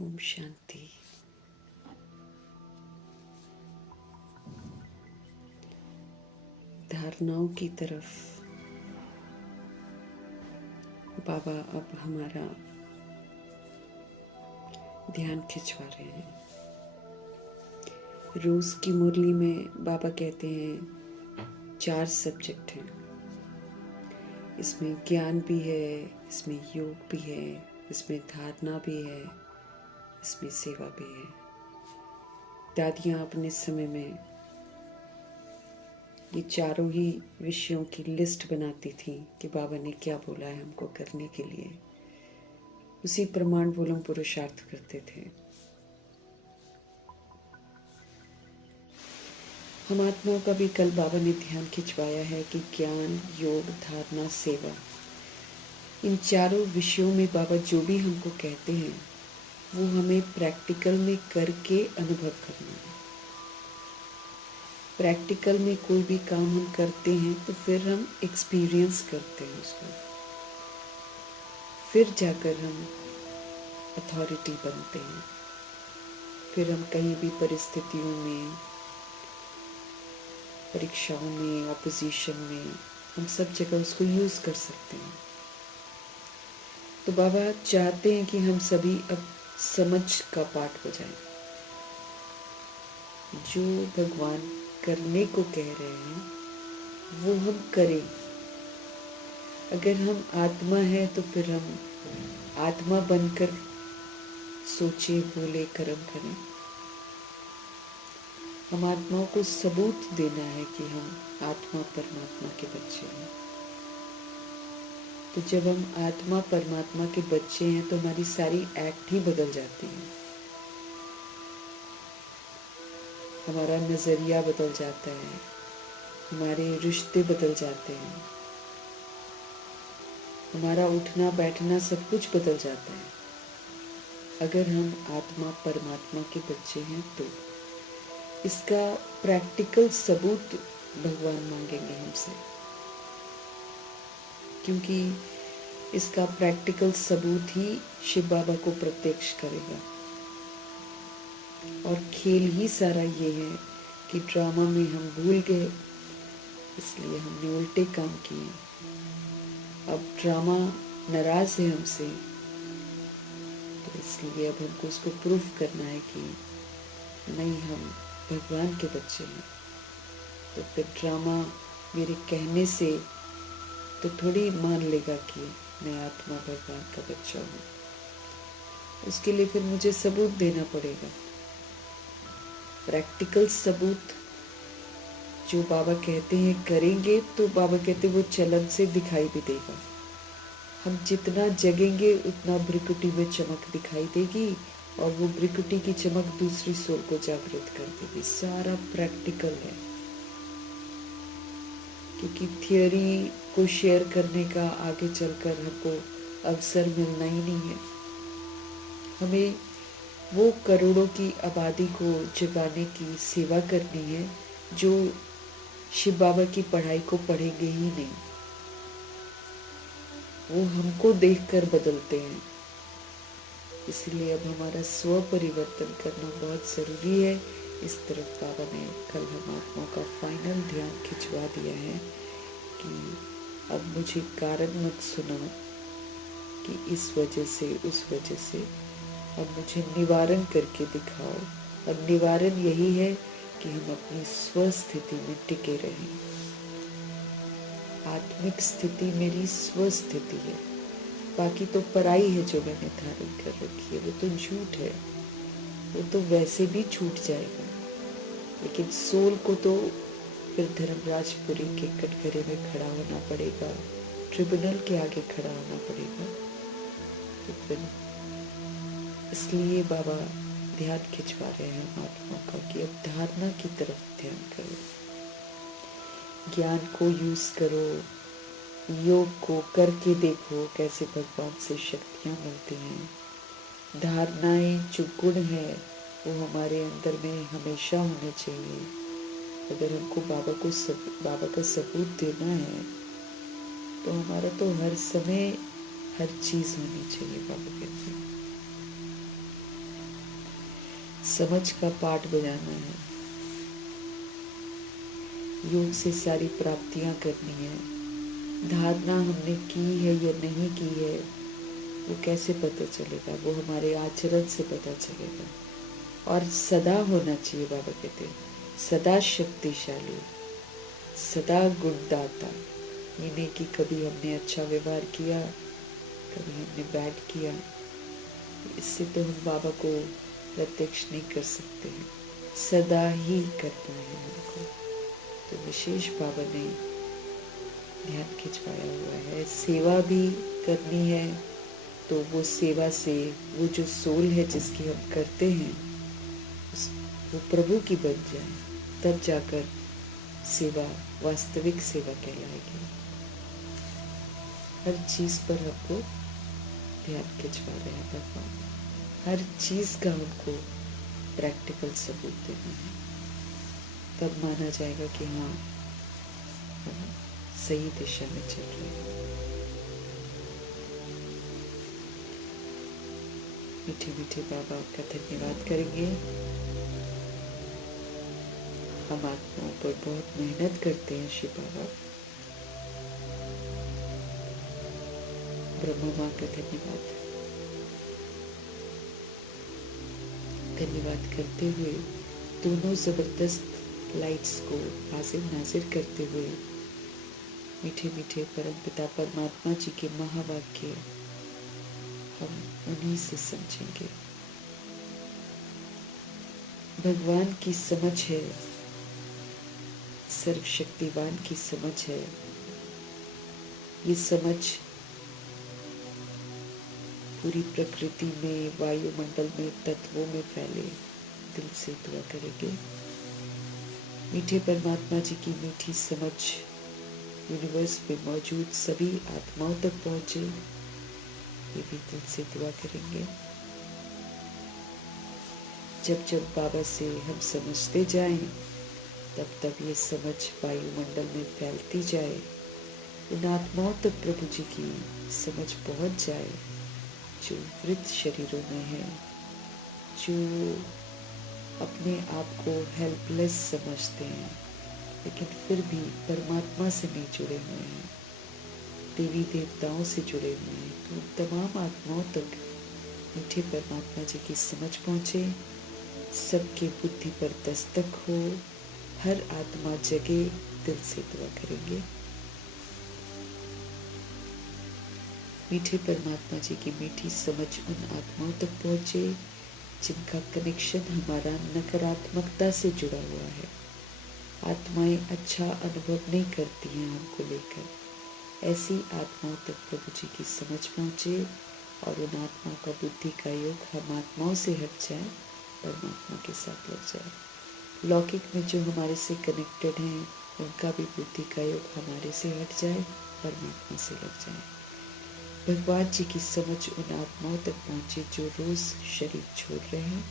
ओम शांति। धारणाओं की तरफ बाबा अब हमारा ध्यान खिंचवा रहे हैं। रोज की मुरली में बाबा कहते हैं 4 सब्जेक्ट हैं। इसमें ज्ञान भी है, इसमें योग भी है, इसमें धारणा भी है, इसमें सेवा भी है। दादियाँ अपने समय में ये चारों ही विषयों की लिस्ट बनाती थी कि बाबा ने क्या बोला है हमको करने के लिए। उसी प्रमाण बोल हम पुरुषार्थ करते थे। हम आत्माओं का भी कल बाबा ने ध्यान खिंचवाया है कि ज्ञान, योग, धारणा, सेवा, इन चारों विषयों में बाबा जो भी हमको कहते हैं वो हमें प्रैक्टिकल में करके अनुभव करना है। प्रैक्टिकल में कोई भी काम हम करते हैं तो फिर हम एक्सपीरियंस करते हैं उसको, फिर जाकर हम अथॉरिटी बनते हैं। फिर हम कहीं भी परिस्थितियों में, परीक्षाओं में, ऑपोजिशन में, हम सब जगह उसको यूज़ कर सकते हैं। तो बाबा चाहते हैं कि हम सभी अब समझ का पाठ हो जाए। जो भगवान करने को कह रहे हैं वो हम करें। अगर हम आत्मा है तो फिर हम आत्मा बनकर सोचे, बोले, कर्म करें। हम आत्माओं को सबूत देना है कि हम आत्मा परमात्मा के बच्चे हैं। तो जब हम आत्मा परमात्मा के बच्चे हैं तो हमारी सारी एक्ट ही बदल जाती है। हमारा नज़रिया बदल जाता है, हमारे रिश्ते बदल जाते हैं, हमारा उठना बैठना सब कुछ बदल जाता है। अगर हम आत्मा परमात्मा के बच्चे हैं तो इसका प्रैक्टिकल सबूत भगवान मांगेंगे हमसे, क्योंकि इसका प्रैक्टिकल सबूत ही शिव बाबा को प्रत्यक्ष करेगा। और खेल ही सारा ये है कि ड्रामा में हम भूल गए, इसलिए हमने उल्टे काम किए। अब ड्रामा नाराज है हमसे, तो इसलिए अब हमको उसको प्रूफ करना है कि नहीं, हम भगवान के बच्चे हैं। तो फिर ड्रामा मेरे कहने से तो थोड़ी मान लेगा कि मैं आत्मा भगवान का बच्चा हूँ। उसके लिए फिर मुझे सबूत देना पड़ेगा, प्रैक्टिकल सबूत। जो बाबा कहते हैं करेंगे तो बाबा कहते वो चलन से दिखाई भी देगा। हम जितना जगेंगे उतना भ्रिकुटी में चमक दिखाई देगी और वो भ्रिकुटी की चमक दूसरी सोल को जागृत कर देगी। सारा प्रैक्टिकल है, क्योंकि थियोरी को शेयर करने का आगे चलकर हमको अवसर मिलना ही नहीं है। हमें वो करोड़ों की आबादी को जगाने की सेवा करनी है जो शिव बाबा की पढ़ाई को पढ़ेंगे ही नहीं। वो हमको देखकर बदलते हैं। इसलिए अब हमारा स्व परिवर्तन करना बहुत ज़रूरी है। इस तरफ बाबा ने कल हम आत्माओं का फाइनल ध्यान खिंचवा दिया है कि अब मुझे कारण मत सुनाओ कि इस वजह से उस वजह से, अब मुझे निवारण करके दिखाओ। और निवारण यही है कि हम अपनी स्व स्थिति में टिके रहें। आत्मिक स्थिति मेरी स्व स्थिति है, बाकी तो पराई है जो मैंने धारण कर रखी है, वो तो झूठ है, वो तो वैसे भी छूट जाएगा। लेकिन सोल को तो फिर धर्मराजपुरी के कटघरे में खड़ा होना पड़ेगा, ट्रिब्यूनल के आगे खड़ा होना पड़ेगा। तो फिर इसलिए बाबा ध्यान खिंचवा रहे हैं आत्माओं का कि अब धारणा की तरफ ध्यान करो, ज्ञान को यूज करो, योग को करके देखो कैसे भगवान से शक्तियाँ मिलती हैं। धारणाएं जो गुण है वो हमारे अंदर में हमेशा होने चाहिए। अगर हमको बाबा का सबूत देना है तो हमारा तो हर समय हर चीज़ होनी चाहिए। बाबा कहते हैं समझ का पाठ बजाना है। योग से सारी प्राप्तियां करनी है। धारणा हमने की है या नहीं की है वो कैसे पता चलेगा? वो हमारे आचरण से पता चलेगा। और सदा होना चाहिए, बाबा कहते हैं सदा शक्तिशाली, सदा गुणदाता। ये नहीं कि कभी हमने अच्छा व्यवहार किया, कभी हमने बैड किया। इससे तो हम बाबा को प्रत्यक्ष नहीं कर सकते हैं, सदा ही करना है हमको। तो विशेष बाबा ने ध्यान खिंचवाया हुआ है। सेवा भी करनी है तो वो सेवा से वो जो सोल है जिसकी हम करते हैं वो प्रभु की बन जाए, तब जाकर सेवा वास्तविक सेवा कहलाएगी। हर चीज पर हमको ध्यान खिंचवा रहे हैं भगवान। हर चीज का हमको प्रैक्टिकल सबूत देना है, तब माना जाएगा कि हाँ हम सही दिशा में चल रहे हैं। मीठे मीठे बाबा का धन्यवाद करेंगे। हम आत्माओं पर बहुत मेहनत करते हैं शिव बाबा। ब्रह्मा माँ का धन्यवाद करते हुए दोनों जबरदस्त लाइट्स को हाजिर नाजिर करते हुए मीठे मीठे परम पिता परमात्मा जी के महावाक्य हम उन्हीं से समझेंगे। भगवान की समझ है, सर्वशक्तिवान की समझ है। ये समझ पूरी प्रकृति में, वायुमंडल में, तत्वों में फैले। दिल से दुआ करेंगे मीठे परमात्मा जी की मीठी समझ यूनिवर्स में मौजूद सभी आत्माओं तक पहुंचे। ये भी दिल से दुआ करेंगे। जब जब बाबा से हम समझते जाएं, तब तब ये समझ वायुमंडल में फैलती जाए। उन आत्माओं तक प्रभु जी की समझ पहुंच जाए जो वृद्ध शरीरों में है, जो अपने आप को हेल्पलेस समझते हैं लेकिन फिर भी परमात्मा से नहीं जुड़े हुए हैं, देवी देवताओं से जुड़े हुए हैं। तो तमाम आत्माओं तक मीठे परमात्मा जी की समझ पहुंचे, सबके बुद्धि पर दस्तक हो, हर आत्मा जगे। दिल से दुआ करेंगे मीठे परमात्मा जी की मीठी समझ उन आत्माओं तक पहुंचे जिनका कनेक्शन हमारा नकारात्मकता से जुड़ा हुआ है। आत्माएं अच्छा अनुभव नहीं करती हैं हमको लेकर। ऐसी आत्माओं तक प्रभु जी की समझ पहुंचे और उन आत्माओं का बुद्धि का योग हम आत्माओं से हट जाए, परमात्मा के साथ लग जाए। लौकिक में जो हमारे से कनेक्टेड हैं उनका भी बुद्धि का योग हमारे से हट जाए, परमात्मा से लग जाए। भगवान जी की समझ उन आत्माओं तक पहुंचे जो रोज शरीर छोड़ रहे हैं,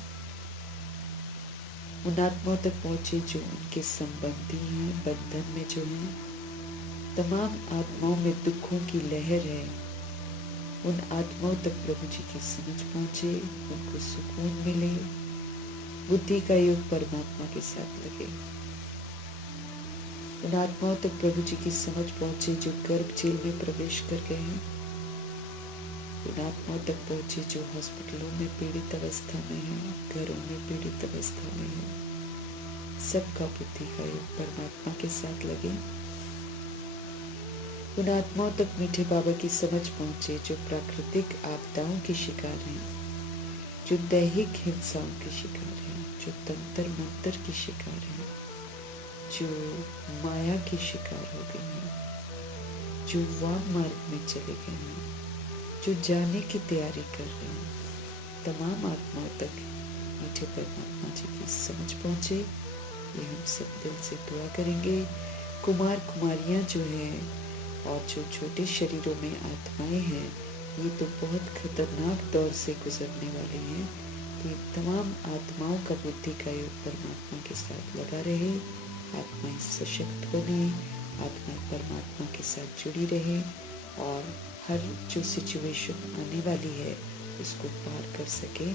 उन आत्माओं तक पहुंचे जो उनके संबंधी हैं, बंधन में जो हैं। तमाम आत्माओं में दुखों की लहर है, उन आत्माओं तक प्रभु जी की समझ पहुंचे, उनको सुकून मिले, बुद्धि का योग परमात्मा के साथ लगे। उन आत्माओं तक प्रभु जी की समझ पहुंचे जो गर्भ जेल में प्रवेश कर गए हैं, उन आत्माओं तक पहुंचे जो हॉस्पिटलों में पीड़ित अवस्था में हैं, घरों में पीड़ित अवस्था में हैं। सबका बुद्धि का योग परमात्मा के साथ लगे। उन आत्माओं तक मीठे बाबा की समझ पहुंचे जो प्राकृतिक आपदाओं के शिकार हैं, जो दैहिक हिंसाओं के शिकार हैं, जो तंत्र मंत्र के शिकार हैं, जो माया के शिकार हो गए हैं, जो वाम मार्ग में चले गए हैं, जो जाने की तैयारी कर रहे हैं। तमाम आत्माओं तक मीठे परमात्मा जी की समझ पहुंचे, ये हम सब दिल से दुआ करेंगे। कुमार कुमारियां जो हैं और जो छोटे शरीरों में आत्माएं हैं, ये तो बहुत खतरनाक दौर से गुजरने वाले हैं। तो तमाम आत्माओं का बुद्धि का योग परमात्मा के साथ लगा रहे, आत्माएं सशक्त बने, आत्माएं परमात्मा के साथ जुड़ी रहे और हर जो सिचुएशन आने वाली है उसको पार कर सके।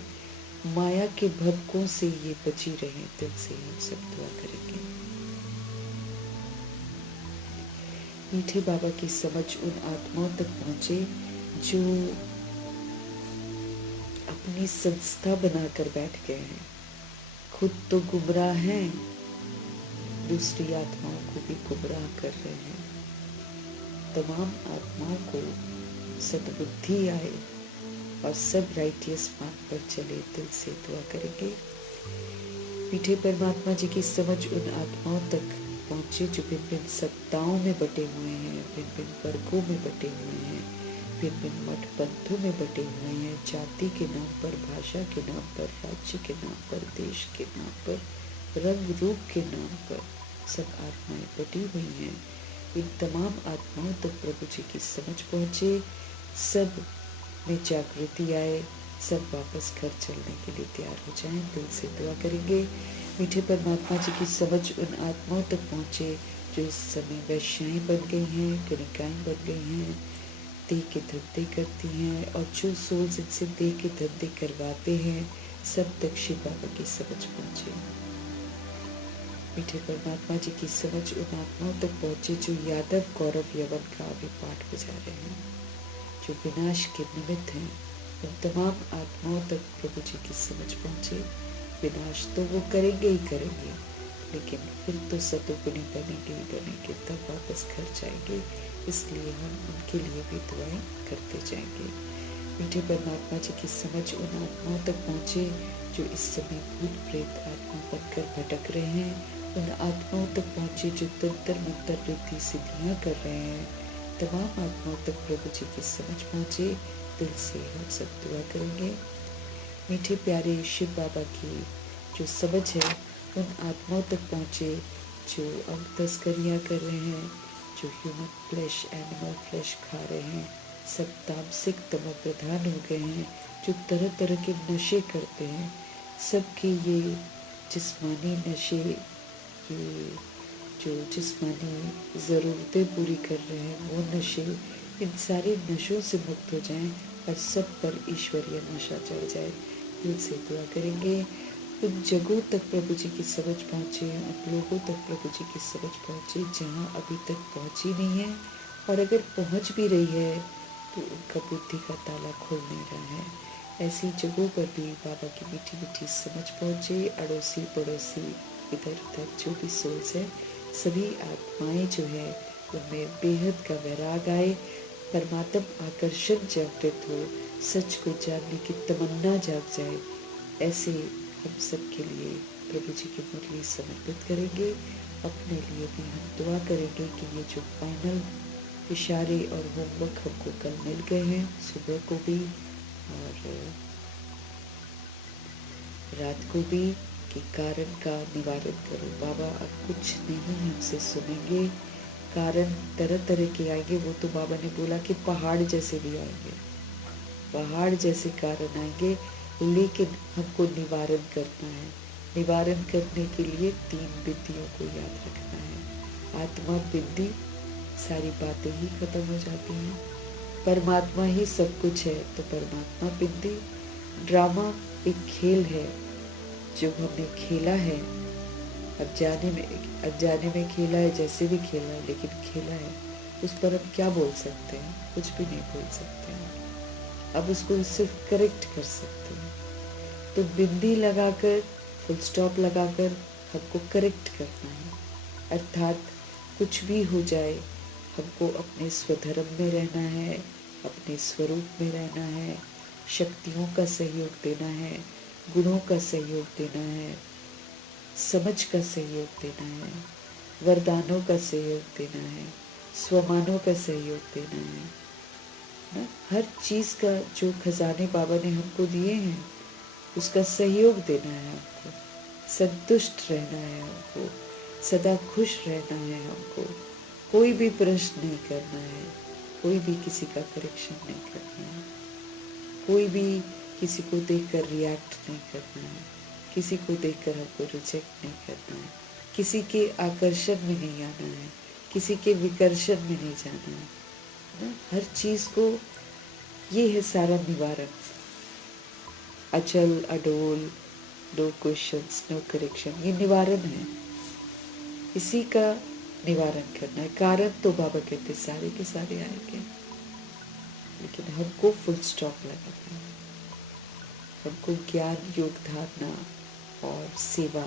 माया के भपकों से ये बची रहे, दिल से हम सब दुआ करेंगे। मीठे बाबा की समझ उन आत्माओं तक पहुंचे जो अपनी संस्था बनाकर बैठ गए हैं, खुद तो गुमराह हैं, दूसरी आत्माओं को भी गुमराह कर रहे हैं। तमाम आत्माओं को सद्बुद्धि आए और सब राइटियस मार्ग पर चले, दिल से दुआ करेंगे। मीठे परमात्मा जी की समझ उन आत्माओं तक पहुंचे जो भिन्न भिन्न सत्ताओं में बटे हुए हैं, भिन्न भिन्न वर्गों में बटे हुए हैं, भिन्न भिन्न मठ पंथों में बटे हुए हैं, जाति के नाम पर, भाषा के नाम पर, राज्य के नाम पर, देश के नाम पर, रंग रूप के नाम पर सब आत्माएं बटी हुई हैं। इन तमाम आत्माओं तक प्रभु जी की समझ पहुँचे, सब में जागृति आए, सब वापस घर चलने के लिए तैयार हो जाएं, दिल से दुआ करेंगे। मीठे परमात्मा जी की समझ उन आत्माओं तक पहुँचे जो इस समय वैश्याएं बन गई हैं, गणिकाएं बन गई हैं, देह के धंधे करती हैं, और जो सोल्स इनसे देह के धंधे करवाते हैं, सब तक शिव बाबा की समझ पहुँचे। मीठे परमात्मा जी की समझ उन आत्माओं तक पहुँचे जो यादव कौरव यवन का अभी पाठ बजा रहे हैं, जो विनाश के निमित्त हैं। उन तमाम आत्माओं तक प्रभु जी की समझ पहुँचे। विनाश तो वो करेंगे ही करेंगे, लेकिन फिर तो सतोगुणी बनेंगे ही बनेंगे, तब वापस घर जाएंगे। इसलिए हम उनके लिए भी दुआएं करते जाएंगे। मीठे परमात्मा जी की समझ उन आत्माओं तक पहुँचे जो इस समय भूत प्रेत आत्मा बनकर भटक रहे हैं, उन आत्माओं तक पहुँचे जो तंत्र मंत्र रिद्धि सिद्धियाँ कर रहे हैं। तमाम आत्माओं तक प्रभु जी की समझ पहुँचे, दिल से हम सब दुआ करेंगे। मीठे प्यारे शिव बाबा की जो समझ है उन आत्माओं तक पहुँचे जो अंग तस्करियाँ कर रहे हैं, जो ह्यूमन फ्लैश, एनिमल फ्लैश खा रहे हैं, सब तामसिक तम प्रधान हो गए हैं, जो तरह तरह के नशे करते हैं, सबके ये जिस्मानी नशे, ये जो जिस्मानी ज़रूरतें पूरी कर रहे हैं वो नशे, इन सारे नशों से मुक्त हो जाएं और सब पर ईश्वरीय नशा चढ़ जाए, दिल से दुआ करेंगे। उन जगहों तक प्रभु जी की समझ पहुँचे, उन लोगों तक प्रभु जी की समझ पहुँचे जहाँ अभी तक पहुँची नहीं है, और अगर पहुँच भी रही है तो उनका बुद्धि का ताला खुल नहीं रहा है। ऐसी जगहों पर भी बाबा की मीठी मीठी समझ पहुँचे। अड़ोसी पड़ोसी इधर उधर जो भी सोल्स है, सभी आत्माएं जो है उनमें बेहद का वैराग आए, परमात्म आकर्षण जागृत हो, सच को जानने की तमन्ना जाग जाए। ऐसे हम सब के लिए प्रभु जी की मुरली समर्पित करेंगे। अपने लिए भी हम दुआ करेंगे कि ये जो फाइनल इशारे और होमवर्क हमको कल मिल गए हैं, सुबह को भी और रात को भी, कि कारण का निवारण करो बाबा। अब कुछ नहीं हमसे सुनेंगे, कारण तरह तरह के आएंगे। वो तो बाबा ने बोला कि पहाड़ जैसे भी आएंगे, पहाड़ जैसे कारण आएंगे, लेकिन हमको निवारण करना है। निवारण करने के लिए 3 विधियों को याद रखना है। आत्मा विधि, सारी बातें ही खत्म हो जाती हैं। परमात्मा ही सब कुछ है, तो परमात्मा विधि। ड्रामा एक खेल है जो हमने खेला है, अनजाने में खेला है, जैसे भी खेला है, लेकिन खेला है। उस पर हम क्या बोल सकते हैं? कुछ भी नहीं बोल सकते हैं। अब उसको सिर्फ करेक्ट कर सकते हैं। तो बिंदी लगाकर, फुल स्टॉप लगाकर हमको करेक्ट करना है। अर्थात कुछ भी हो जाए, हमको अपने स्वधर्म में रहना है, अपने स्वरूप में रहना है, शक्तियों का सहयोग देना है, गुणों का सहयोग देना है, समझ का सहयोग देना है, वरदानों का सहयोग देना है, स्वमानों का सहयोग देना है ना। हर चीज़ का जो खजाने बाबा ने हमको दिए हैं उसका सहयोग देना है हमको, संतुष्ट रहना है हमको, सदा खुश रहना है हमको, कोई भी प्रश्न नहीं करना है, कोई भी किसी का करेक्शन नहीं करना है, कोई भी किसी को देखकर रिएक्ट नहीं करना है, किसी को देखकर हमको रिजेक्ट नहीं करना है, किसी के आकर्षण में नहीं आना है, किसी के विकर्षण में नहीं जाना है ना। हर चीज़ को, ये है सारा निवारण। अचल अडोल, नो क्वेश्चंस नो करेक्शन, ये निवारण है। इसी का निवारण करना है। कारण तो बाबा कहते सारे के सारे आएंगे, लेकिन हमको फुल स्टॉप लगाना है। हमको ज्ञान, योग, धारणा और सेवा,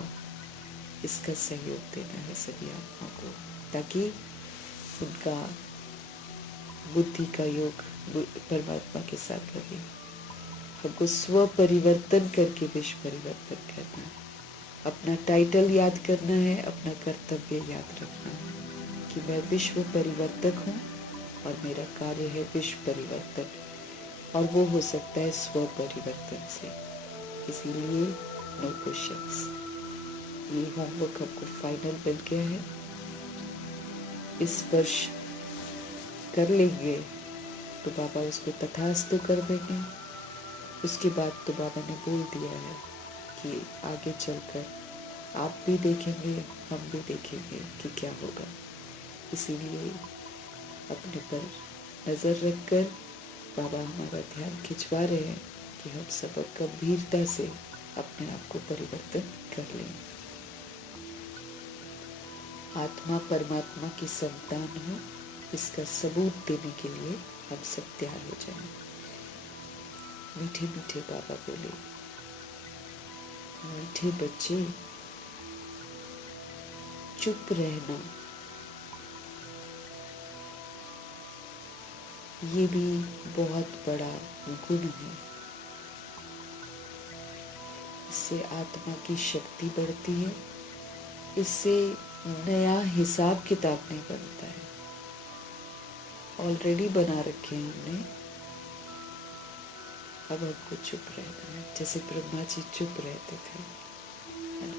इसका सहयोग देना है सभी आत्मा को, ताकि उनका बुद्धि का योग परमात्मा के साथ लगे। हमको स्व परिवर्तन करके विश्व परिवर्तन करना है। अपना टाइटल याद करना है, अपना कर्तव्य याद रखना है कि मैं विश्व परिवर्तक हूँ और मेरा कार्य है विश्व परिवर्तन, और वो हो सकता है स्व परिवर्तन से। इसीलिए नो क्वेश्चंस। ये होमवर्क हमको फाइनल मिल गया है। इस वर्ष कर लेंगे तो बाबा उसको तथास्तु कर देंगे। उसके बाद तो बाबा ने बोल दिया है कि आगे चलकर आप भी देखेंगे, हम भी देखेंगे कि क्या होगा। इसीलिए अपने पर नज़र रखकर बाबा हमारा ध्यान खिंचवा रहे हैं कि हम सब गंभीरता से अपने आप को परिवर्तन कर लें। आत्मा परमात्मा की संतान हो, इसका सबूत देने के लिए हम सब तैयार हो जाएं। मीठे मीठे बाबा बोले, मीठे बच्चे चुप रहना, ये भी बहुत बड़ा गुण है। इससे आत्मा की शक्ति बढ़ती है। इससे नया हिसाब किताब नहीं बनता है, ऑलरेडी बना रखे हैं हमने। अब हमको चुप रहना है, जैसे ब्रह्मा जी चुप रहते थे, है ना?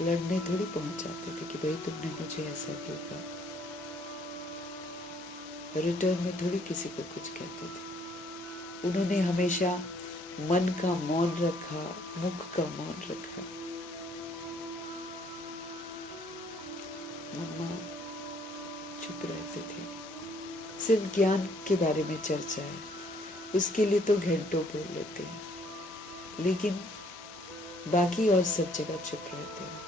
लड़ने थोड़ी पहुंच जाते थे कि भाई तुमने मुझे ऐसा क्यों कहा। रिटर्न में थोड़ी किसी को कुछ कहते थे। उन्होंने हमेशा मन का मौन रखा, मुख का मौन रखा। मम्मा चुप रहते थे। सिर्फ ज्ञान के बारे में चर्चा है, उसके लिए तो घंटों बोल लेते हैं, लेकिन बाकी और सब जगह चुप रहते हैं।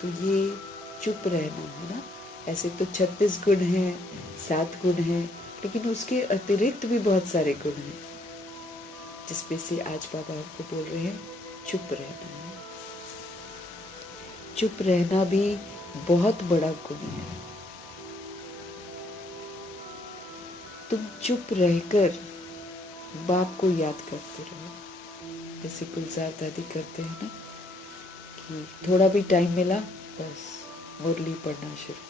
तो ये चुप रहना है ना। ऐसे तो 36 गुण हैं, 7 गुण हैं, लेकिन उसके अतिरिक्त भी बहुत सारे गुण हैं, जिसमें से आज बाबा हमको बोल रहे हैं चुप रहना है। चुप रहना भी बहुत बड़ा गुण है। तुम चुप रहकर बाप को याद करते रहो, जैसे गुलजार दादी करते हैं ना, कि थोड़ा भी टाइम मिला बस मुरली पढ़ना शुरू,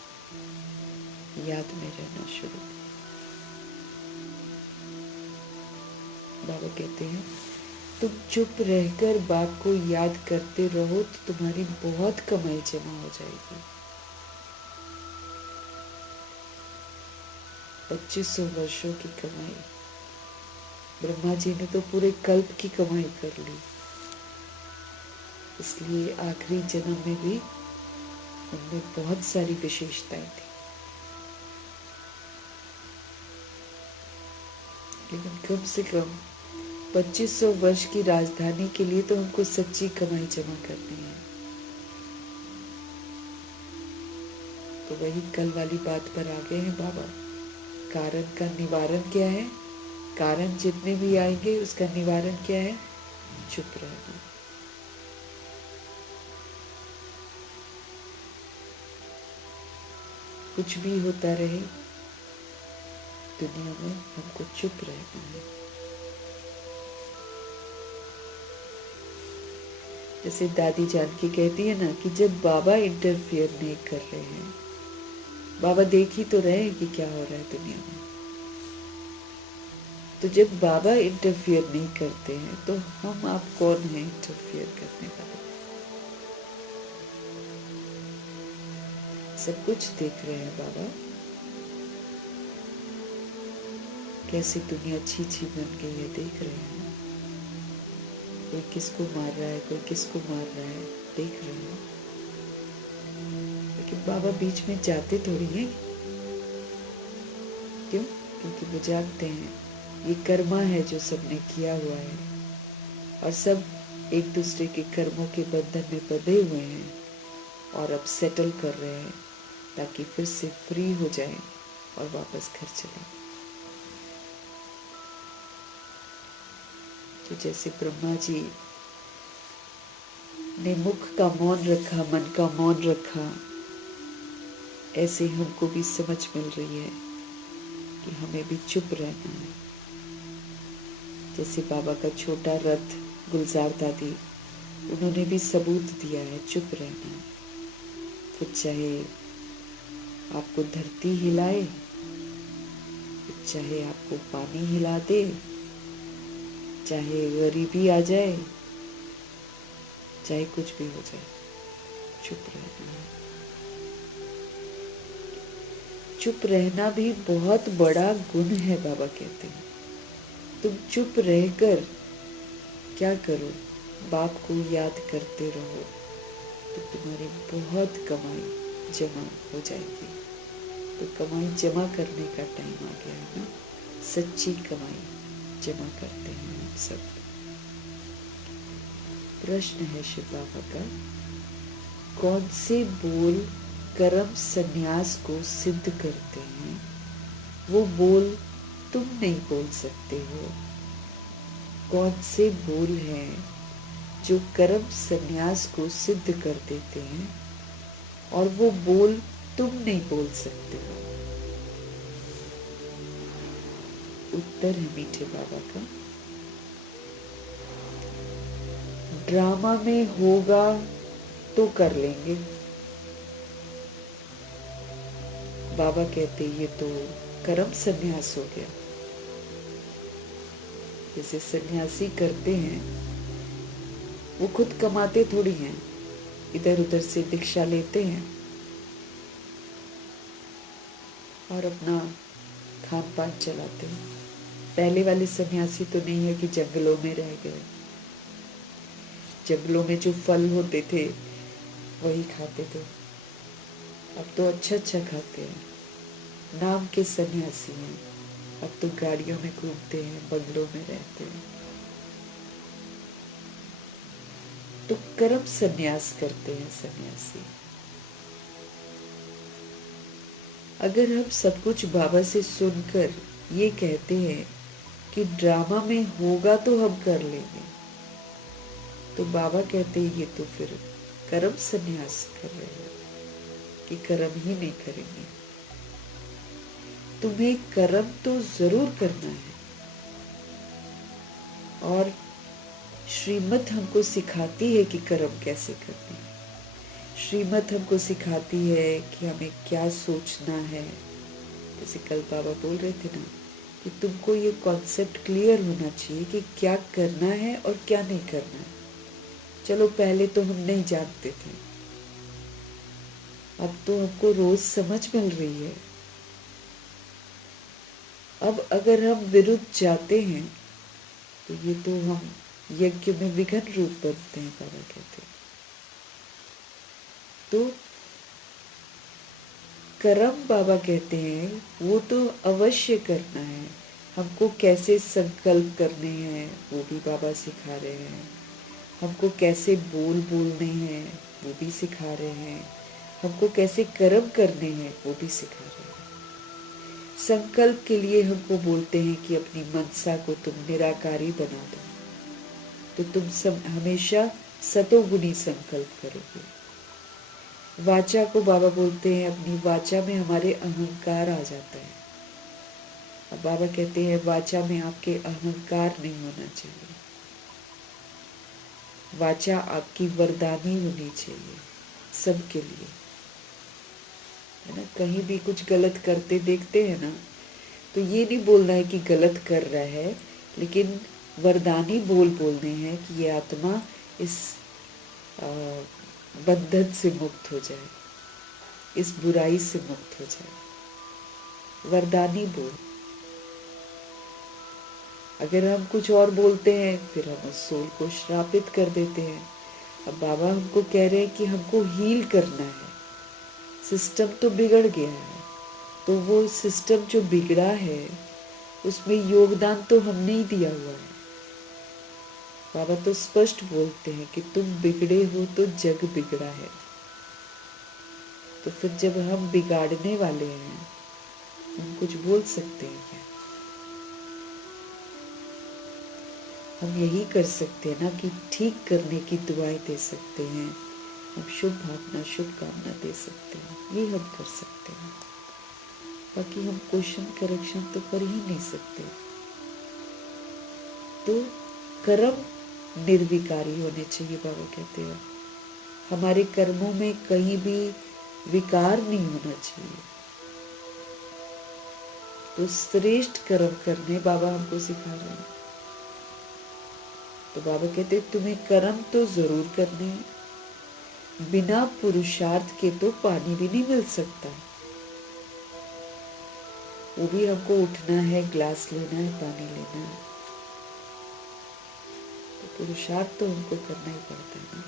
याद में रहना शुरू। बाबा कहते हैं तुम चुप रहकर बाप को याद करते रहो तो तुम्हारी बहुत कमाई जमा हो जाएगी। 2500 वर्षों की कमाई, ब्रह्मा जी ने तो पूरे कल्प की कमाई कर ली। इसलिए आखिरी जन्म में भी उनमें बहुत सारी विशेषताएं थी, लेकिन कम से कम 2500 वर्ष की राजधानी के लिए तो हमको सच्ची कमाई जमा करनी है। तो वही कल वाली बात पर आ गए हैं बाबा। कारण का निवारण क्या है? कारण जितने भी आएंगे उसका निवारण क्या है? चुप रहना। कुछ भी होता रहे दुनिया में, हमको चुप रहना है। जैसे दादी जान की कहती है ना कि जब बाबा इंटरफियर नहीं कर रहे हैं, बाबा देख ही तो रहे हैं कि क्या हो रहा है दुनिया में, तो जब बाबा इंटरफियर नहीं करते हैं तो हम आप कौन हैं इंटरफियर करने वाले? सब कुछ देख रहे हैं बाबा, कैसी दुनिया अच्छी अच्छी बन गई है, देख रहे हैं। कोई किसको मार रहा है, कोई किसको मार रहा है, देख रहे हैं। लेकिन बाबा बीच में जाते थोड़ी हैं। क्यों? क्योंकि वो जानते हैं ये कर्मा है जो सबने किया हुआ है, और सब एक दूसरे के कर्मों के बंधन में बंधे हुए हैं और अब सेटल कर रहे हैं ताकि फिर से फ्री हो जाएं और वापस घर चलें। तो जैसे ब्रह्मा जी ने मुख का मौन रखा, मन का मौन रखा, ऐसे हमको भी समझ मिल रही है कि हमें भी चुप रहना है। जैसे बाबा का छोटा रथ गुलजार दादी, उन्होंने भी सबूत दिया है चुप रहना है। फिर चाहे आपको धरती हिलाए, फिर चाहे आपको पानी हिला दे, चाहे गरीबी आ जाए, चाहे कुछ भी हो जाए, चुप रहना है। चुप रहना भी बहुत बड़ा गुण है। बाबा कहते हैं तुम चुप रहकर क्या करो, बाप को याद करते रहो तो तुम्हारी बहुत कमाई जमा हो जाएगी। तो कमाई जमा करने का टाइम आ गया है ना। सच्ची कमाई जमा करते हैं हम सब। प्रश्न है शिव बाबा का, कौन से बोल कर्म संन्यास को सिद्ध करते हैं? वो बोल तुम नहीं बोल सकते हो। कौन से बोल हैं जो कर्म संन्यास को सिद्ध कर देते हैं और वो बोल तुम नहीं बोल सकते हो? उत्तर है मीठे बाबा का, ड्रामा में होगा तो कर लेंगे। बाबा कहते ये तो कर्म संन्यास हो गया। जैसे सन्यासी करते हैं, वो खुद कमाते थोड़ी हैं, इधर उधर से दीक्षा लेते हैं और अपना खान पान चलाते हैं। पहले वाले सन्यासी तो नहीं है कि जंगलों में रह गए, जंगलों में जो फल होते थे वही खाते थे। अब तो अच्छा अच्छा खाते हैं, नाम के सन्यासी हैं। अब तो गाड़ियों में घूमते हैं, बंगलों में रहते हैं। तो कर्म संन्यास करते हैं सन्यासी। अगर हम सब कुछ बाबा से सुनकर ये कहते हैं कि ड्रामा में होगा तो हम कर लेंगे, तो बाबा कहते हैं ये तो फिर कर्म संन्यास कर रहे हो कि कर्म ही नहीं करेंगे। तुम्हें कर्म तो जरूर करना है और श्रीमत हमको सिखाती है कि कर्म कैसे करते हैं। श्रीमत हमको सिखाती है कि हमें क्या सोचना है। जैसे कल बाबा बोल रहे थे ना कि तुमको ये कॉन्सेप्ट क्लियर होना चाहिए कि क्या करना है और क्या नहीं करना है। चलो पहले तो हम नहीं जानते थे, अब तो हमको रोज समझ मिल रही है। अब अगर हम विरुद्ध जाते हैं तो ये तो हम यज्ञ में विघ्न रूप बनते हैं, बाबा कहते हैं। तो कर्म बाबा कहते हैं वो तो अवश्य करना है। हमको कैसे संकल्प करने हैं वो भी बाबा सिखा रहे हैं। हमको कैसे बोल बोलने हैं वो भी सिखा रहे हैं। हमको कैसे कर्म करने हैं वो भी सिखा रहे हैं। संकल्प के लिए हमको बोलते हैं कि अपनी मनसा को तुम निराकारी बना दो, तो तुम सब हमेशा सतोगुणी संकल्प करोगे। वाचा को बाबा बोलते हैं अपनी वाचा में हमारे अहंकार आ जाता है। अब बाबा कहते हैं वाचा में आपके अहंकार नहीं होना चाहिए। वाचा आपकी वरदानी होनी चाहिए सबके लिए, है ना। कहीं भी कुछ गलत करते देखते हैं ना, तो ये नहीं बोलना है कि गलत कर रहा है, लेकिन वरदानी बोल बोलने हैं कि ये आत्मा इस बंधन से मुक्त हो जाए, इस बुराई से मुक्त हो जाए। वरदानी बोल। अगर हम कुछ और बोलते हैं फिर हम उस सोल को श्रापित कर देते हैं। अब बाबा हमको कह रहे हैं कि हमको हील करना है। सिस्टम तो बिगड़ गया है, तो वो सिस्टम जो बिगड़ा है उसमें योगदान तो हमने ही दिया हुआ है। बाबा तो स्पष्ट बोलते हैं कि तुम बिगड़े हो तो जग बिगड़ा है। तो फिर जब हम बिगाड़ने वाले हैं, हम कुछ बोल सकते हैं क्या? हम यही कर सकते हैं ना कि ठीक करने की दुआएं दे सकते हैं, हम शुभ भावना शुभकामना दे सकते हैं, ये हम कर सकते हैं। बाकी हम क्वेश्चन करेक्शन तो कर ही नहीं सकते। तो कर्म निर्विकारी होने चाहिए, बाबा कहते हैं। हमारे कर्मों में कहीं भी विकार नहीं होना चाहिए। तो श्रेष्ठ कर्म करने बाबा हमको सिखा रहे हैं। तो बाबा कहते हैं तुम्हें कर्म तो जरूर करने हैं, बिना पुरुषार्थ के तो पानी भी नहीं मिल सकता। वो भी हमको उठना है, ग्लास लेना है, पानी लेना है, तो पुरुषार्थ तो हमको करना ही पड़ता है ना।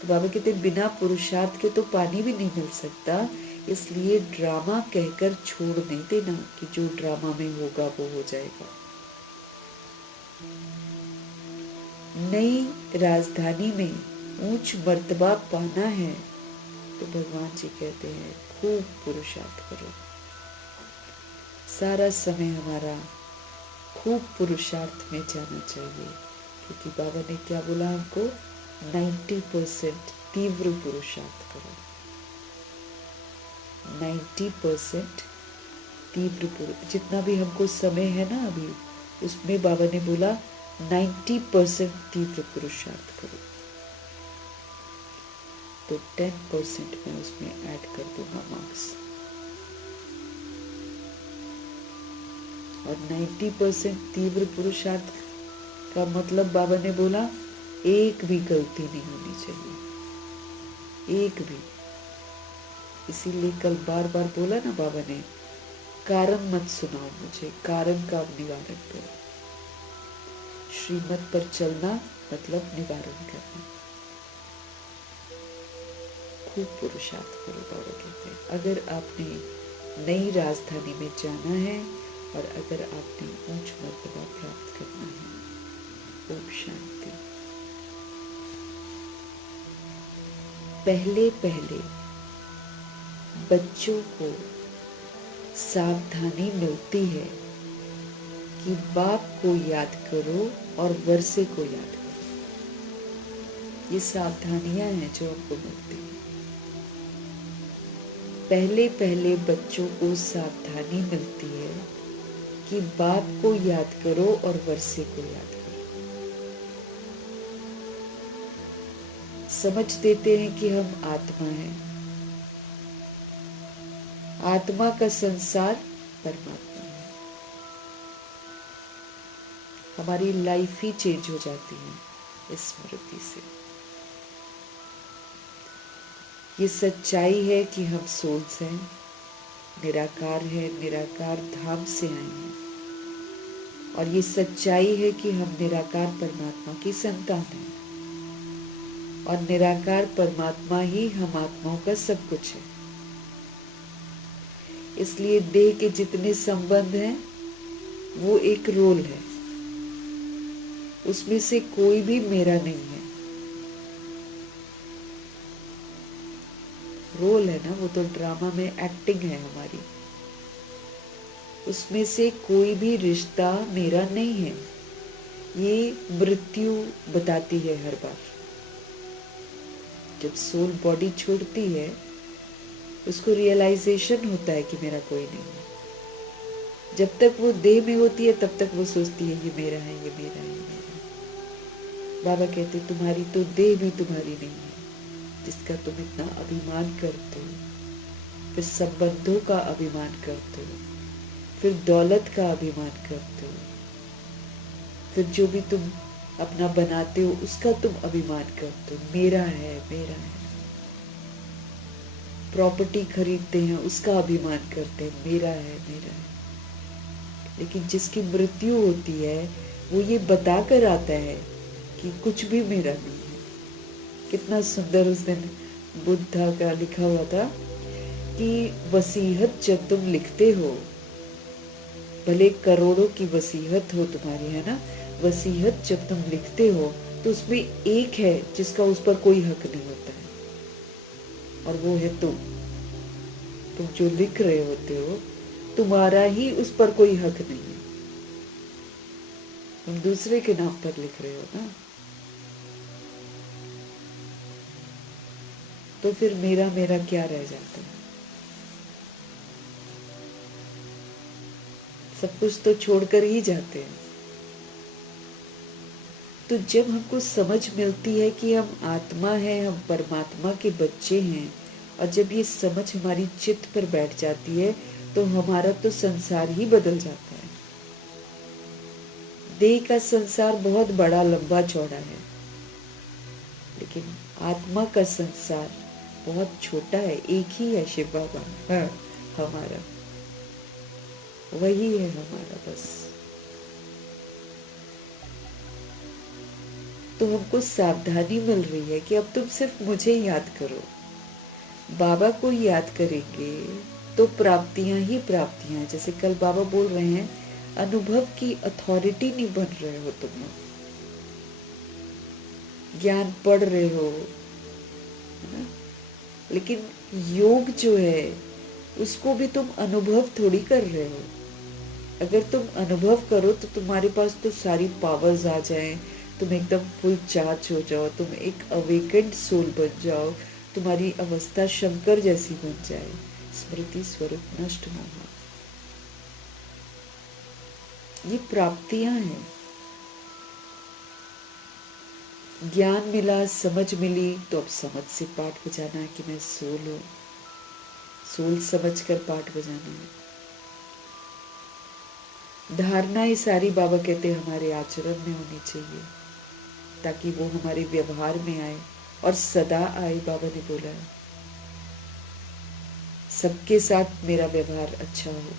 तो बाबा कहते हैं बिना पुरुषार्थ के तो पानी भी नहीं मिल सकता, इसलिए ड्रामा कहकर छोड़ नहीं देना कि जो ड्रामा में होगा वो हो जाएगा। नई राजधानी में ऊंच मर्तबा पाना है तो भगवान जी कहते हैं खूब पुरुषार्थ करो। सारा समय हमारा खूब पुरुषार्थ में जाना चाहिए, क्योंकि बाबा ने क्या बोला हमको, 90% तीव्र पुरुषार्थ करो। 90% तीव्र जितना भी हमको समय है ना अभी, उसमें बाबा ने बोला 90% तीव्र पुरुषार्थ करो। तो 10% मैं उसमें ऐड कर दूंगा मार्क्स। और 90% तीव्र पुरुषार्थ का मतलब बाबा ने बोला एक भी गलती नहीं होनी चाहिए, एक भी। इसीलिए कल बार बार बोला ना बाबा ने, कारण मत सुनाओ मुझे, कारण का निवारण करो। श्रीमत पर चलना मतलब निवारण करना। खूब पुरुषार्थ करो, बाबा कहते हैं। अगर आपने नई राजधानी में जाना है और अगर आपने ऊंच मर्तबा प्राप्त करना है। ओम शांति। पहले पहले बच्चों को सावधानी मिलती है कि बाप को याद करो और वर्षे को याद करो। ये सावधानियां हैं जो आपको मिलती हैं। पहले पहले बच्चों को सावधानी मिलती है कि बाप को याद करो और वर्षे को याद करो। समझ देते हैं कि हम आत्मा हैं, आत्मा का संसार परमात्मा है। हमारी लाइफ ही चेंज हो जाती है इस स्मृति से। ये सच्चाई है कि हम सोल्स हैं, निराकार है, निराकार धाम से आए हैं। और ये सच्चाई है कि हम निराकार परमात्मा की संतान हैं और निराकार परमात्मा ही हम आत्माओं का सब कुछ है। इसलिए देह के जितने संबंध हैं वो एक रोल है, उसमें से कोई भी मेरा नहीं है। रोल है ना, वो तो ड्रामा में एक्टिंग है हमारी। उसमें से कोई भी रिश्ता मेरा नहीं है। ये मृत्यु बताती है हर बार। जब सोल बॉडी छोड़ती है उसको रियलाइजेशन होता है कि मेरा कोई नहीं है। जब तक वो देह में होती है तब तक वो सोचती है ये मेरा है, ये मेरा है, ये मेरा है। बाबा कहते तुम्हारी तो देह भी तुम्हारी नहीं है जिसका तुम इतना अभिमान करते हो, फिर संबंधों का अभिमान करते हो, फिर दौलत का अभिमान करते हो, फिर जो भी तुम अपना बनाते हो उसका तुम अभिमान करते हो, मेरा है, मेरा है। प्रॉपर्टी खरीदते हैं उसका अभिमान करते हैं, मेरा है, मेरा है। लेकिन जिसकी मृत्यु होती है वो ये बताकर आता है कि कुछ भी मेरा नहीं है। कितना सुंदर उस दिन बुद्धा का लिखा हुआ था कि वसीयत जब तुम लिखते हो, भले करोड़ों की वसीयत हो तुम्हारी, है ना, वसीयत जब तुम लिखते हो तो उसमें एक है जिसका उस पर कोई हक नहीं होता है, और वो है तुम जो लिख रहे होते हो, तुम्हारा ही उस पर कोई हक नहीं है। तुम दूसरे के नाम पर लिख रहे हो ना, तो फिर मेरा मेरा क्या रह जाता है? सब कुछ तो छोड़कर ही जाते हैं। तो जब हमको समझ मिलती है कि हम आत्मा है, हम परमात्मा के बच्चे हैं, और जब ये समझ हमारी चित्त पर बैठ जाती है, तो हमारा तो संसार ही बदल जाता है। देह का संसार बहुत बड़ा लंबा चौड़ा है, लेकिन आत्मा का संसार बहुत छोटा है। एक ही है शिव बाबा, हाँ, हमारा वही है हमारा बस। तो हमको सावधानी मिल रही है कि अब तुम सिर्फ मुझे याद करो। बाबा को याद करेंगे तो प्राप्तियां ही प्राप्तियां। जैसे कल बाबा बोल रहे हैं, अनुभव की अथॉरिटी नहीं बन रहे हो तुम लोग, ज्ञान पढ़ रहे हो, है ना? लेकिन योग जो है उसको भी तुम अनुभव थोड़ी कर रहे हो। अगर तुम अनुभव करो तो तुम्हारे पास तो सारी पावर्स आ जाएं, तुम एकदम फुल चार्ज हो जाओ, तुम एक अवेकेंड सोल बन जाओ, तुम्हारी अवस्था शंकर जैसी बन जाए, स्मृति स्वरूप नष्ट न हो। ये प्राप्तियां हैं। ज्ञान मिला, समझ मिली, तो अब समझ से पाठ बजाना है कि मैं सोल हूं, सोल समझ कर पाठ बजाना है। धारणा ये सारी बाबा कहते हैं हमारे आचरण में होनी चाहिए, ताकि वो हमारे व्यवहार में आए, और सदा आए। बाबा ने बोला है सबके साथ मेरा व्यवहार अच्छा हो,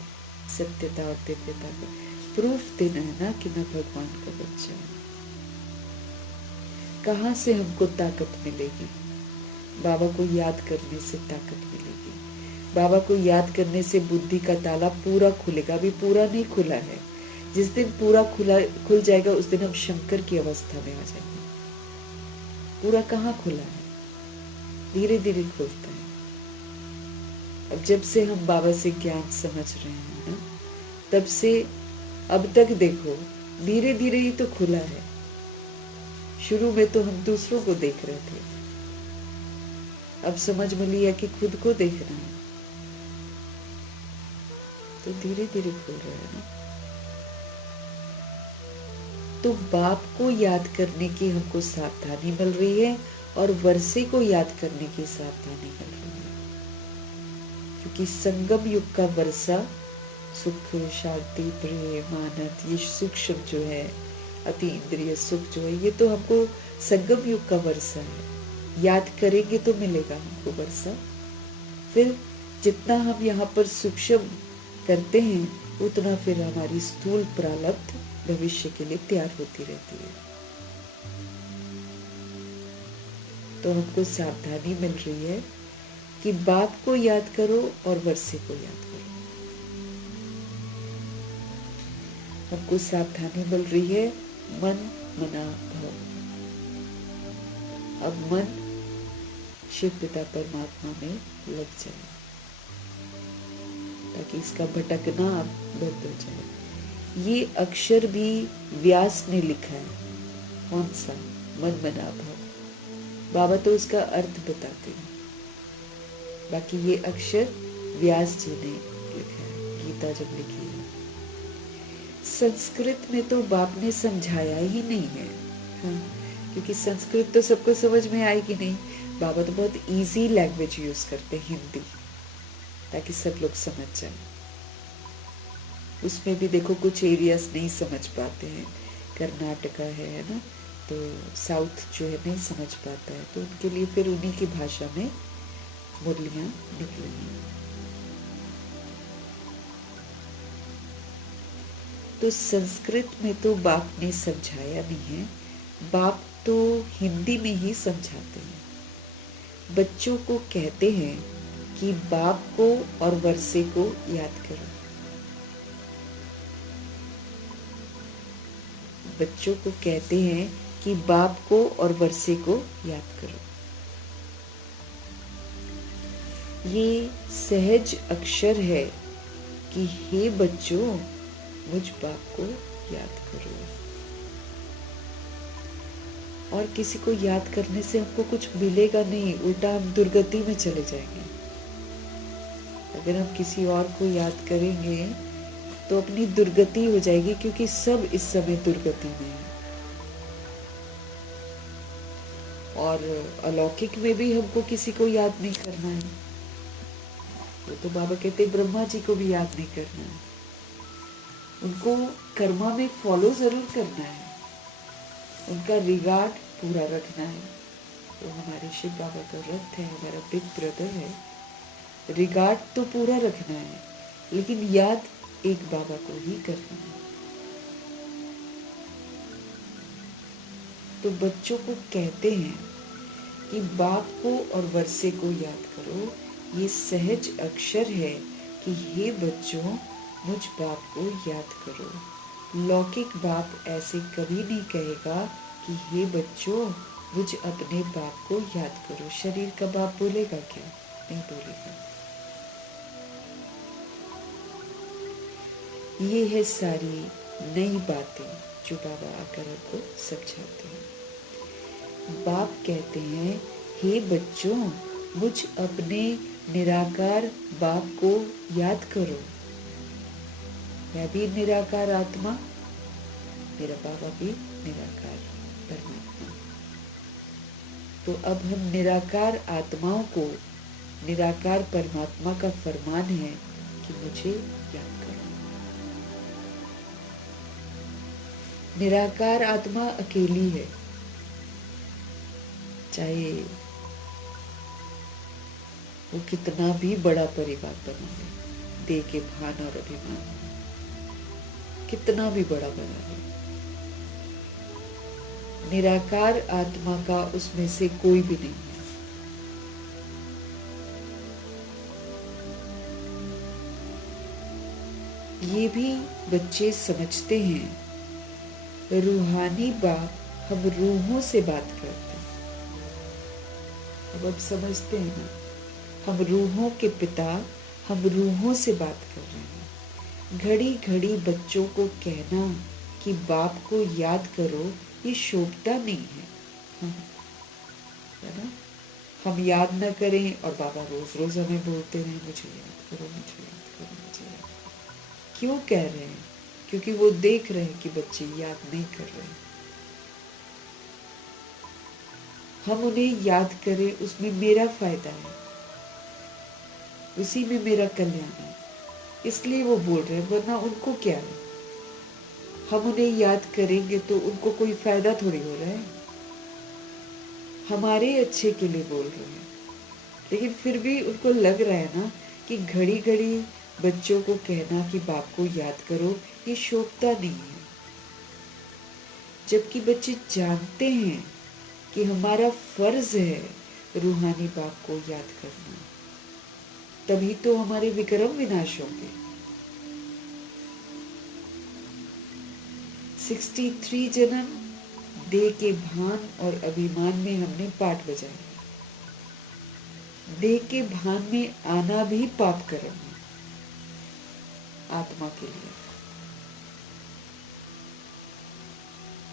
सत्यता और दिव्यता का प्रूफ देना है ना कि मैं भगवान का बच्चा हूं। कहाँ से हमको ताकत मिलेगी? बाबा को याद करने से ताकत मिलेगी। बाबा को याद करने से बुद्धि का ताला पूरा खुलेगा। अभी पूरा नहीं खुला है, जिस दिन पूरा खुल जाएगा उस दिन हम शंकर की अवस्था में आ जाएंगे। पूरा कहाँ खुला है, धीरे धीरे खुलता है। अब जब से हम बाबा से ज्ञान समझ रहे हैं ना, तब से अब तक देखो धीरे धीरे ही तो खुला है। शुरू में तो हम दूसरों को देख रहे थे, अब समझ में लिया कि खुद को देखना है, तो धीरे धीरे खुल रहा है ना। तो बाप को याद करने की हमको सावधानी मिल रही है, और वर्षे को याद करने की सावधानी मिल रही है, क्योंकि संगम युग का वर्षा सुख, शांति, प्रेम, आनंद, ये सूक्ष्म जो है, अति इंद्रिय सुख जो है, ये तो हमको संगम युग का वर्षा है। याद करेंगे तो मिलेगा हमको वर्षा। फिर जितना हम यहाँ पर सूक्ष्म करते हैं, उतना फिर हमारी स्थूल प्रारब्ध भविष्य के लिए तैयार होती रहती है। तो हमको सावधानी मिल रही है कि बाप को याद करो और वर्षे को याद करो। हमको सावधानी मिल रही है, मन मना भव। अब मन शिव पिता परमात्मा में लग जाए, ताकि इसका भटकना अब बंद हो जाए। ये अक्षर भी व्यास ने लिखा है। कौन सा? मन मना भव। बाबा तो उसका अर्थ बताते हैं, बाकी ये अक्षर व्यास जी ने लिखा है, गीता जब लिखी है। संस्कृत में तो बाप ने समझाया ही नहीं है, हाँ, क्योंकि संस्कृत तो सबको समझ में आएगी नहीं। बाबा तो बहुत इजी लैंग्वेज यूज करते हैं, हिंदी, ताकि सब लोग समझ जाए। उसमें भी देखो कुछ एरियाज नहीं समझ पाते हैं, कर्नाटका है ना, तो साउथ जो है नहीं समझ पाता है, तो उनके लिए फिर उन्हीं की भाषा में मुरलियाँ निकलेंगी। तो संस्कृत में तो बाप ने समझाया नहीं है, बाप तो हिंदी में ही समझाते हैं। बच्चों को कहते हैं कि बाप को और वर्षे को याद करो। बच्चों को कहते हैं कि बाप को और वर्षे को याद करो। ये सहज अक्षर है कि हे बच्चों मुझ बाप को याद करो। और किसी को याद करने से हमको कुछ मिलेगा नहीं, उल्टा हम दुर्गति में चले जाएंगे। अगर हम किसी और को याद करेंगे तो अपनी दुर्गति हो जाएगी, क्योंकि सब इस समय दुर्गति में है। और अलौकिक में भी हमको किसी को याद नहीं करना है। वो तो बाबा कहते ब्रह्मा जी को भी याद नहीं करना है, उनको कर्मा में फॉलो जरूर करना है, उनका रिगार्ड पूरा रखना है। तो हमारे शिव बाबा का रथ है, हमारा बिग ब्रदर है, रिगार्ड तो पूरा रखना है, लेकिन याद एक बाबा को ही करना है। तो बच्चों को कहते हैं कि बाप को और वर्षे को याद करो। ये सहज अक्षर है कि हे बच्चों मुझ बाप को याद करो। लौकिक बाप ऐसे कभी नहीं कहेगा कि हे बच्चों मुझ अपने बाप को याद करो। शरीर का बाप बोलेगा क्या? नहीं बोलेगा। ये है सारी नई बातें जो बाबा आकर आपको समझाते हैं। बाप कहते हैं हे बच्चों मुझ अपने निराकार बाप को याद करो। मैं भी निराकार आत्मा, मेरा बाबा भी निराकार परमात्मा। तो अब हम निराकार आत्माओं को निराकार परमात्मा का फरमान है कि मुझे याद करो। निराकार आत्मा अकेली है, चाहे वो कितना भी बड़ा परिवार बना ले, देह के भान और अभिमान कितना भी बड़ा बना ले, निराकार आत्मा का उसमें से कोई भी नहीं है। ये भी बच्चे समझते हैं रूहानी बाप हम रूहों से बात करते हैं। अब समझते हैं ना, हम रूहों के पिता, हम रूहों से बात कर रहे हैं। घड़ी घड़ी बच्चों को कहना कि बाप को याद करो ये शोभता नहीं है ना। हम याद न करें और बाबा रोज रोज हमें बोलते रहे मुझे याद करो, मुझे याद करो, मुझे याद करो। क्यों कह रहे हैं? क्योंकि वो देख रहे हैं कि बच्चे याद नहीं कर रहे। हम उन्हें याद करें, उसमें मेरा फायदा है, उसी में मेरा कल्याण है, इसलिए वो बोल रहे हैं, वरना उनको क्या है। हम उन्हें याद करेंगे तो उनको कोई फायदा थोड़ी हो रहा है, हमारे अच्छे के लिए बोल रहे हैं। लेकिन फिर भी उनको लग रहा है ना कि घड़ी घड़ी बच्चों को कहना कि बाप को याद करो ये शोभता नहीं है। जबकि बच्चे जानते हैं कि हमारा फर्ज है रूहानी बाप को याद करना, तभी तो हमारे विक्रम विनाश होंगे। 63 जन्म देह के भान और अभिमान में हमने पाठ बजाया। देह के भान में आना भी पाप कर्म है आत्मा के लिए।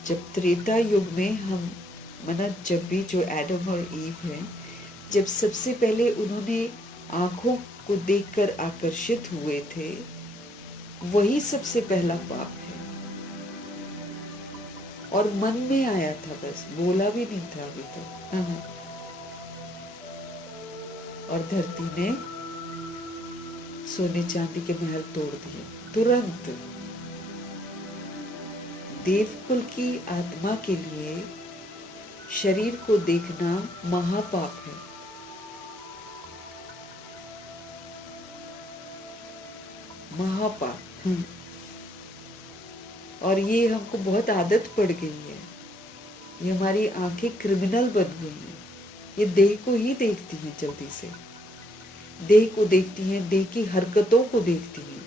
जब त्रेता युग में हम मना, जब भी जो एडम और ईव है, जब सबसे पहले उन्होंने आंखों को देखकर आकर्षित हुए थे, वही सबसे पहला पाप है। और मन में आया था, बस बोला भी नहीं था अभी तक। और धरती ने सोने चांदी के महल तोड़ दिए तुरंत। देवकुल की आत्मा के लिए शरीर को देखना महापाप है। महापाप। और ये हमको बहुत आदत पड़ गई है, ये हमारी आंखें क्रिमिनल बन गई हैं। ये देह को ही देखती हैं, जल्दी से देह को देखती हैं, देह की हरकतों को देखती हैं,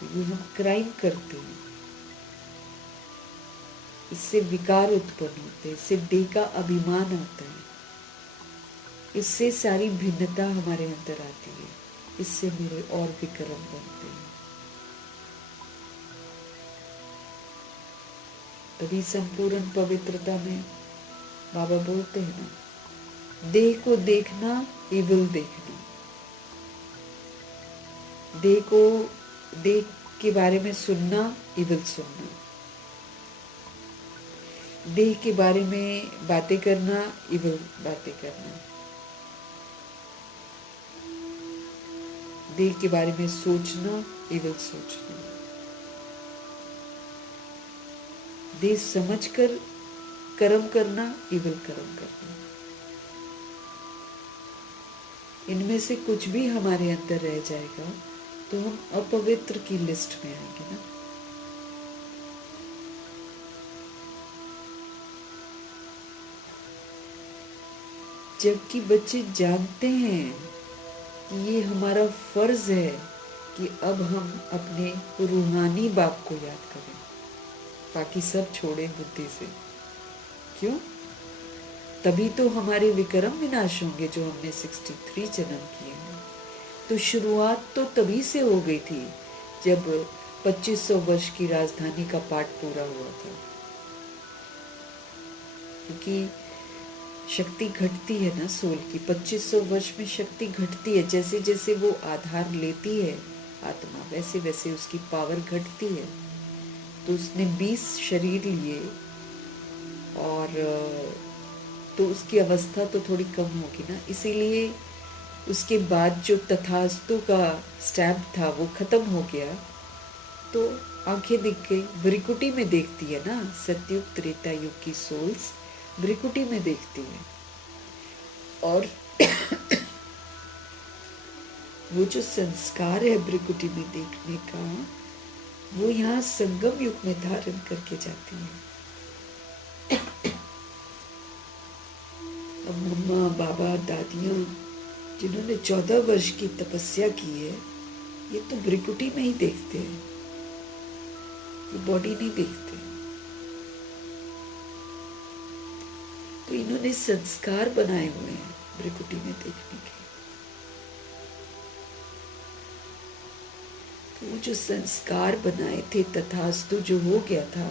तो ये हम क्राइम करते हैं। इससे विकार उत्पन्न होते हैं, इससे देह का अभिमान आता है, इससे सारी भिन्नता हमारे अंदर आती है, इससे मेरे और विक्रम बनते हैं। तभी संपूर्ण पवित्रता में बाबा बोलते हैं ना, देह को देखना इविल देखना, देह के बारे में सुनना इविल सुनना, देह के बारे में बातें करना इविल बातें करना, देह के बारे में सोचना इविल सोचना, देह समझकर कर्म करना इविल कर्म करना। इनमें से कुछ भी हमारे अंदर रह जाएगा तो हम अपवित्र की लिस्ट में आएंगे ना। जबकि बच्चे जानते हैं कि ये हमारा फर्ज है कि अब हम अपने रूहानी बाप को याद करें, बाकी सब छोड़े बुद्धि से। क्यों? तभी तो हमारे विक्रम विनाश होंगे जो हमने 63 जन्म किए हैं। तो शुरुआत तो तभी से हो गई थी जब 2500 वर्ष की राजधानी का पाठ पूरा हुआ था, क्योंकि शक्ति घटती है ना सोल की। 2500 वर्ष में शक्ति घटती है, जैसे जैसे वो आधार लेती है आत्मा, वैसे वैसे उसकी पावर घटती है। तो उसने 20 शरीर लिए और तो उसकी अवस्था तो थोड़ी कम होगी ना, इसीलिए उसके बाद जो तथास्तु का स्टैम्प था वो खत्म हो गया, तो आंखें दिख गई, ब्रिकुटी में देखती है ना। सतयुग त्रेता युग की सोल्स ब्रिकुटी में देखती है, और वो जो संस्कार है ब्रिकुटी में देखने का, वो यहाँ संगम युग में धारण करके जाती है। अब मम्मा बाबा दादियाँ जिन्होंने 14 वर्ष की तपस्या की है, ये तो ब्रिकुटी में ही देखते हैं, ये बॉडी नहीं देखते। तो इन्होंने संस्कार बनाए हुए हैं ब्रिकुटी में देखने के। तो वो जो संस्कार बनाए थे, तथास्तु जो हो गया था,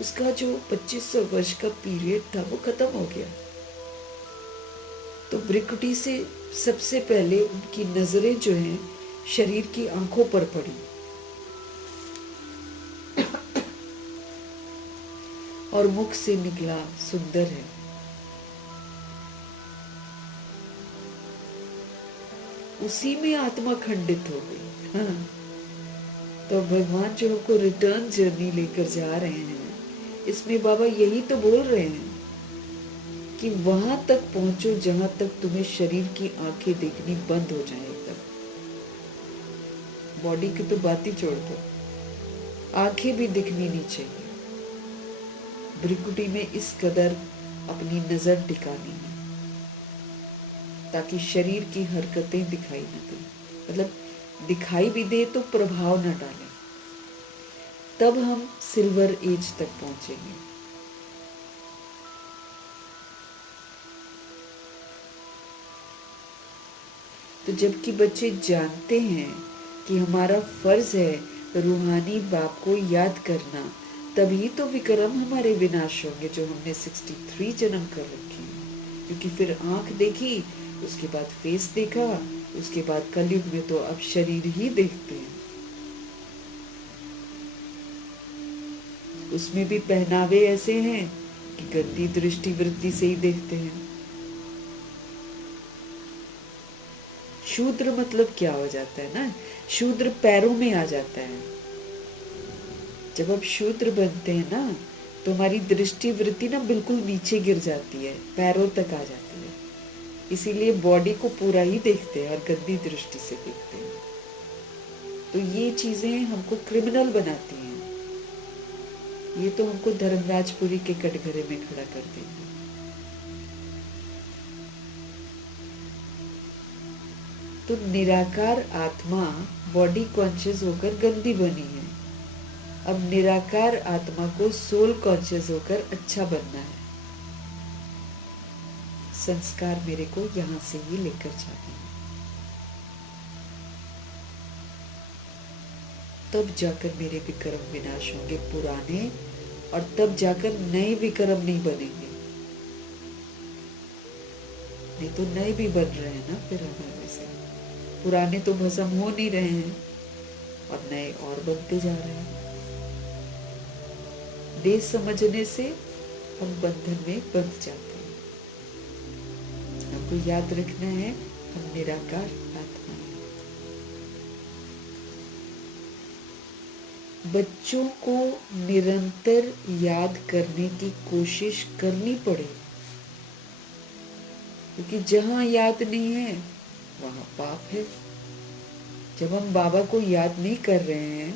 उसका जो 2500 वर्ष का पीरियड था वो खत्म हो गया। तो ब्रिकुटी से सबसे पहले उनकी नजरें जो हैं शरीर की आंखों पर पड़ी, और मुख से निकला सुंदर है। उसी में आत्मा खंडित हो गई। हाँ, तो भगवान जो हमको रिटर्न जर्नी लेकर जा रहे हैं, इसमें बाबा यही तो बोल रहे हैं कि वहां तक पहुंचो जहां तक तुम्हें शरीर की आंखें देखनी बंद हो जाए। तब बॉडी की तो बात ही छोड़ दो, आंखें भी दिखनी नहीं चाहिए। ब्रिकुटी में इस कदर अपनी नजर टिकानी है ताकि शरीर की हरकतें दिखाई न दे, मतलब दिखाई भी दे तो प्रभाव न डाले। तब हम सिल्वर एज तक पहुंचेंगे। तो जबकि बच्चे जानते हैं कि हमारा फर्ज है रूहानी बाप को याद करना, तभी तो विक्रम हमारे विनाश होंगे जो हमने 63 जन्म कर रखे हैं। क्योंकि फिर आंख देखी, उसके बाद फेस देखा, उसके बाद कलयुग में तो अब शरीर ही देखते हैं। उसमें भी पहनावे ऐसे हैं कि गंदी दृष्टि वृत्ति से ही देखते हैं। शूद्र मतलब क्या हो जाता है ना, शूद्र पैरों में आ जाता है। जब आप शूद्र बनते हैं ना, तो हमारी दृष्टि वृत्ति ना बिल्कुल नीचे गिर जाती है, पैरों तक आ जाती है। इसीलिए बॉडी को पूरा ही देखते हैं और गंदी दृष्टि से देखते हैं। तो ये चीजें हमको क्रिमिनल बनाती हैं। ये तो हमको धर्मराजपुरी के कटघरे में खड़ा कर देंगे। तो निराकार आत्मा बॉडी कॉन्शियस होकर गंदी बनी है, अब निराकार आत्मा को सोल कॉन्शियस होकर अच्छा बनना है। संस्कार मेरे को यहां से ही लेकर जाने हैं। तब जाकर मेरे विक्रम विनाश होंगे पुराने, और तब जाकर नए विक्रम नहीं बनेंगे। नहीं तो नए भी बन रहे हैं ना फिर हमारे से। पुराने तो भस्म हो नहीं रहे हैं और नए और बनते जा रहे हैं। देश समझने से हम बंधन में बंध जाते हैं। हमको याद रखना है हम निराकार आत्मा हैं। बच्चों को निरंतर याद करने की कोशिश करनी पड़ेगी, क्योंकि जहां याद नहीं है वहां पाप है। जब हम बाबा को याद नहीं कर रहे हैं,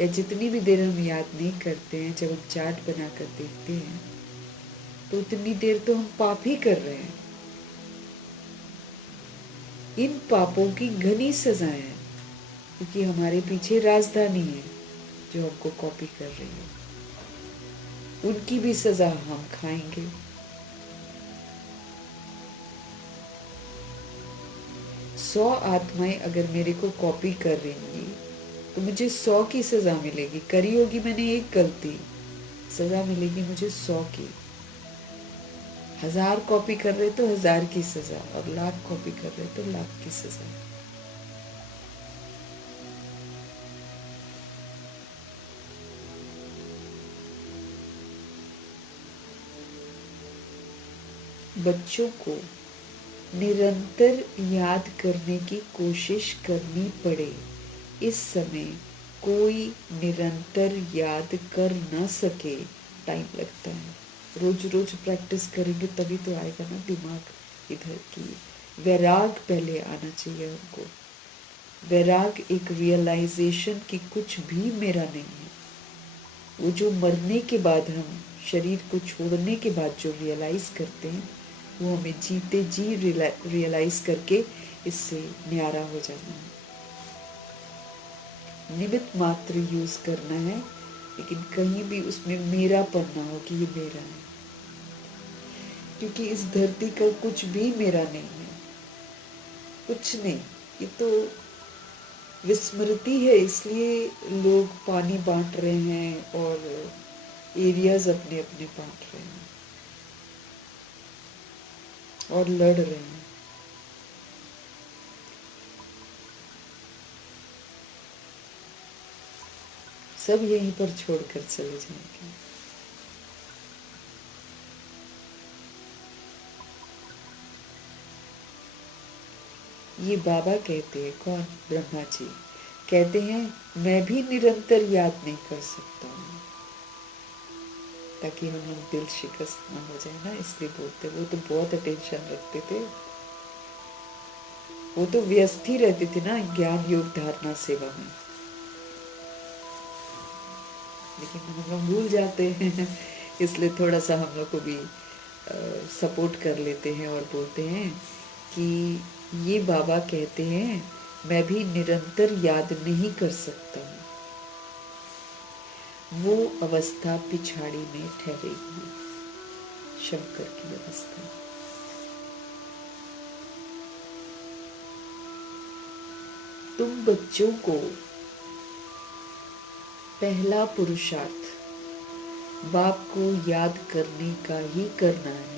या जितनी भी देर हम याद नहीं करते हैं, जब हम चार्ट बनाकर देखते हैं तो उतनी देर तो हम पाप ही कर रहे हैं। इन पापों की घनी सजाएं हैं, क्योंकि हमारे पीछे राजधानी है जो हमको कॉपी कर रही है। उनकी भी सजा हम खाएंगे। 100 आत्माएं अगर मेरे को कॉपी कर रही तो मुझे 100 की सजा मिलेगी। करी होगी मैंने एक गलती, सजा मिलेगी मुझे 100 की। 1000 कॉपी कर रहे तो 1000 की सजा, और 1,00,000 कॉपी कर रहे तो 1,00,000 की सजा। बच्चों को निरंतर याद करने की कोशिश करनी पड़े। इस समय कोई निरंतर याद कर ना सके, टाइम लगता है। रोज रोज प्रैक्टिस करेंगे तभी तो आएगा ना दिमाग इधर की। वैराग पहले आना चाहिए हमको। वैराग एक रियलाइजेशन कि कुछ भी मेरा नहीं है। वो जो मरने के बाद, हम शरीर को छोड़ने के बाद जो रियलाइज करते हैं, वो हमें जीते जी रियलाइज करके इससे न्यारा हो जाना है। निमित्त मात्र यूज करना है, लेकिन कहीं भी उसमें मेरा पन्ना हो कि ये मेरा है, क्योंकि इस धरती का कुछ भी मेरा नहीं है। कुछ नहीं, ये तो विस्मृति है। इसलिए लोग पानी बांट रहे हैं और एरियाज अपने अपने बांट रहे हैं और लड़ रहे हैं। सब यहीं पर छोड़कर चले जाएंगे। ये बाबा कहते हैं, कौन? ब्रह्मा जी कहते हैं मैं भी निरंतर याद नहीं कर सकता हूँ, ताकि हम लोग दिल शिकस्त ना हो जाए ना, इसलिए बोलते। वो तो बहुत अटेंशन रखते थे, वो तो व्यस्त ही रहते थे ना ज्ञान योग धारणा सेवा में, लेकिन हम लोग भूल जाते हैं। इसलिए थोड़ा सा हम लोग को भी सपोर्ट कर लेते हैं और बोलते हैं कि ये बाबा कहते हैं मैं भी निरंतर याद नहीं कर सकता हूँ। वो अवस्था पिछाड़ी में ठहरेगी, शंकर की अवस्था। तुम बच्चों को पहला पुरुषार्थ बाप को याद करने का ही करना है।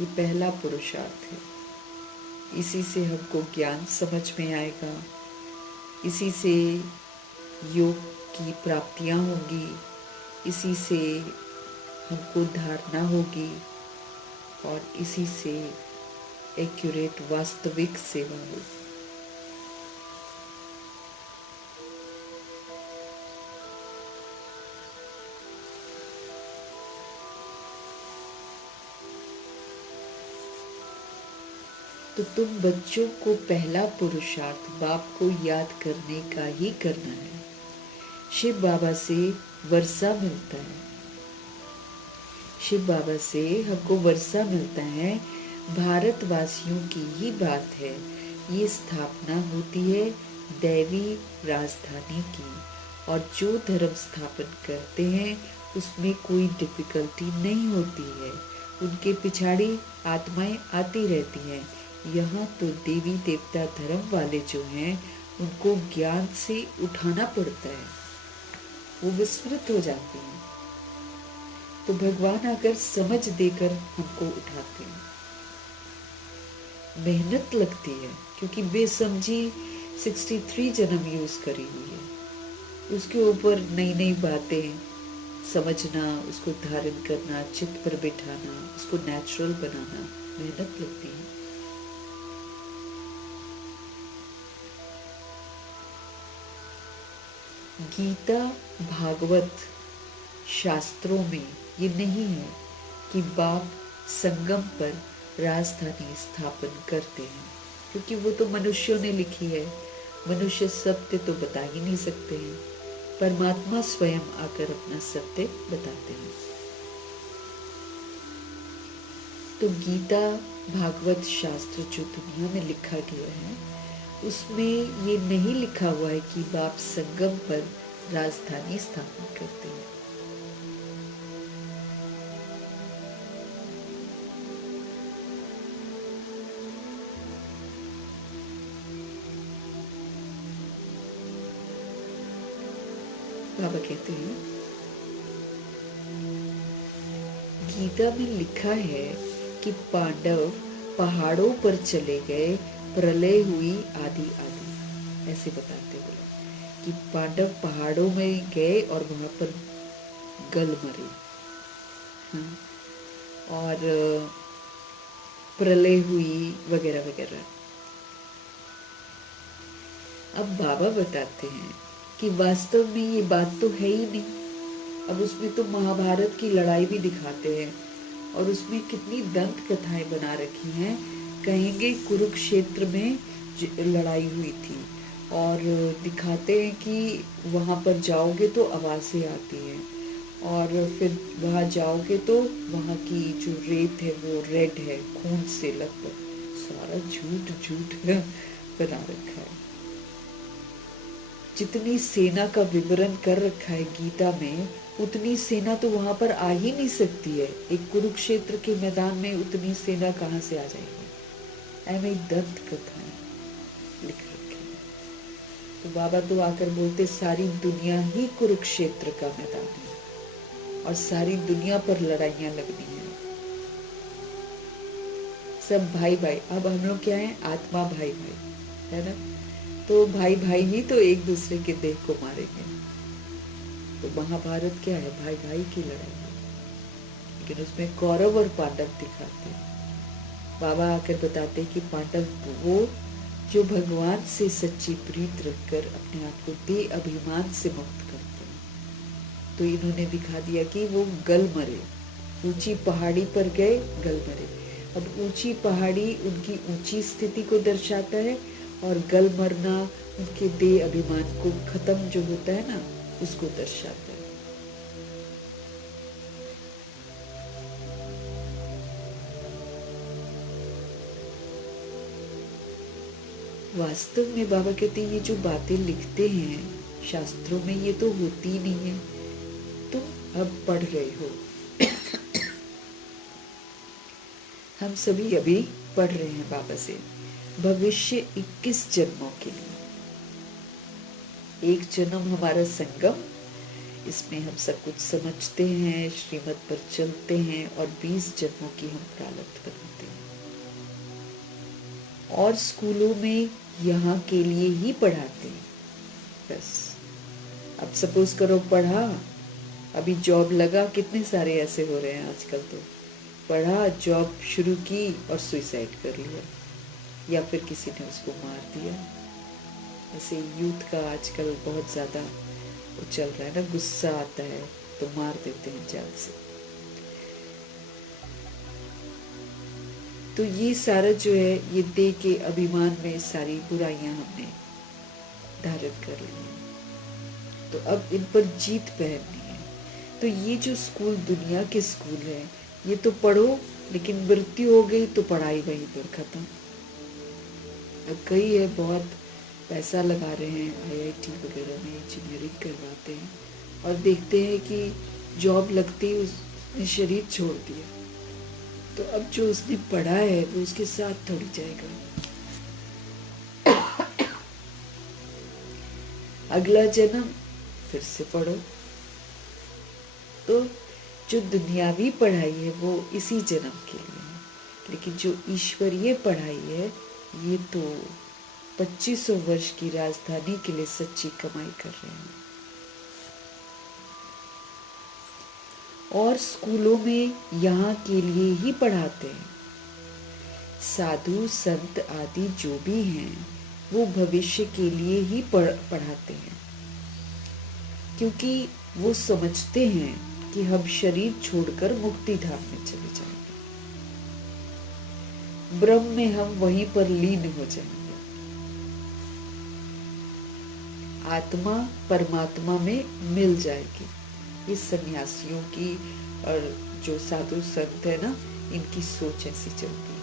ये पहला पुरुषार्थ है। इसी से हमको ज्ञान समझ में आएगा, इसी से योग की प्राप्तियां होंगी, इसी से हमको धारणा होगी, और इसी से एक्यूरेट वास्तविक सेवा होगी। तो तुम बच्चों को पहला पुरुषार्थ बाप को याद करने का ही करना है। शिव बाबा से वर्षा मिलता है, शिव बाबा से हमको वर्षा मिलता है। भारतवासियों की ही बात है, ये स्थापना होती है दैवी राजधानी की, और जो धर्म स्थापन करते हैं उसमें कोई डिफिकल्टी नहीं होती है। उनके पिछाड़ी आत्माएं आती रहती हैं। यहाँ तो देवी देवता धर्म वाले जो हैं उनको ज्ञान से उठाना पड़ता है, वो विस्मृत हो जाते हैं, तो भगवान आकर समझ देकर हमको उठाते हैं। मेहनत लगती है क्योंकि बेसमझी 63 जन्म यूज करी हुई है। उसके ऊपर नई नई बातें समझना, उसको धारण करना, चित्त पर बिठाना, उसको नेचुरल बनाना मेहनत लगती है। गीता भागवत शास्त्रों में ये नहीं है कि बाप संगम पर राजधानी स्थापन करते हैं, क्योंकि वो तो मनुष्यों ने लिखी है। मनुष्य सत्य तो बता ही नहीं सकते हैं, परमात्मा स्वयं आकर अपना सत्य बताते हैं। तो गीता भागवत शास्त्र जो दुनिया में लिखा गया है उसमें ये नहीं लिखा हुआ है कि बाप संगम पर राजधानी स्थापन करते हैं। बाबा कहते हैं गीता में लिखा है कि पांडव पहाड़ों पर चले गए, प्रलय हुई आदि आदि, ऐसे बताते हुए कि पांडव पहाड़ों में गए और वहां पर गल मरे। हाँ, और प्रलय हुई वगैरह वगैरह। अब बाबा बताते हैं कि वास्तव में ये बात तो है ही नहीं। अब उसमें तो महाभारत की लड़ाई भी दिखाते हैं और उसमें कितनी दंत कथाएं बना रखी हैं। कहेंगे कुरुक्षेत्र में लड़ाई हुई थी और दिखाते हैं कि वहाँ पर जाओगे तो आवाज़ें आती हैं और फिर वहाँ जाओगे तो वहाँ की जो रेत है वो रेड है, खून से लगभग। सारा झूठ झूठ बना रखा है। जितनी सेना का विवरण कर रखा है गीता में, उतनी सेना तो वहां पर आ ही नहीं सकती है। एक कुरुक्षेत्र के मैदान में उतनी सेना कहाँ से आ जाएगी? ऐਵੇਂ दंत कथाएं लिख रखे हैं। तो बाबा तो आकर बोलते सारी दुनिया ही कुरुक्षेत्र का मैदान है और सारी दुनिया पर लड़ाइयां लगनी है। सब भाई भाई। अब हम लोग क्या है? आत्मा भाई भाई है ना। तो भाई भाई ही तो एक दूसरे के देह को मारेंगे। तो महाभारत क्या है? भाई भाई की लड़ाई है, लेकिन उसमें कौरव और पांडव दिखाते हैं। बाबा आकर बताते हैं कि पांडव वो जो भगवान से सच्ची प्रीत रखकर अपने आप को देह अभिमान से मुक्त करते हैं। तो इन्होंने दिखा दिया कि वो गल मरे, ऊंची पहाड़ी पर गए, गल मरे। अब ऊंची पहाड़ी उनकी ऊंची स्थिति को दर्शाता है और गल मरना उनके देह अभिमान को खत्म जो होता है ना, उसको दर्शाता है। वास्तव में बाबा कहते हैं ये जो बातें लिखते हैं शास्त्रों में ये तो होती ही नहीं है। तुम अब पढ़ रहे हो हम सभी अभी पढ़ रहे हैं बाबा से भविष्य 21 जन्मों के लिए। एक जन्म हमारा संगम, इसमें हम सब कुछ समझते हैं, श्रीमत पर चलते हैं और 20 जन्मों की हम प्रारब्ध बनाते हैं। और स्कूलों में यहाँ के लिए ही पढ़ाते हैं बस। अब सपोज करो पढ़ा, अभी जॉब लगा, कितने सारे ऐसे हो रहे हैं आजकल। तो पढ़ा, जॉब शुरू की और सुसाइड कर लिया, या फिर किसी ने उसको मार दिया। ऐसे यूथ का आजकल बहुत ज़्यादा वो चल रहा है ना, गुस्सा आता है तो मार देते हैं जान से। तो ये सारा जो है ये देह के अभिमान में सारी बुराइयां हमने धारण कर ली हैं। तो अब इन पर जीत पहननी है। तो ये जो स्कूल दुनिया के स्कूल है, ये तो पढ़ो, लेकिन मृत्यु हो गई तो पढ़ाई वहीं पर खत्म। अब कई है बहुत पैसा लगा रहे हैं, आईआईटी वगैरह में इंजीनियरिंग करवाते हैं और देखते हैं कि जॉब लगती है, उसने शरीर छोड़ दिया, तो अब जो उसने पढ़ा है वो उसके साथ थोड़ी जाएगा। अगला जन्म फिर से पढ़ो। तो जो दुनियावी पढ़ाई है वो इसी जन्म के लिए है, लेकिन जो ईश्वरीय पढ़ाई है ये तो 2500 वर्ष की राजधानी के लिए सच्ची कमाई कर रहे हैं। और स्कूलों में यहाँ के लिए ही पढ़ाते हैं। साधु संत आदि जो भी हैं वो भविष्य के लिए ही पढ़ाते हैं, क्योंकि वो समझते हैं कि हम शरीर छोड़कर मुक्ति धाम में चले जाएंगे, ब्रह्म में हम वहीं पर लीन हो जाएंगे, आत्मा परमात्मा में मिल जाएगी। ये सन्यासियों की और जो साधु संत है ना, इनकी सोच ऐसी चलती है।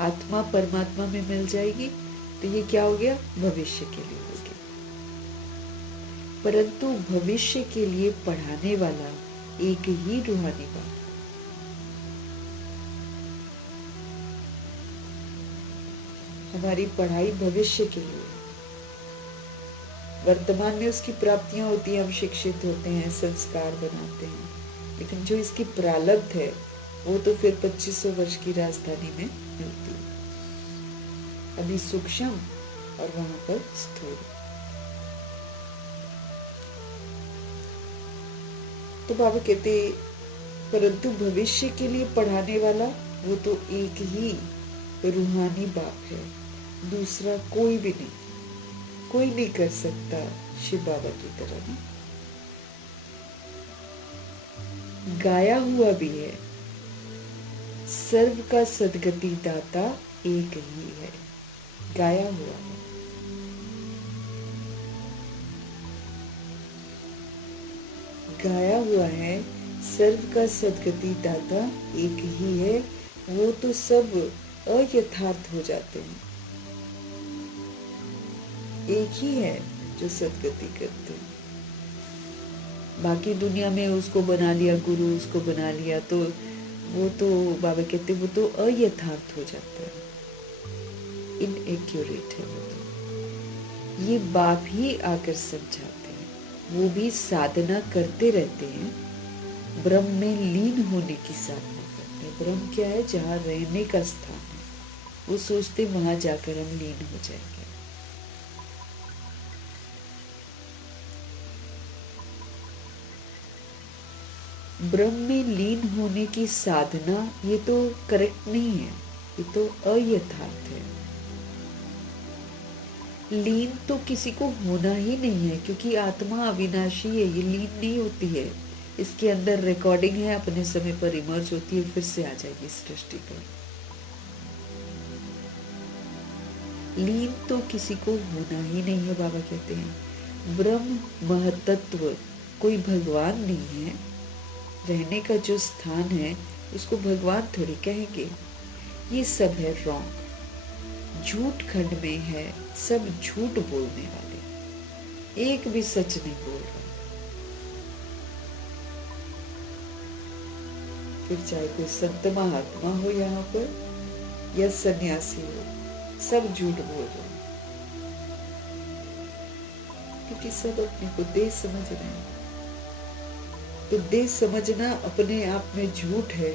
आत्मा परमात्मा में मिल जाएगी तो ये क्या हो गया, भविष्य के लिए हो गया। परंतु भविष्य के लिए पढ़ाने वाला एक ही रूहानी बाप है। हमारी पढ़ाई भविष्य के लिए है। वर्तमान में उसकी प्राप्तियां होती हैं, हम शिक्षित होते हैं, संस्कार बनाते हैं, लेकिन जो इसकी प्रारब्ध है वो तो फिर 2500 वर्ष की राजधानी में मिलती है। अभी सूक्ष्म और वहां पर स्थूल। तो बाबा कहते परंतु भविष्य के लिए पढ़ाने वाला वो तो एक ही रूहानी बाप है, दूसरा कोई भी नहीं, कोई नहीं कर सकता शिव बाबा की तरह ना। गाया हुआ भी है, सर्व का सदगति दाता एक ही है, गाया हुआ है। गाया हुआ है, सर्व का सदगति दाता एक ही है, वो तो सब अयथार्थ हो जाते हैं। एक ही है जो सदगति करते हैं। बाकी दुनिया में उसको बना लिया गुरु, उसको बना लिया, तो वो तो बाबा कहते वो तो अयथार्थ हो जाता है, इनएक्यूरेट है वो तो। ये बाप ही आकर समझाते हैं, वो भी साधना करते रहते हैं, ब्रह्म में लीन होने की साधना करते हैं। ब्रह्म क्या है, जहाँ रहने का स्थान है, वो सोचते वहां जाकर हम लीन हो जाएंगे। ब्रह्म में लीन होने की साधना ये तो करेक्ट नहीं है, ये तो अयथार्थ है। लीन तो किसी को होना ही नहीं है, क्योंकि आत्मा अविनाशी है, ये लीन नहीं होती है। इसके अंदर रिकॉर्डिंग है, अपने समय पर इमर्ज होती है, फिर से आ जाएगी सृष्टि पर। लीन तो किसी को होना ही नहीं है। बाबा कहते हैं ब्रह्म महतत्व कोई भगवान नहीं है, रहने का जो स्थान है उसको भगवान थोड़ी कहेंगे। ये सब है रॉन्ग, झूठ खंड में है, सब झूठ बोलने वाले, एक भी सच नहीं बोल रहा। फिर चाहे कोई संत महात्मा हो यहाँ पर या सन्यासी हो, सब झूठ बोल रहे हैं, क्योंकि सब अपने को देह समझ रहे हैं। तो देह समझना अपने आप में झूठ है,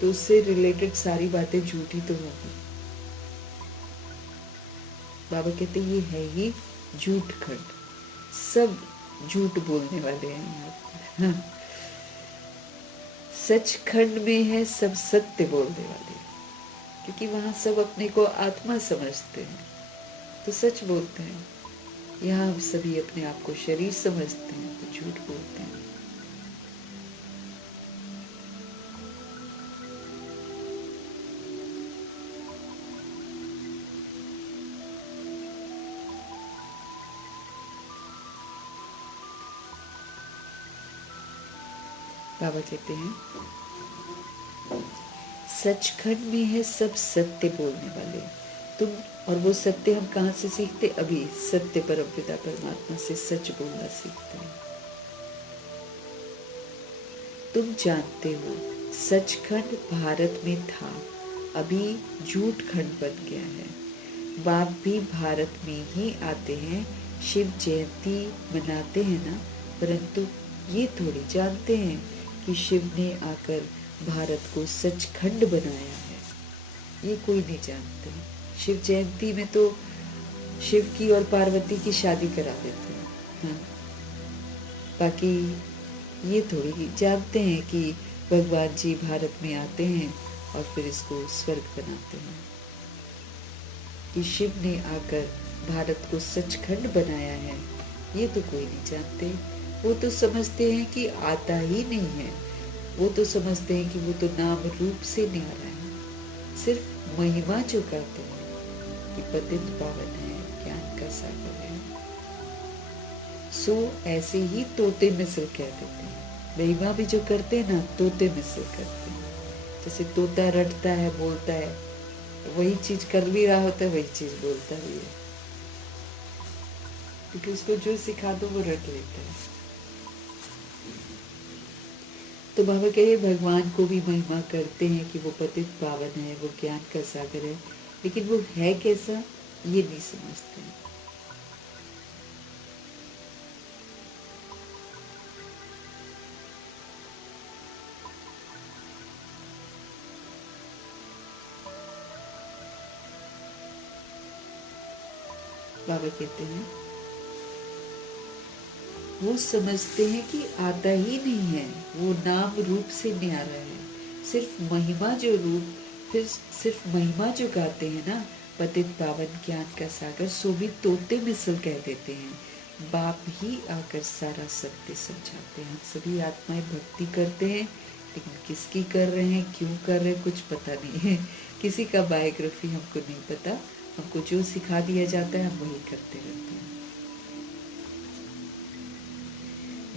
तो उससे रिलेटेड सारी बातें झूठी तो होगी। बाबा कहते ये है ही झूठ खंड, सब झूठ बोलने वाले हैं यहाँ पर। सच खंड में है सब सत्य बोलने वाले, क्योंकि वहां सब अपने को आत्मा समझते हैं तो सच बोलते हैं। यहाँ हम सभी अपने आप को शरीर समझते हैं तो झूठ बोलते हैं। बाबा कहते हैं सचखंड में है सब सत्य बोलने वाले। तुम और वो सत्य हम कहाँ से सीखते? अभी सत्य परमपिता परमात्मा से सच बोलना सीखते हैं। तुम जानते हो सचखंड भारत में था, अभी झूठ खंड बन गया है। बाप भी भारत में ही आते हैं, शिव जयंती मनाते हैं ना, परंतु ये थोड़ी जानते हैं कि शिव ने आकर भारत को सचखंड बनाया है। ये कोई नहीं जानते। शिव जयंती में तो शिव की और पार्वती की शादी करा देते हैं, हाँ। बाकी ये थोड़ी जानते हैं कि भगवान जी भारत में आते हैं और फिर इसको स्वर्ग बनाते हैं। कि शिव ने आकर भारत को सचखंड बनाया है, ये तो कोई नहीं जानते। वो तो समझते हैं कि आता ही नहीं है। वो तो समझते हैं कि वो तो नाम रूप से न्यारा है, सिर्फ महिमा जो गाते हैं कि पतित पावन है, ज्ञान का सागर है। सो ऐसे ही तोते मिसल कह देते हैं। महिमा भी जो करते हैं ना, तोते मिसल करते हैं। जैसे तोता रटता है, बोलता है, वही चीज कर भी रहा होता है, वही चीज बोलता भी है, क्योंकि उसको जो सिखा दो वो रट लेता है। तो बाबा कहे भगवान को भी महिमा करते हैं कि वो पतित पावन है, वो ज्ञान का सागर है, लेकिन वो है कैसा ये नहीं समझते हैं। बाबा कहते हैं वो समझते हैं कि आता ही नहीं है, वो नाम रूप से न्यारा है, सिर्फ महिमा जो रूप, फिर सिर्फ महिमा जो गाते हैं ना, पतित पावन ज्ञान का सागर, सो भी तोते मिसल कह देते हैं। बाप ही आकर सारा सत्य समझाते हैं। हम सभी आत्माएं भक्ति करते हैं, लेकिन किसकी कर रहे हैं, क्यों कर रहे हैं, कुछ पता नहीं है। किसी का बायोग्राफी हमको नहीं पता। हमको जो सिखा दिया जाता है हम वही करते रहते हैं।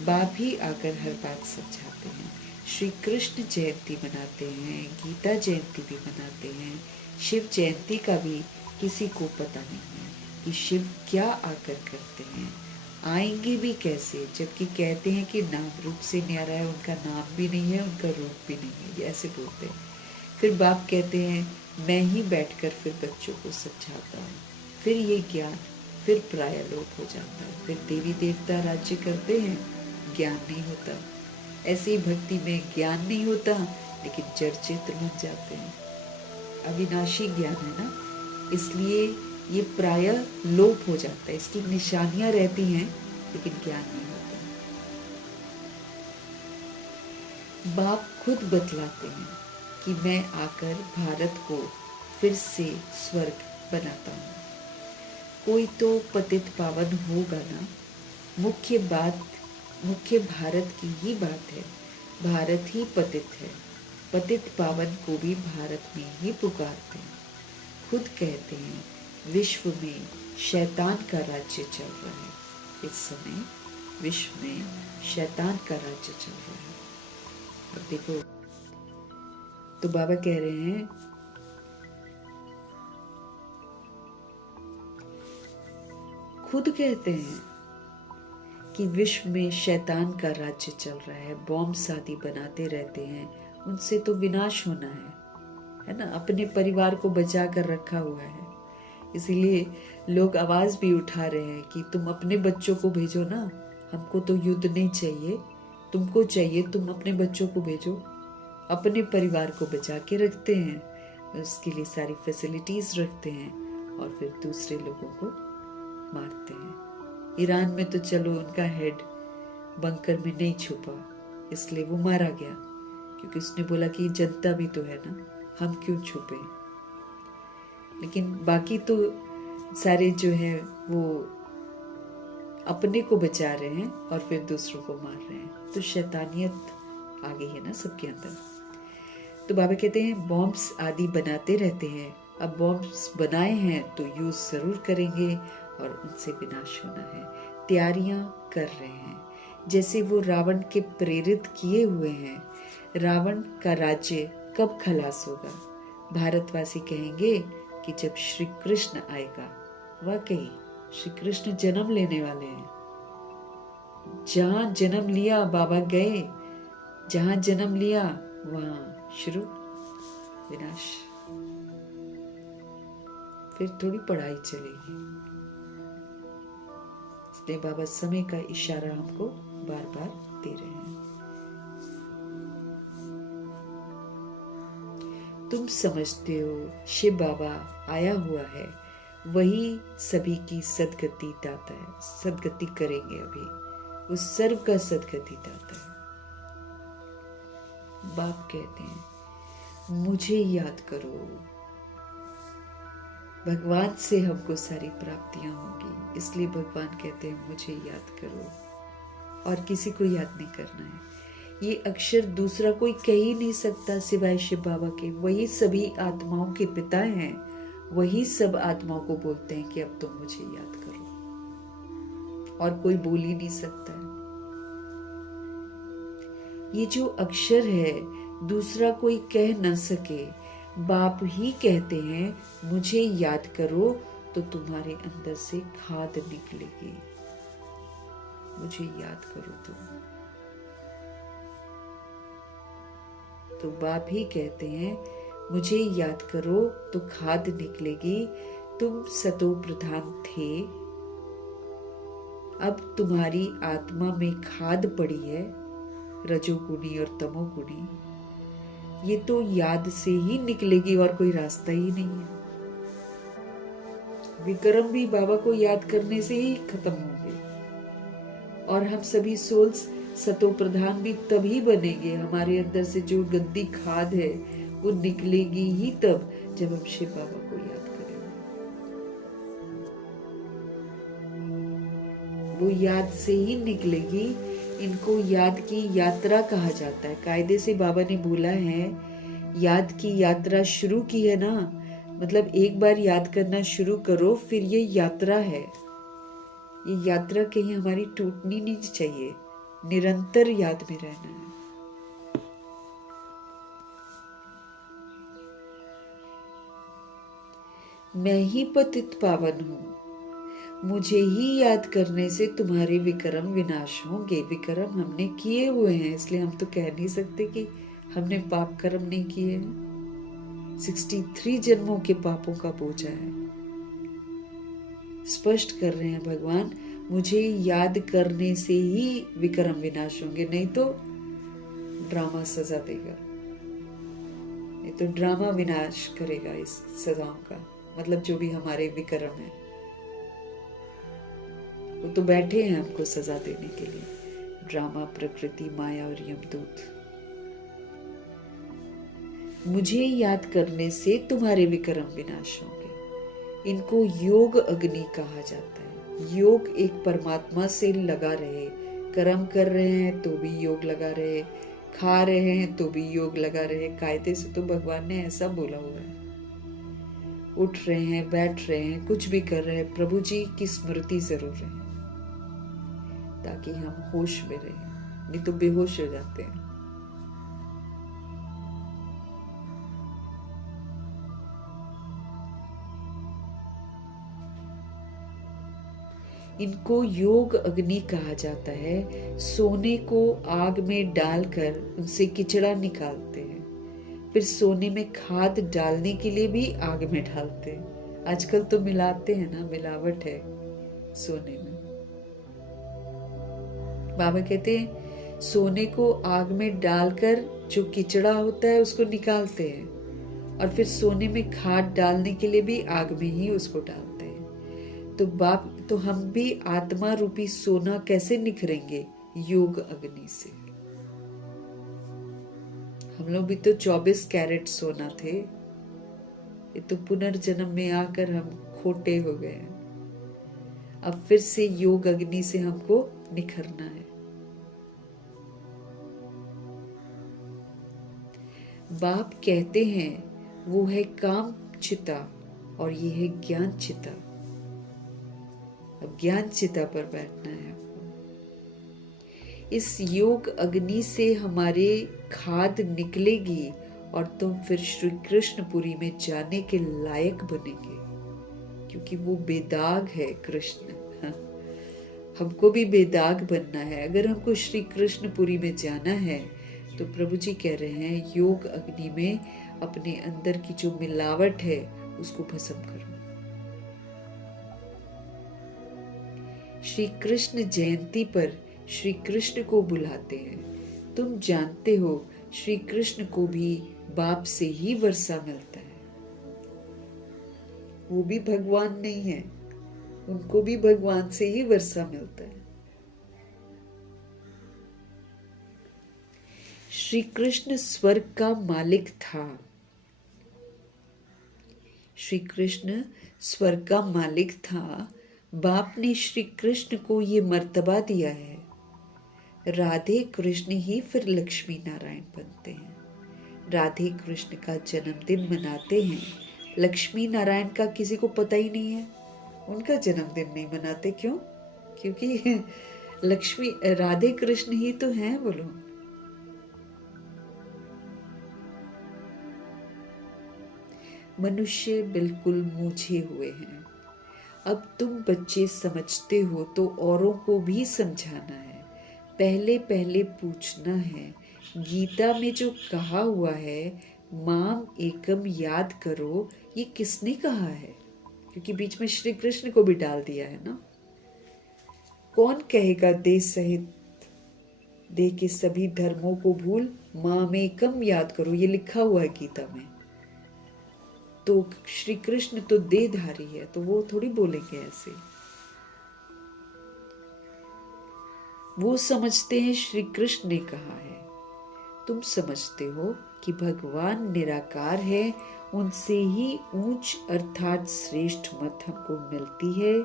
बाप ही आकर हर बात समझाते हैं। श्री कृष्ण जयंती मनाते हैं, गीता जयंती भी मनाते हैं, शिव जयंती का भी किसी को पता नहीं है कि शिव क्या आकर करते हैं, आएंगे भी कैसे, जबकि कहते हैं कि नाम रूप से न्यारा है, उनका नाम भी नहीं है, उनका रूप भी नहीं है, ये ऐसे बोलते हैं। फिर बाप कहते हैं मैं ही बैठकर फिर बच्चों को समझाता हूँ, फिर ये ज्ञान फिर प्रायलोप हो जाता है, फिर देवी देवता राज्य करते हैं, ज्ञान नहीं होता। ऐसी भक्ति में ज्ञान नहीं होता, लेकिन जड़ चित्र बन जाते हैं। अविनाशी ज्ञान है ना, इसलिए ये प्राय लोप हो जाता है। इसकी निशानियां रहती हैं, लेकिन ज्ञान नहीं होता। बाप खुद बतलाते हैं कि मैं आकर भारत को फिर से स्वर्ग बनाता हूँ। कोई तो पतित पावन होगा ना। मुख्य भारत की ही बात है। भारत ही पतित है। पतित पावन को भी भारत में ही पुकारते हैं। खुद कहते हैं विश्व में शैतान का राज्य चल रहा है। इस समय विश्व में शैतान का राज्य चल रहा है। अब देखो, तो बाबा कह रहे हैं खुद कहते हैं कि विश्व में शैतान का राज्य चल रहा है, बॉम्ब आदि बनाते रहते हैं, उनसे तो विनाश होना है ना। अपने परिवार को बचा कर रखा हुआ है, इसीलिए लोग आवाज भी उठा रहे हैं कि तुम अपने बच्चों को भेजो ना, हमको तो युद्ध नहीं चाहिए, तुमको चाहिए, तुम अपने बच्चों को भेजो। अपने परिवार को बचा के रखते हैं, उसके लिए सारी फैसिलिटीज रखते हैं, और फिर दूसरे लोगों को मारते हैं। ईरान में तो चलो उनका हेड बंकर में नहीं छुपा, इसलिए वो मारा गया, क्योंकि उसने बोला कि जनता भी तो है ना, हम क्यों छुपे। लेकिन बाकी तो सारे जो है वो अपने को बचा रहे हैं और फिर दूसरों को मार रहे हैं। तो शैतानियत आ गई है ना सबके अंदर। तो बाबा कहते हैं बॉम्ब्स आदि बनाते रहते हैं। अब बॉम्ब्स बनाए हैं तो यूज जरूर करेंगे और उनसे विनाश होना है। तैयारियां कर रहे हैं, जैसे वो रावण के प्रेरित किए हुए हैं। रावण का राज्य कब खलास होगा? भारतवासी कहेंगे कि जब श्री कृष्ण आएगा। वाकई श्री कृष्ण जन्म लेने वाले हैं। जहां जन्म लिया बाबा गए, जहां जन्म लिया वहां शुरू विनाश। फिर थोड़ी पढ़ाई चलेगी। इसलिए बाबा समय का इशारा हमको बार बार दे रहे हैं। तुम समझते हो शिव बाबा आया हुआ है, वही सभी की सदगति दाता है। सदगति करेंगे अभी, वो सर्व का सदगति दाता है। बाप कहते हैं मुझे याद करो। भगवान से हमको सारी प्राप्तियां होंगी, इसलिए भगवान कहते हैं मुझे याद करो, और किसी को याद नहीं करना है। ये अक्षर दूसरा कोई कह ही नहीं सकता सिवाय शिव बाबा के। वही सभी आत्माओं के पिता हैं, वही सब आत्माओं को बोलते हैं कि अब तुम मुझे याद करो, और कोई बोल ही नहीं सकता है। ये जो अक्षर है दूसरा कोई कह न सके, बाप ही कहते हैं मुझे याद करो, तो तुम्हारे अंदर से खाद निकलेगी। मुझे याद करो तुम। तो बाप ही कहते हैं मुझे याद करो तो खाद निकलेगी। तुम सतो प्रधान थे, अब तुम्हारी आत्मा में खाद पड़ी है, रजोगुणी और तमोगुणी। ये तो याद से ही निकलेगी और कोई रास्ता ही नहीं है। विक्रम भी बाबा को याद करने से ही खत्म होंगे, और हम सभी सोल्स सतो प्रधान भी तभी बनेंगे। हमारे अंदर से जो गंदी खाद है वो निकलेगी ही तब जब हम शिव बाबा को याद करेंगे। वो याद से ही निकलेगी। इनको याद की यात्रा कहा जाता है। कायदे से बाबा ने बोला है याद की यात्रा शुरू की है ना, मतलब एक बार याद करना शुरू करो, फिर ये यात्रा है। ये यात्रा कहीं हमारी टूटनी नहीं चाहिए, निरंतर याद में रहना है। मैं ही पतित पावन हूं, मुझे ही याद करने से तुम्हारे विक्रम विनाश होंगे। विक्रम हमने किए हुए हैं, इसलिए हम तो कह नहीं सकते कि हमने पाप कर्म नहीं किए हैं। 63 जन्मों के पापों का बोझा है। स्पष्ट कर रहे हैं भगवान, मुझे याद करने से ही विक्रम विनाश होंगे, नहीं तो ड्रामा सजा देगा, नहीं तो ड्रामा विनाश करेगा इस सजाओं का। मतलब जो भी हमारे विक्रम है वो तो बैठे हैं हमको सजा देने के लिए। ड्रामा, प्रकृति, माया और यमदूत। मुझे याद करने से तुम्हारे विक्रम विनाश होंगे। इनको योग अग्नि कहा जाता है। योग एक परमात्मा से लगा रहे। कर्म कर रहे हैं तो भी योग लगा रहे, खा रहे हैं तो भी योग लगा रहे। कायदे से तो भगवान ने ऐसा बोला हुआ है। उठ रहे हैं, बैठ रहे हैं, कुछ भी कर रहे हैं, प्रभु जी की स्मृति जरूर रहे, ताकि हम होश में रहें, नहीं तो बेहोश हो जाते हैं। इनको योग अग्नि कहा जाता है। सोने को आग में डालकर उनसे किचड़ा निकालते हैं, फिर सोने में खाद डालने के लिए भी आग में डालते हैं। आजकल तो मिलाते हैं ना, मिलावट है सोने में। बाबा कहते हैं सोने को आग में डालकर जो किचड़ा होता है उसको निकालते हैं, और फिर सोने में खाद डालने के लिए भी आग में ही उसको डालते हैं। तो हम भी आत्मा रूपी सोना कैसे निखरेंगे? योग अग्नि से। हम लोग भी तो 24 कैरेट सोना थे, ये तो पुनर्जन्म में आकर हम खोटे हो गए हैं। अब फिर से योग अग्नि से हमको निखरना है। बाप कहते हैं वो है काम चिता और ये है ज्ञान चिता। अब ज्ञान चिता पर बैठना है आपको। इस योग अग्नि से हमारे खाद निकलेगी और तुम फिर श्री कृष्णपुरी में जाने के लायक बनेंगे, क्योंकि वो बेदाग है कृष्ण। हाँ, हमको भी बेदाग बनना है। अगर हमको श्री कृष्णपुरी में जाना है तो प्रभु जी कह रहे हैं योग अग्नि में अपने अंदर की जो मिलावट है उसको भस्म करो। श्री कृष्ण जयंती पर श्री कृष्ण को बुलाते हैं। तुम जानते हो श्री कृष्ण को भी बाप से ही वर्षा मिलता है। वो भी भगवान नहीं है, उनको भी भगवान से ही वर्षा मिलता है। श्री कृष्ण स्वर्ग का मालिक था। श्री कृष्ण स्वर्ग का मालिक था। बाप ने श्री कृष्ण को ये मर्तबा दिया है। राधे कृष्ण ही फिर लक्ष्मी नारायण बनते हैं। राधे कृष्ण का जन्मदिन मनाते हैं, लक्ष्मी नारायण का किसी को पता ही नहीं है। उनका जन्मदिन नहीं मनाते। क्यों? क्योंकि लक्ष्मी राधे कृष्ण ही तो हैं वो लोग। मनुष्य बिल्कुल मूझे हुए हैं। अब तुम बच्चे समझते हो तो औरों को भी समझाना है। पहले पहले पूछना है, गीता में जो कहा हुआ है माम एकम याद करो, ये किसने कहा है? क्योंकि बीच में श्री कृष्ण को भी डाल दिया है ना। कौन कहेगा देह सहित देह के सभी धर्मों को भूल, माम एकम याद करो, ये लिखा हुआ है गीता में। तो श्री कृष्ण तो देहधारी है, तो वो थोड़ी बोलेंगे ऐसे। वो समझते हैं श्री कृष्ण ने कहा है। तुम समझते हो कि भगवान निराकार है, उनसे ही ऊंच अर्थात श्रेष्ठ मत हमको मिलती है।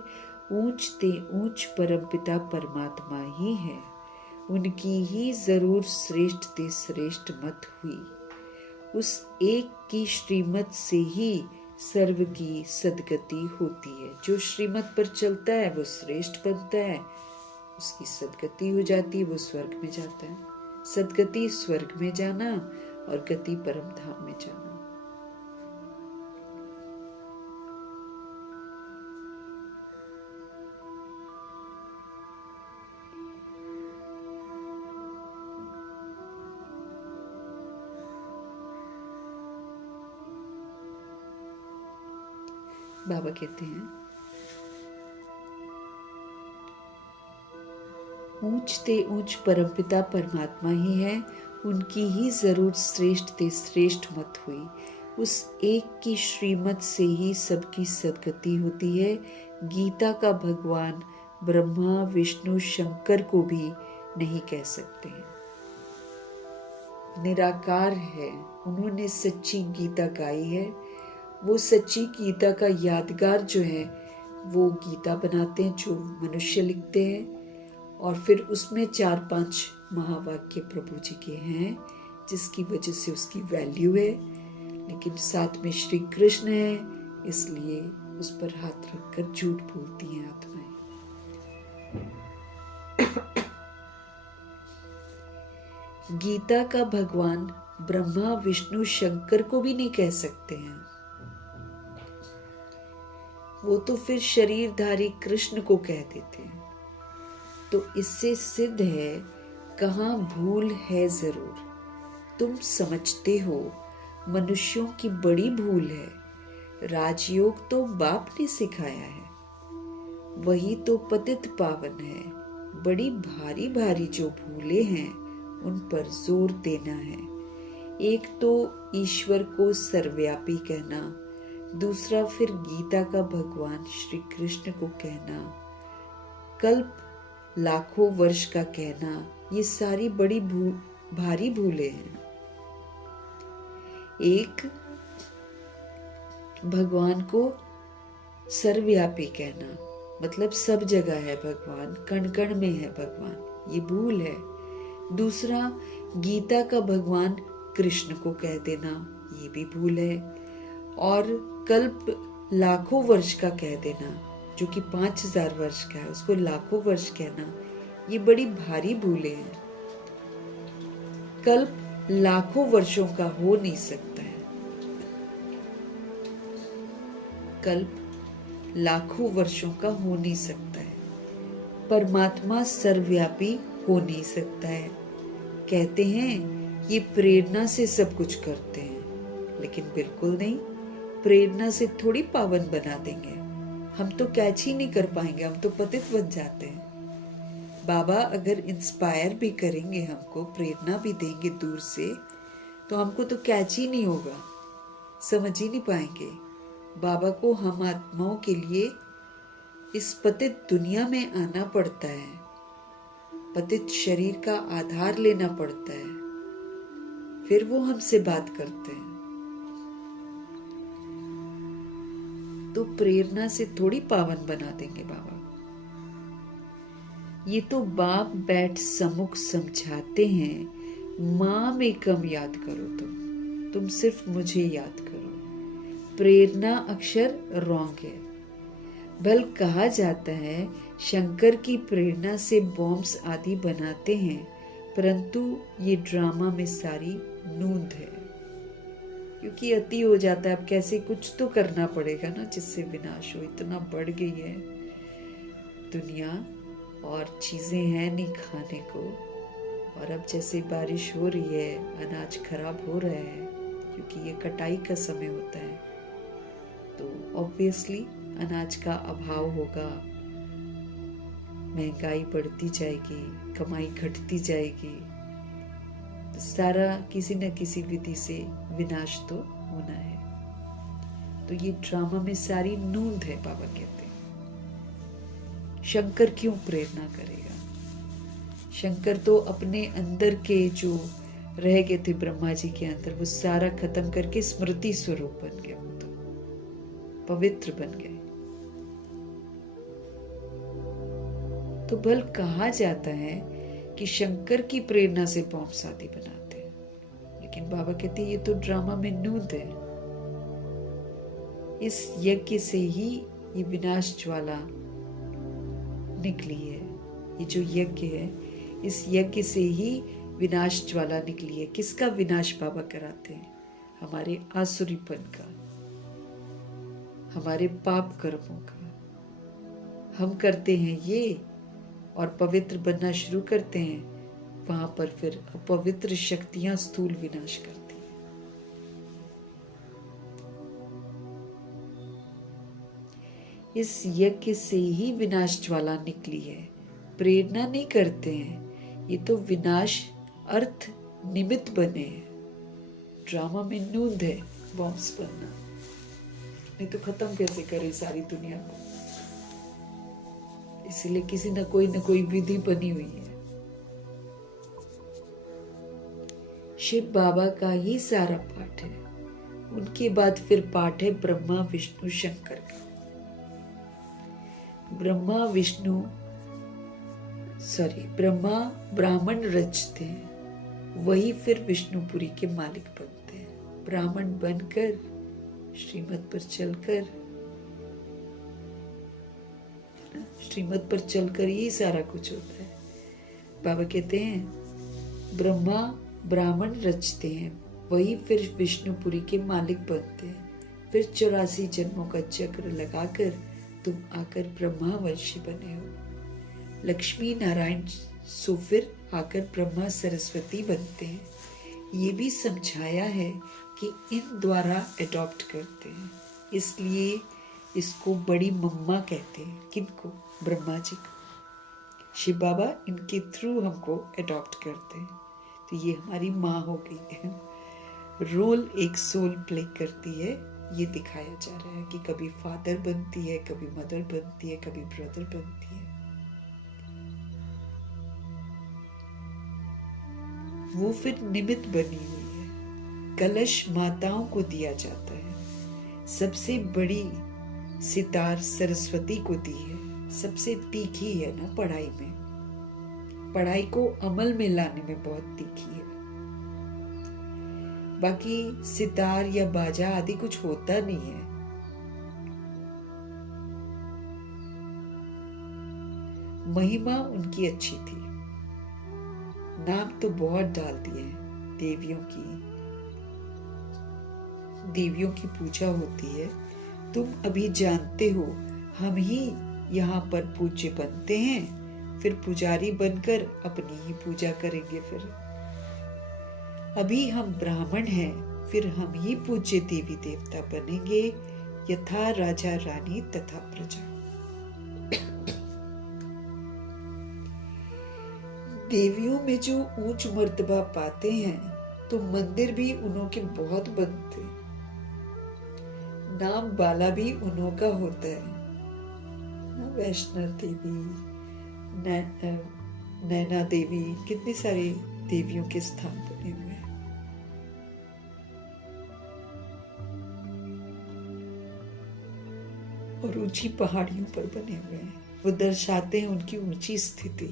ऊंच ते ऊंच परमपिता परमात्मा ही है, उनकी ही जरूर श्रेष्ठ ते श्रेष्ठ मत हुई। उस एक की श्रीमत से ही सर्व की सदगति होती है। जो श्रीमत पर चलता है वो श्रेष्ठ बनता है, उसकी सदगति हो जाती है, वो स्वर्ग में जाता है। सदगति स्वर्ग में जाना और गति परम धाम में जाना। बाबा कहते हैं ऊंच ते ऊंच परमपिता परमात्मा ही है, उनकी ही जरूर श्रेष्ठ ते श्रेष्ठ मत हुई। उस एक की श्रीमत से ही सबकी सदगति होती है। गीता का भगवान ब्रह्मा विष्णु शंकर को भी नहीं कह सकते हैं। निराकार है, उन्होंने सच्ची गीता गाई है। वो सच्ची गीता का यादगार जो है वो गीता बनाते हैं, जो मनुष्य लिखते हैं, और फिर उसमें 4-5 महावाक्य प्रभु जी के हैं, जिसकी वजह से उसकी वैल्यू है। लेकिन साथ में श्री कृष्ण है, इसलिए उस पर हाथ रखकर झूठ बोलती हैं आत्माएं। गीता का भगवान ब्रह्मा विष्णु शंकर को भी नहीं कह सकते हैं। वो तो फिर शरीरधारी कृष्ण को कह देते हैं। तो इससे सिद्ध है कहाँ भूल है जरूर। तुम समझते हो मनुष्यों की बड़ी भूल है। राजयोग तो बाप ने सिखाया है, वही तो पतित पावन है। बड़ी भारी भारी जो भूले हैं उन पर जोर देना है। एक तो ईश्वर को सर्वव्यापी कहना, दूसरा फिर गीता का भगवान श्री कृष्ण को कहना, कल्प लाखों वर्ष का कहना, ये सारी बड़ी भारी भूले हैं। एक भगवान को सर्वव्यापी कहना, मतलब सब जगह है भगवान, कण कण में है भगवान, ये भूल है। दूसरा गीता का भगवान कृष्ण को कह देना, ये भी भूल है। और कल्प लाखों वर्ष का कह देना, जो कि 5000 वर्ष का है, उसको लाखों वर्ष कहना, ये बड़ी भारी भूले हैं। कल्प लाखों वर्षों का हो नहीं सकता है। कल्प लाखों वर्षों का हो नहीं सकता है। परमात्मा सर्वव्यापी हो नहीं सकता है। कहते हैं ये प्रेरणा से सब कुछ करते हैं, लेकिन बिल्कुल नहीं। प्रेरणा से थोड़ी पावन बना देंगे। हम तो कैच ही नहीं कर पाएंगे, हम तो पतित बन जाते हैं। बाबा अगर इंस्पायर भी करेंगे, हमको प्रेरणा भी देंगे दूर से, तो हमको तो कैच ही नहीं होगा, समझ ही नहीं पाएंगे। बाबा को हम आत्माओं के लिए इस पतित दुनिया में आना पड़ता है, पतित शरीर का आधार लेना पड़ता है, फिर वो हमसे बात करते हैं। तो प्रेरणा से थोड़ी पावन बना देंगे बाबा। ये तो बाप बैठ सम्मुख समझाते हैं, माँ में कम याद करो, तुम सिर्फ मुझे याद करो। प्रेरणा अक्षर रॉन्ग है। भल कहा जाता है शंकर की प्रेरणा से बॉम्ब्स आदि बनाते हैं, परंतु ये ड्रामा में सारी नूंद है, क्योंकि अति हो जाता है। अब कैसे, कुछ तो करना पड़ेगा ना जिससे विनाश हो। इतना बढ़ गई है दुनिया और चीजें हैं नहीं खाने को। और अब जैसे बारिश हो रही है, अनाज खराब हो रहा है, क्योंकि ये कटाई का समय होता है, तो ऑब्वियसली अनाज का अभाव होगा, महंगाई बढ़ती जाएगी, कमाई घटती जाएगी, तो सारा किसी न किसी विधि से विनाश तो होना है। तो ये ड्रामा में सारी नूंद है, बाबा कहते हैं। शंकर क्यों प्रेरणा करेगा? शंकर तो अपने अंदर के जो रह गए थे ब्रह्मा जी के अंदर, वो सारा खत्म करके स्मृति स्वरूप बन गए, वो तो पवित्र बन गए। तो भल कहा जाता है कि शंकर की प्रेरणा से बॉम्ब शादी बनाते हैं, लेकिन बाबा कहते हैं ये तो ड्रामा में नूंद है। इस यज्ञ से ही ये विनाश ज्वाला निकली है। ये जो यज्ञ है, इस यज्ञ से ही विनाश ज्वाला निकली है। किसका विनाश बाबा कराते हैं? हमारे आसुरीपन का, हमारे पाप कर्मों का। हम करते हैं ये और पवित्र बनना शुरू करते हैं, वहां पर फिर अपवित्र शक्तियां स्थूल विनाश करती हैं। इस यज्ञ से ही विनाश ज्वाला निकली है, प्रेरणा नहीं करते हैं। ये तो विनाश अर्थ निमित्त बने हैं। ड्रामा में नूंद है बॉम्ब्स बनना, नहीं तो खत्म कैसे करे सारी दुनिया को। इसलिए किसी न कोई विधि बनी हुई है। शिव बाबा का ही सारा पाठ है। उनके बाद फिर पाठ है ब्रह्मा विष्णु शंकर का। ब्रह्मा ब्राह्मण रचते हैं, वही फिर विष्णुपुरी के मालिक बनते हैं। ब्राह्मण बनकर, श्रीमत पर चलकर ही सारा कुछ होता है। बाबा कहते हैं ब्रह्मा ब्राह्मण रचते हैं, वही फिर विष्णुपुरी के मालिक बनते हैं। फिर 84 जन्मों का चक्र लगाकर तुम आकर ब्रह्मावंशी बने हो। लक्ष्मी नारायण सो फिर आकर ब्रह्मा सरस्वती बनते हैं। ये भी समझाया है कि इन द्वारा अडॉप्ट करते हैं, इसलिए इसको बड़ी मम्मा कहते हैं। किनको? ब्रह्मा जी को। शिव बाबा इनके थ्रू हमको अडॉप्ट करते हैं, तो ये हमारी माँ हो गई है। रोल एक सोल प्ले करती है, ये दिखाया जा रहा है कि कभी फादर बनती है, कभी मदर बनती है, कभी ब्रदर बनती है। वो फिर निमित्त बनी हुई है। कलश माताओं को दिया जाता है। सबसे बड़ी सितार सरस्वती को दी है। सबसे तीखी है ना पढ़ाई में, पढ़ाई को अमल में लाने में बहुत तीखी है। बाकी सितार या बाजा आदि कुछ होता नहीं है। महिमा उनकी अच्छी थी, नाम तो बहुत डाल दिए हैं, देवियों की पूजा होती है। तुम अभी जानते हो हम ही यहाँ पर पूज्य बनते हैं, फिर पुजारी बनकर अपनी ही पूजा करेंगे। फिर अभी हम ब्राह्मण हैं, फिर हम ही पूज्य देवी देवता बनेंगे, यथा राजा रानी तथा प्रजा। देवियों में जो ऊंच मर्तबा पाते हैं तो मंदिर भी उन्हों के बहुत बनते, नाम बाला भी उन्हों का होता है। वैष्णव देवी, नैना देवी, कितने सारे देवियों के स्थान बने हुए हैं। और ऊंची पहाड़ियों पर बने हुए हैं, वो दर्शाते हैं उनकी ऊंची स्थिति।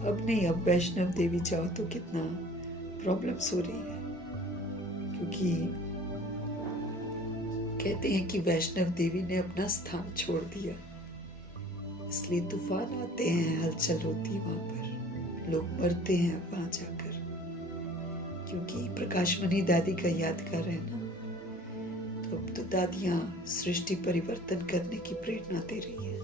अब नहीं, अब वैष्णव देवी जाओ तो कितना प्रॉब्लम्स हो रही है, क्योंकि कहते हैं कि वैष्णव देवी ने अपना स्थान छोड़ दिया, इसलिए तूफान आते हैं, हलचल होती है वहां पर, लोग मरते हैं वहां जाकर। क्योंकि प्रकाशमणि दादी का याद कर रहे हैं ना, तो अब तो दादियां सृष्टि परिवर्तन करने की प्रेरणा दे रही है।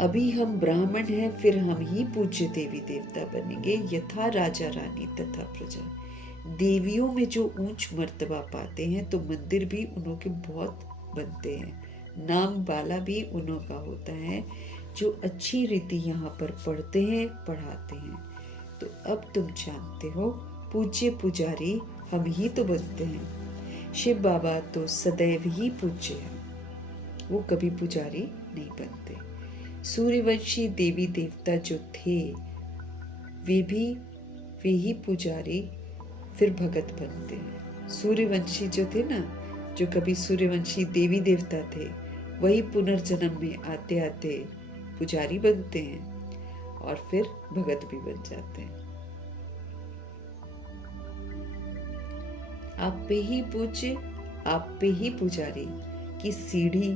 अभी हम ब्राह्मण हैं, फिर हम ही पूज्य देवी देवता बनेंगे, यथा राजा रानी तथा प्रजा। देवियों में जो ऊंच मर्तबा पाते हैं तो मंदिर भी उन्हों के बहुत बनते हैं, नाम बाला भी उन्हों का होता है, जो अच्छी रीति यहाँ पर पढ़ते हैं, पढ़ाते हैं। तो अब तुम जानते हो पूज्य पुजारी हम ही तो बनते हैं। शिव बाबा तो सदैव ही पूज्य हैं, वो कभी पुजारी नहीं बनते। सूर्यवंशी देवी देवता जो थे वे ही पुजारी फिर भगत बनते हैं। सूर्यवंशी जो थे ना, जो कभी सूर्यवंशी देवी देवता थे, वही पुनर्जन्म में आते आते पुजारी बनते हैं और फिर भगत भी बन जाते हैं। आप पे ही पूज्य, आप पे ही पुजारी की सीढ़ी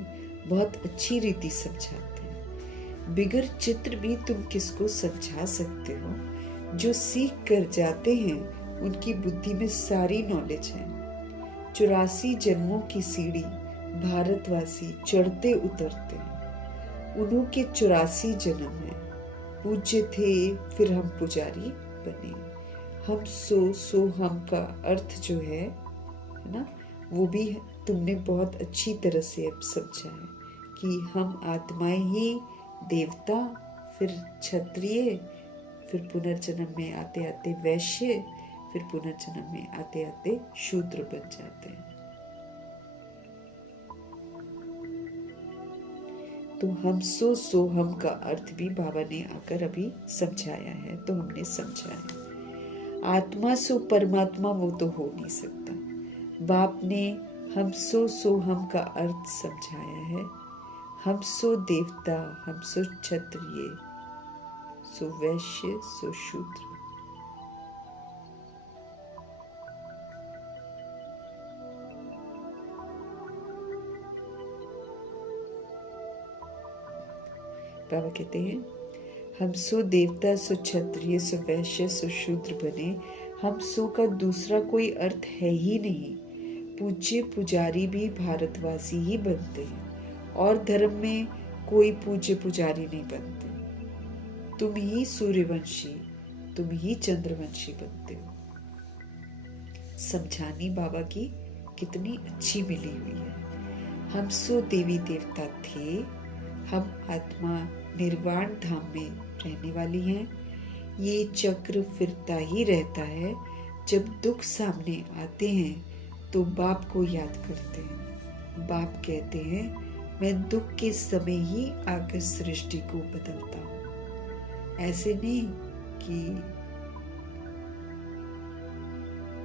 बहुत अच्छी रीति समझाते हैं। बिगर चित्र भी तुम किसको समझा सकते हो? जो सीख कर जाते हैं उनकी बुद्धि में सारी नॉलेज है। 84 जन्मों की सीढ़ी भारतवासी चढ़ते उतरते हैं। उन्हों के 84 जन्म हैं। पूज्य थे, फिर हम पुजारी बने। हम सो हम का अर्थ जो है ना, वो भी तुमने बहुत अच्छी तरह से अब समझा है कि हम आत्माएं ही देवता, फिर क्षत्रिय, फिर पुनर्जन्म में आते आते वैश्य, फिर पुनर्जन्म में आते आते शूद्र बन जाते हैं। तो हम सो हम का अर्थ भी बाबा ने आकर अभी समझाया है, तो हमने समझा है। आत्मा सो परमात्मा वो तो हो नहीं सकता। बाप ने हम सो हम का अर्थ समझाया है। हम सो देवता, हम सो क्षत्रिय, सो वैश्य, सो शूद्र। बाबा कहते हैं हम सो देवता, सो क्षत्रिय, सो वैश्य, सो शूद्र बने। हम सो का दूसरा कोई अर्थ है ही नहीं। पूज्य पुजारी भी भारतवासी ही बनते हैं और धर्म में कोई पूज्य पुजारी नहीं बनते। तुम ही सूर्यवंशी, तुम ही चंद्रवंशी बनते हो। समझानी बाबा की कितनी अच्छी मिली हुई है। हम सो देवी देवता थे, हम आत्मा निर्वाण धाम में रहने वाली हैं। ये चक्र फिरता ही रहता है। जब दुख सामने आते हैं तो बाप को याद करते हैं। बाप कहते हैं मैं दुख के समय ही आकर सृष्टि को बदलता हूँ। ऐसे नहीं कि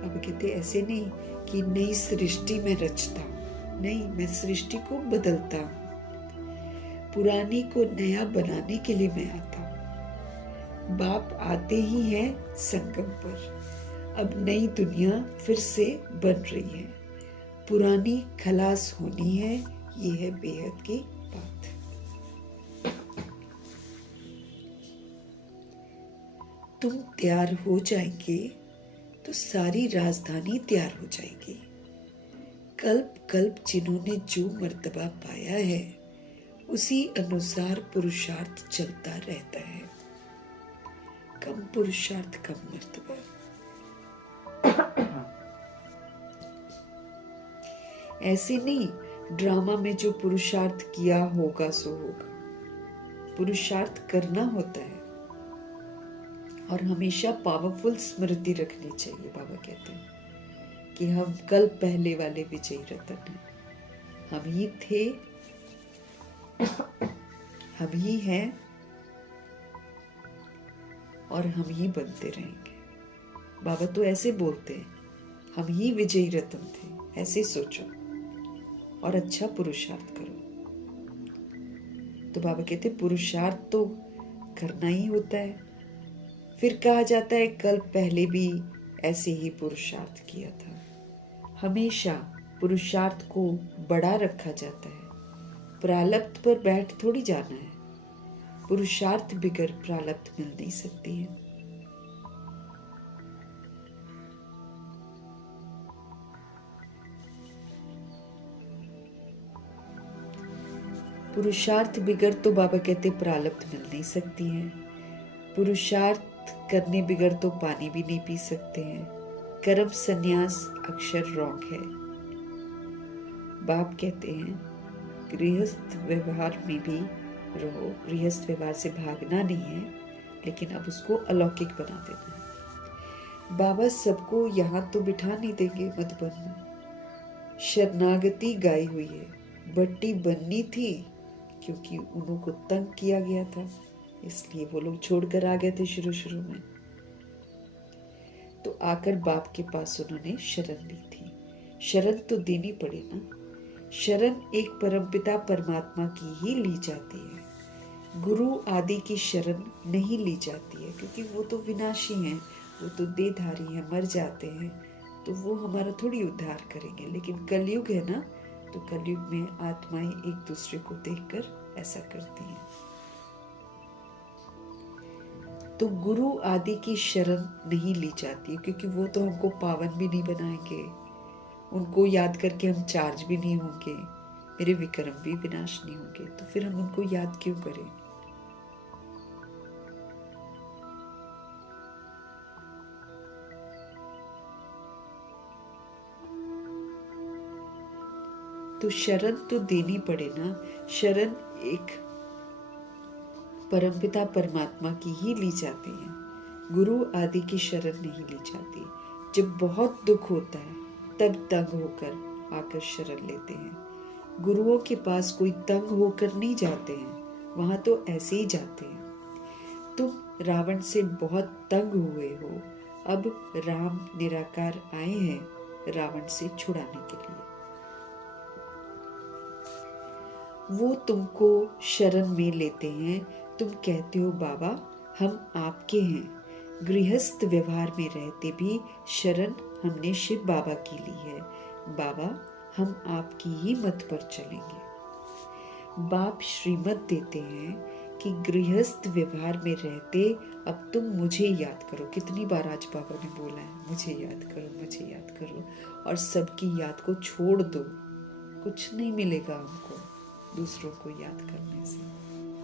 अब कहते ऐसे नहीं कि नई सृष्टि में रचता हूँ, नहीं, मैं सृष्टि को बदलता हूँ। पुरानी को नया बनाने के लिए मैं आता हूँ। बाप आते ही हैं संगम पर। अब नई दुनिया फिर से बन रही है। पुरानी खलास होनी है, ये है बेहद की बात। तुम तैयार हो जाएंगे तो सारी राजधानी तैयार हो जाएगी। कल्प कल्प जिन्होंने जो मर्तबा पाया है उसी अनुसार पुरुषार्थ चलता रहता है। कम पुरुषार्थ कम मर्तबा। ऐसे नहीं ड्रामा में जो पुरुषार्थ किया होगा सो होगा। पुरुषार्थ करना होता है और हमेशा पावरफुल स्मृति रखनी चाहिए। बाबा कहते हैं कि हम कल पहले वाले विजयी रतन हैं। हम ही थे, हम ही हैं और हम ही बनते रहेंगे। बाबा तो ऐसे बोलते हैं, हम ही विजयी रतन थे। ऐसे सोचो और अच्छा पुरुषार्थ करो। तो बाबा कहते पुरुषार्थ तो करना ही होता है। फिर कहा जाता है कल पहले भी ऐसे ही पुरुषार्थ किया था। हमेशा पुरुषार्थ को बड़ा रखा जाता है। प्रारब्ध पर बैठ थोड़ी जाना है। पुरुषार्थ बिगर प्रारब्ध मिल नहीं सकती है। पुरुषार्थ बिगर तो बाबा कहते प्रारब्ध मिल नहीं सकती है। पुरुषार्थ करने बिगर तो पानी भी नहीं पी सकते हैं। कर्म संन्यास अक्षर रॉन्ग है। बाप कहते हैं गृहस्थ व्यवहार में भी रहो। गृहस्थ व्यवहार से भागना नहीं है, लेकिन अब उसको अलौकिक बना देना है। बाबा सबको यहाँ तो बिठा नहीं देंगे मधुबन में। शरणागति गाई हुई है। भट्टी बननी थी क्योंकि उनको तंग किया गया था, इसलिए वो लोग छोड़कर आ गए थे शुरू में। तो आकर बाप के पास उन्होंने शरण ली थी। शरण तो देनी पड़े ना। शरण एक परमपिता परमात्मा की ही ली जाती है। गुरु आदि की शरण नहीं ली जाती है, क्योंकि वो तो विनाशी हैं, वो तो देहधारी हैं, मर जाते हैं, तो वो हमारा थोड़ी उद्धार करेंगे। लेकिन कलयुग है ना, तो कलयुग में आत्माएं एक दूसरे को देखकर ऐसा करती हैं। तो गुरु आदि की शरण नहीं ली जाती, क्योंकि वो तो हमको पावन भी नहीं बनाएंगे। उनको याद करके हम चार्ज भी नहीं होंगे, मेरे विक्रम भी विनाश नहीं होंगे। तो फिर हम उनको याद क्यों करें? तो शरण तो देनी पड़े ना। शरण एक परमपिता परमात्मा की ही ली जाती है। गुरु आदि की शरण नहीं ली जाती। जब बहुत दुख होता है तब तंग होकर आकर शरण लेते हैं। गुरुओं के पास कोई तंग होकर नहीं जाते हैं, वहां तो ऐसे ही जाते हैं। तुम रावण से बहुत तंग हुए हो, अब राम निराकार आए हैं रावण से छुड़ाने के लिए। वो तुमको शरण में लेते हैं। तुम कहते हो बाबा हम आपके हैं। गृहस्थ व्यवहार में रहते भी शरण हमने शिव बाबा की ली है। बाबा हम आपकी ही मत पर चलेंगे। बाप श्रीमत देते हैं कि गृहस्थ व्यवहार में रहते अब तुम मुझे याद करो। कितनी बार आज बाबा ने बोला है मुझे याद करो, मुझे याद करो, और सबकी याद को छोड़ दो। कुछ नहीं मिलेगा हमको दूसरों को याद करने से,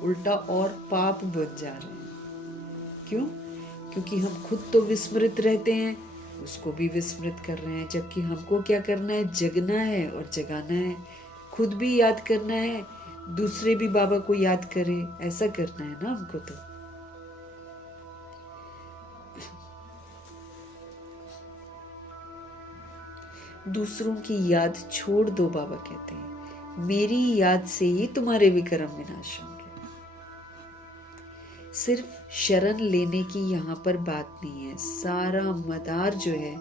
उल्टा और पाप बन जा रहे हैं। क्यों? क्योंकि हम खुद तो विस्मृत रहते हैं, उसको भी विस्मृत कर रहे हैं। जबकि हमको क्या करना है? जगना है और जगाना है। खुद भी याद करना है, दूसरे भी बाबा को याद करें, ऐसा करना है ना हमको। तो दूसरों की याद छोड़ दो। बाबा कहते हैं मेरी याद से ही तुम्हारे विक्रम विनाश होंगे। सिर्फ शरण लेने की यहाँ पर बात नहीं है, सारा मदार जो है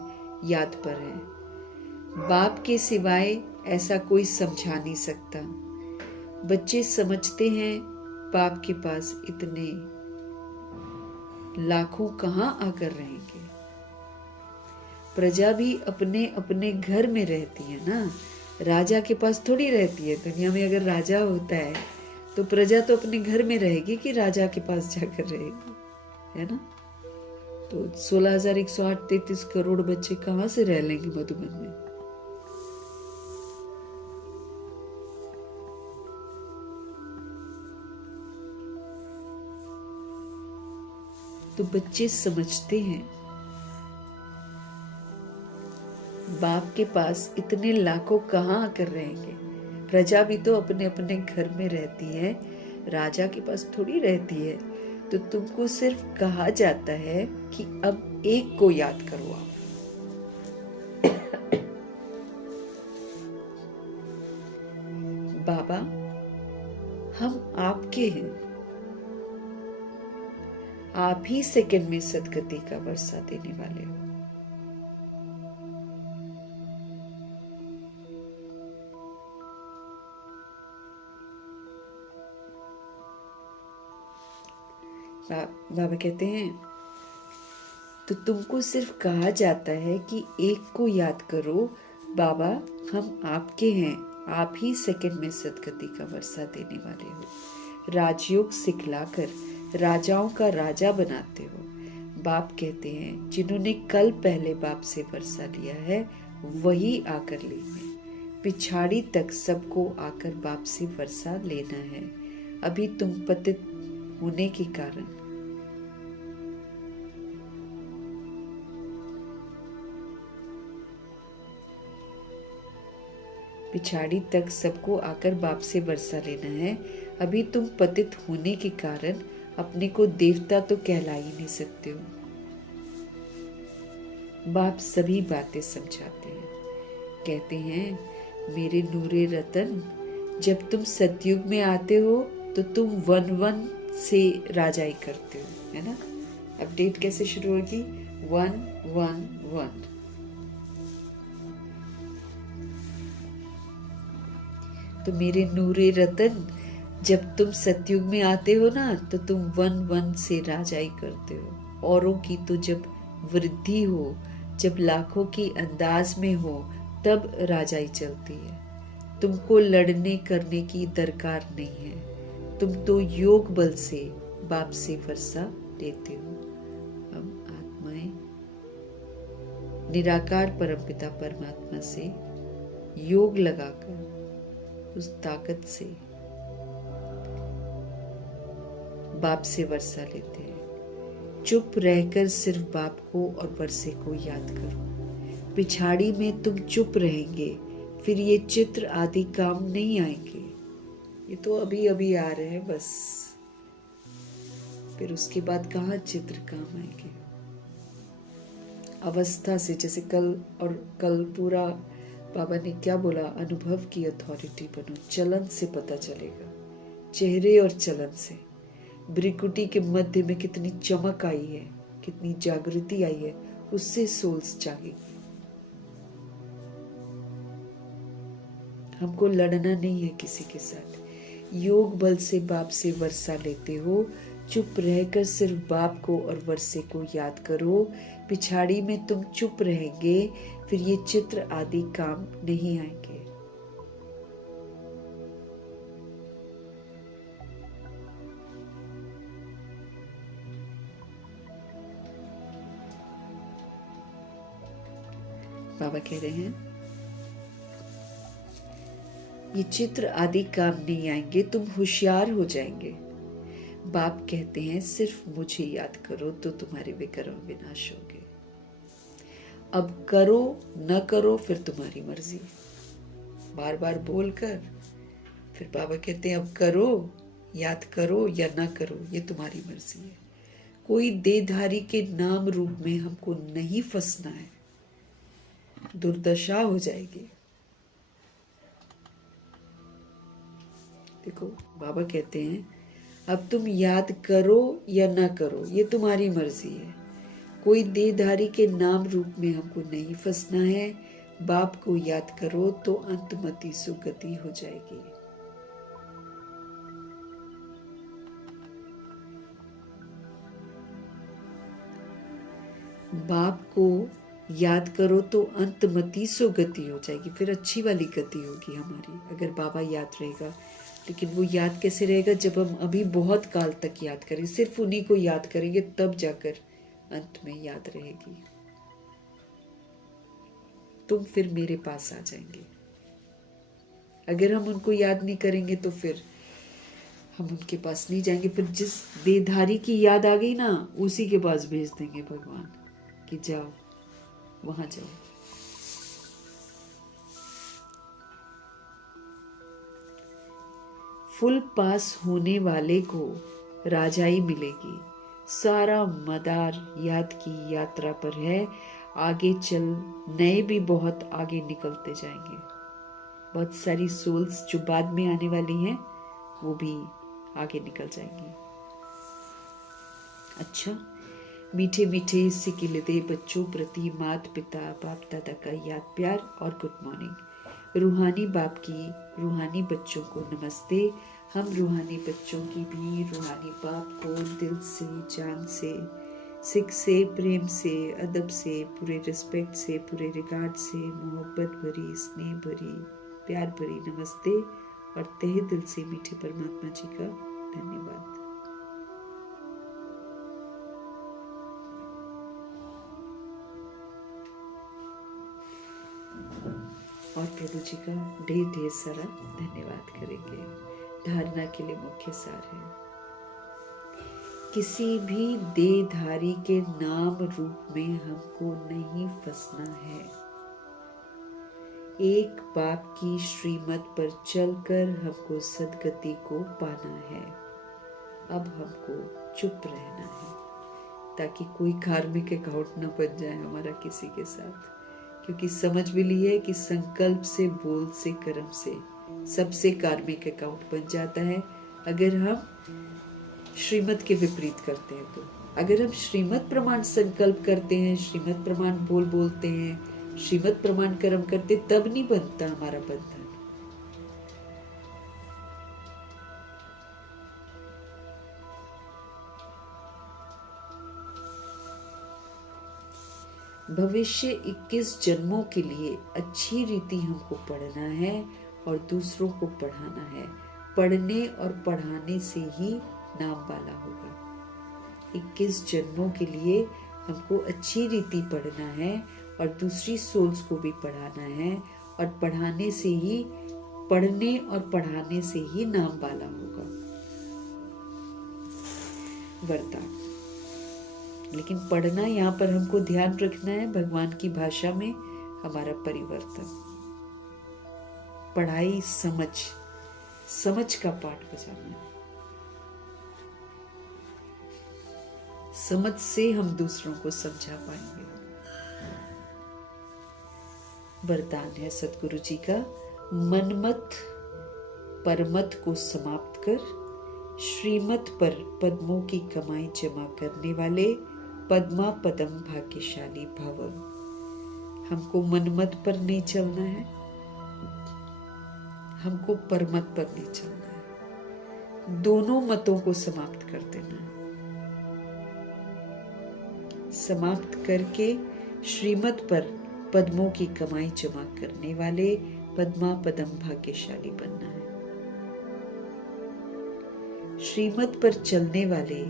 याद पर है। बाप के सिवाय ऐसा कोई समझा नहीं सकता। बच्चे समझते हैं बाप के पास इतने लाखों कहाँ आकर रहेंगे। प्रजा भी अपने अपने घर में रहती है ना, राजा के पास थोड़ी रहती है। दुनिया में अगर राजा होता है तो प्रजा तो अपने घर में रहेगी कि राजा के पास जाकर रहेगी, है ना। तो 16,108 करोड़ बच्चे कहाँ से रह लेंगे मधुबन में? तो बच्चे समझते हैं बाप के पास इतने लाखों कहाँ आकर रहेंगे। प्रजा भी तो अपने अपने घर में रहती है, राजा के पास थोड़ी रहती है। तो तुमको सिर्फ कहा जाता है कि अब एक को याद करो आप। बाबा, हम आपके हैं, आप ही सेकंड में सदगति का वर्षा देने वाले हो। बाबा कहते हैं तो तुमको सिर्फ कहा जाता है कि एक को याद करो। बाबा, हम आपके हैं, आप ही सेकंड में सदगति का वर्षा देने वाले हो। राजयोग सिखलाकर राजाओं का राजा बनाते हो। बाप कहते हैं जिन्होंने कल पहले बाप से वर्षा लिया है वही आकर लेंगे। पिछाड़ी तक सबको आकर बाप से वर्षा लेना है। अभी तुम पतित होने के कारण पिछाड़ी तक सबको आकर बाप से वर्षा लेना है। अभी तुम पतित होने के कारण अपने को देवता तो कहला ही नहीं सकते हो। बाप सभी बातें समझाते हैं। कहते हैं मेरे नूरे रतन, जब तुम सतयुग में आते हो तो तुम वन वन से राजाई करते हो, है ना। अपडेट कैसे शुरू होगी? 111। तो मेरे नूरे रतन, जब तुम सतयुग में आते हो ना तो तुम वन वन से राजाई करते हो। औरों की तो जब वृद्धि हो, जब लाखों की अंदाज में हो, तब राजाई चलती है। तुमको लड़ने करने की दरकार नहीं है। तुम तो योग बल से बाप से वर्षा लेते हो। हम आत्माएं निराकार परमपिता परमात्मा से योग लगाकर उस ताकत से बाप से वर्षा लेते हैं। चुप रहकर सिर्फ बाप को और वर्षे को याद करो। पिछाड़ी में तुम चुप रहेंगे, फिर ये चित्र आदि काम नहीं आएंगे। ये तो अभी अभी आ रहे हैं बस, फिर उसके बाद कहाँ चित्र काम आएंगे। अवस्था से, जैसे कल पूरा बाबा ने क्या बोला, अनुभव की अथॉरिटी बनो। चलन से पता चलेगा, चेहरे और चलन से। ब्रिकुटी के मध्य में कितनी चमक आई है, कितनी जागृति आई है, उससे सोल्स जागेगी। हमको लड़ना नहीं है किसी के साथ। योग बल से बाप से वर्षा लेते हो। चुप रहकर सिर्फ बाप को और वर्षे को याद करो। पिछाड़ी में तुम चुप रहेंगे, फिर ये चित्र आदि काम नहीं आएंगे। बाबा कह रहे हैं ये चित्र आदि काम नहीं आएंगे, तुम होशियार हो जाएंगे। बाप कहते हैं सिर्फ मुझे याद करो तो तुम्हारे विकर्म विनाश होंगे। अब करो न करो फिर तुम्हारी मर्जी। बार बार बोलकर फिर बाबा कहते हैं अब करो, याद करो या ना करो, ये तुम्हारी मर्जी है। कोई देहधारी के नाम रूप में हमको नहीं फंसना है, दुर्दशा हो जाएगी। देखो बाबा कहते हैं अब तुम याद करो या ना करो, ये तुम्हारी मर्जी है। कोई देहधारी के नाम रूप में हमको नहीं फंसना है। बाप को याद करो तो अंतमति सुगति हो जाएगी। बाप को याद करो तो अंतमति सुगति हो जाएगी, फिर अच्छी वाली गति होगी हमारी अगर बाबा याद रहेगा। लेकिन वो याद कैसे रहेगा? जब हम अभी बहुत काल तक याद करें, सिर्फ उन्हीं को याद करेंगे, तब जाकर अंत में याद रहेगी। तुम फिर मेरे पास आ जाएंगे। अगर हम उनको याद नहीं करेंगे तो फिर हम उनके पास नहीं जाएंगे। फिर जिस देहधारी की याद आ गई ना, उसी के पास भेज देंगे भगवान कि जाओ, वहां जाओ। फुल पास होने वाले को राजाई मिलेगी। सारा मदार याद की यात्रा पर है। आगे चल नए भी बहुत आगे निकलते जाएंगे। बहुत सारी सोल्स जो बाद में आने वाली हैं वो भी आगे निकल जाएंगी। अच्छा, मीठे मीठे सिकिलदे बच्चों प्रति माता पिता बाप दादा का याद प्यार और गुड मॉर्निंग। रूहानी बाप की रूहानी बच्चों को नमस्ते। हम रूहानी बच्चों की भी रूहानी बाप को दिल से, जान से, सिख से, प्रेम से, अदब से, पूरे रिस्पेक्ट से, पूरे रिगार्ड से, मोहब्बत भरी, स्नेह भरी, प्यार भरी नमस्ते और तहे दिल से मीठे परमात्मा जी का धन्यवाद। और प्रभु जी का ढेर ढेर सारा धन्यवाद करेंगे। धारणा के लिए मुख्य सार है, किसी भी देहधारी के नाम रूप में हमको नहीं फंसना है। एक बाप की श्रीमत पर चलकर हमको सदगति को पाना है। अब हमको चुप रहना है ताकि कोई कार्मिक अकाउंट न बन जाए हमारा किसी के साथ, क्योंकि समझ भी ली है कि संकल्प से, बोल से, कर्म से सबसे कार्मिक अकाउंट बन जाता है अगर हम श्रीमत के विपरीत करते हैं। तो अगर हम श्रीमत प्रमाण संकल्प करते हैं, श्रीमत प्रमाण बोल बोलते हैं, श्रीमत प्रमाण कर्म करते, तब नहीं बनता हमारा बंधन। भविष्य 21 जन्मों के लिए अच्छी रीति हमको पढ़ना है और दूसरों को पढ़ाना है। पढ़ने और पढ़ाने से ही नाम वाला होगा। 21 जन्मों के लिए हमको अच्छी रीति पढ़ना है और दूसरी सोल्स को भी पढ़ाना है, और पढ़ाने से ही, पढ़ने और पढ़ाने से ही नाम वाला होगा। वरदान। लेकिन पढ़ना, यहाँ पर हमको ध्यान रखना है भगवान की भाषा में हमारा परिवर्तन। पढ़ाई समझ का पाठ बजाना है। समझ से हम दूसरों को समझा पाएंगे। वरदान है सतगुरु जी का, मनमत परमत को समाप्त कर श्रीमत पर पद्मों की कमाई जमा करने वाले पद्मा पदम भाग्यशाली भव। हमको मनमत पर नहीं चलना है, हमको परमत पर नहीं चलना है। दोनों मतों को समाप्त कर देना है। समाप्त करके श्रीमत पर पद्मों की कमाई जमा करने वाले पद्मा पदम भाग्यशाली बनना है। श्रीमत पर चलने वाले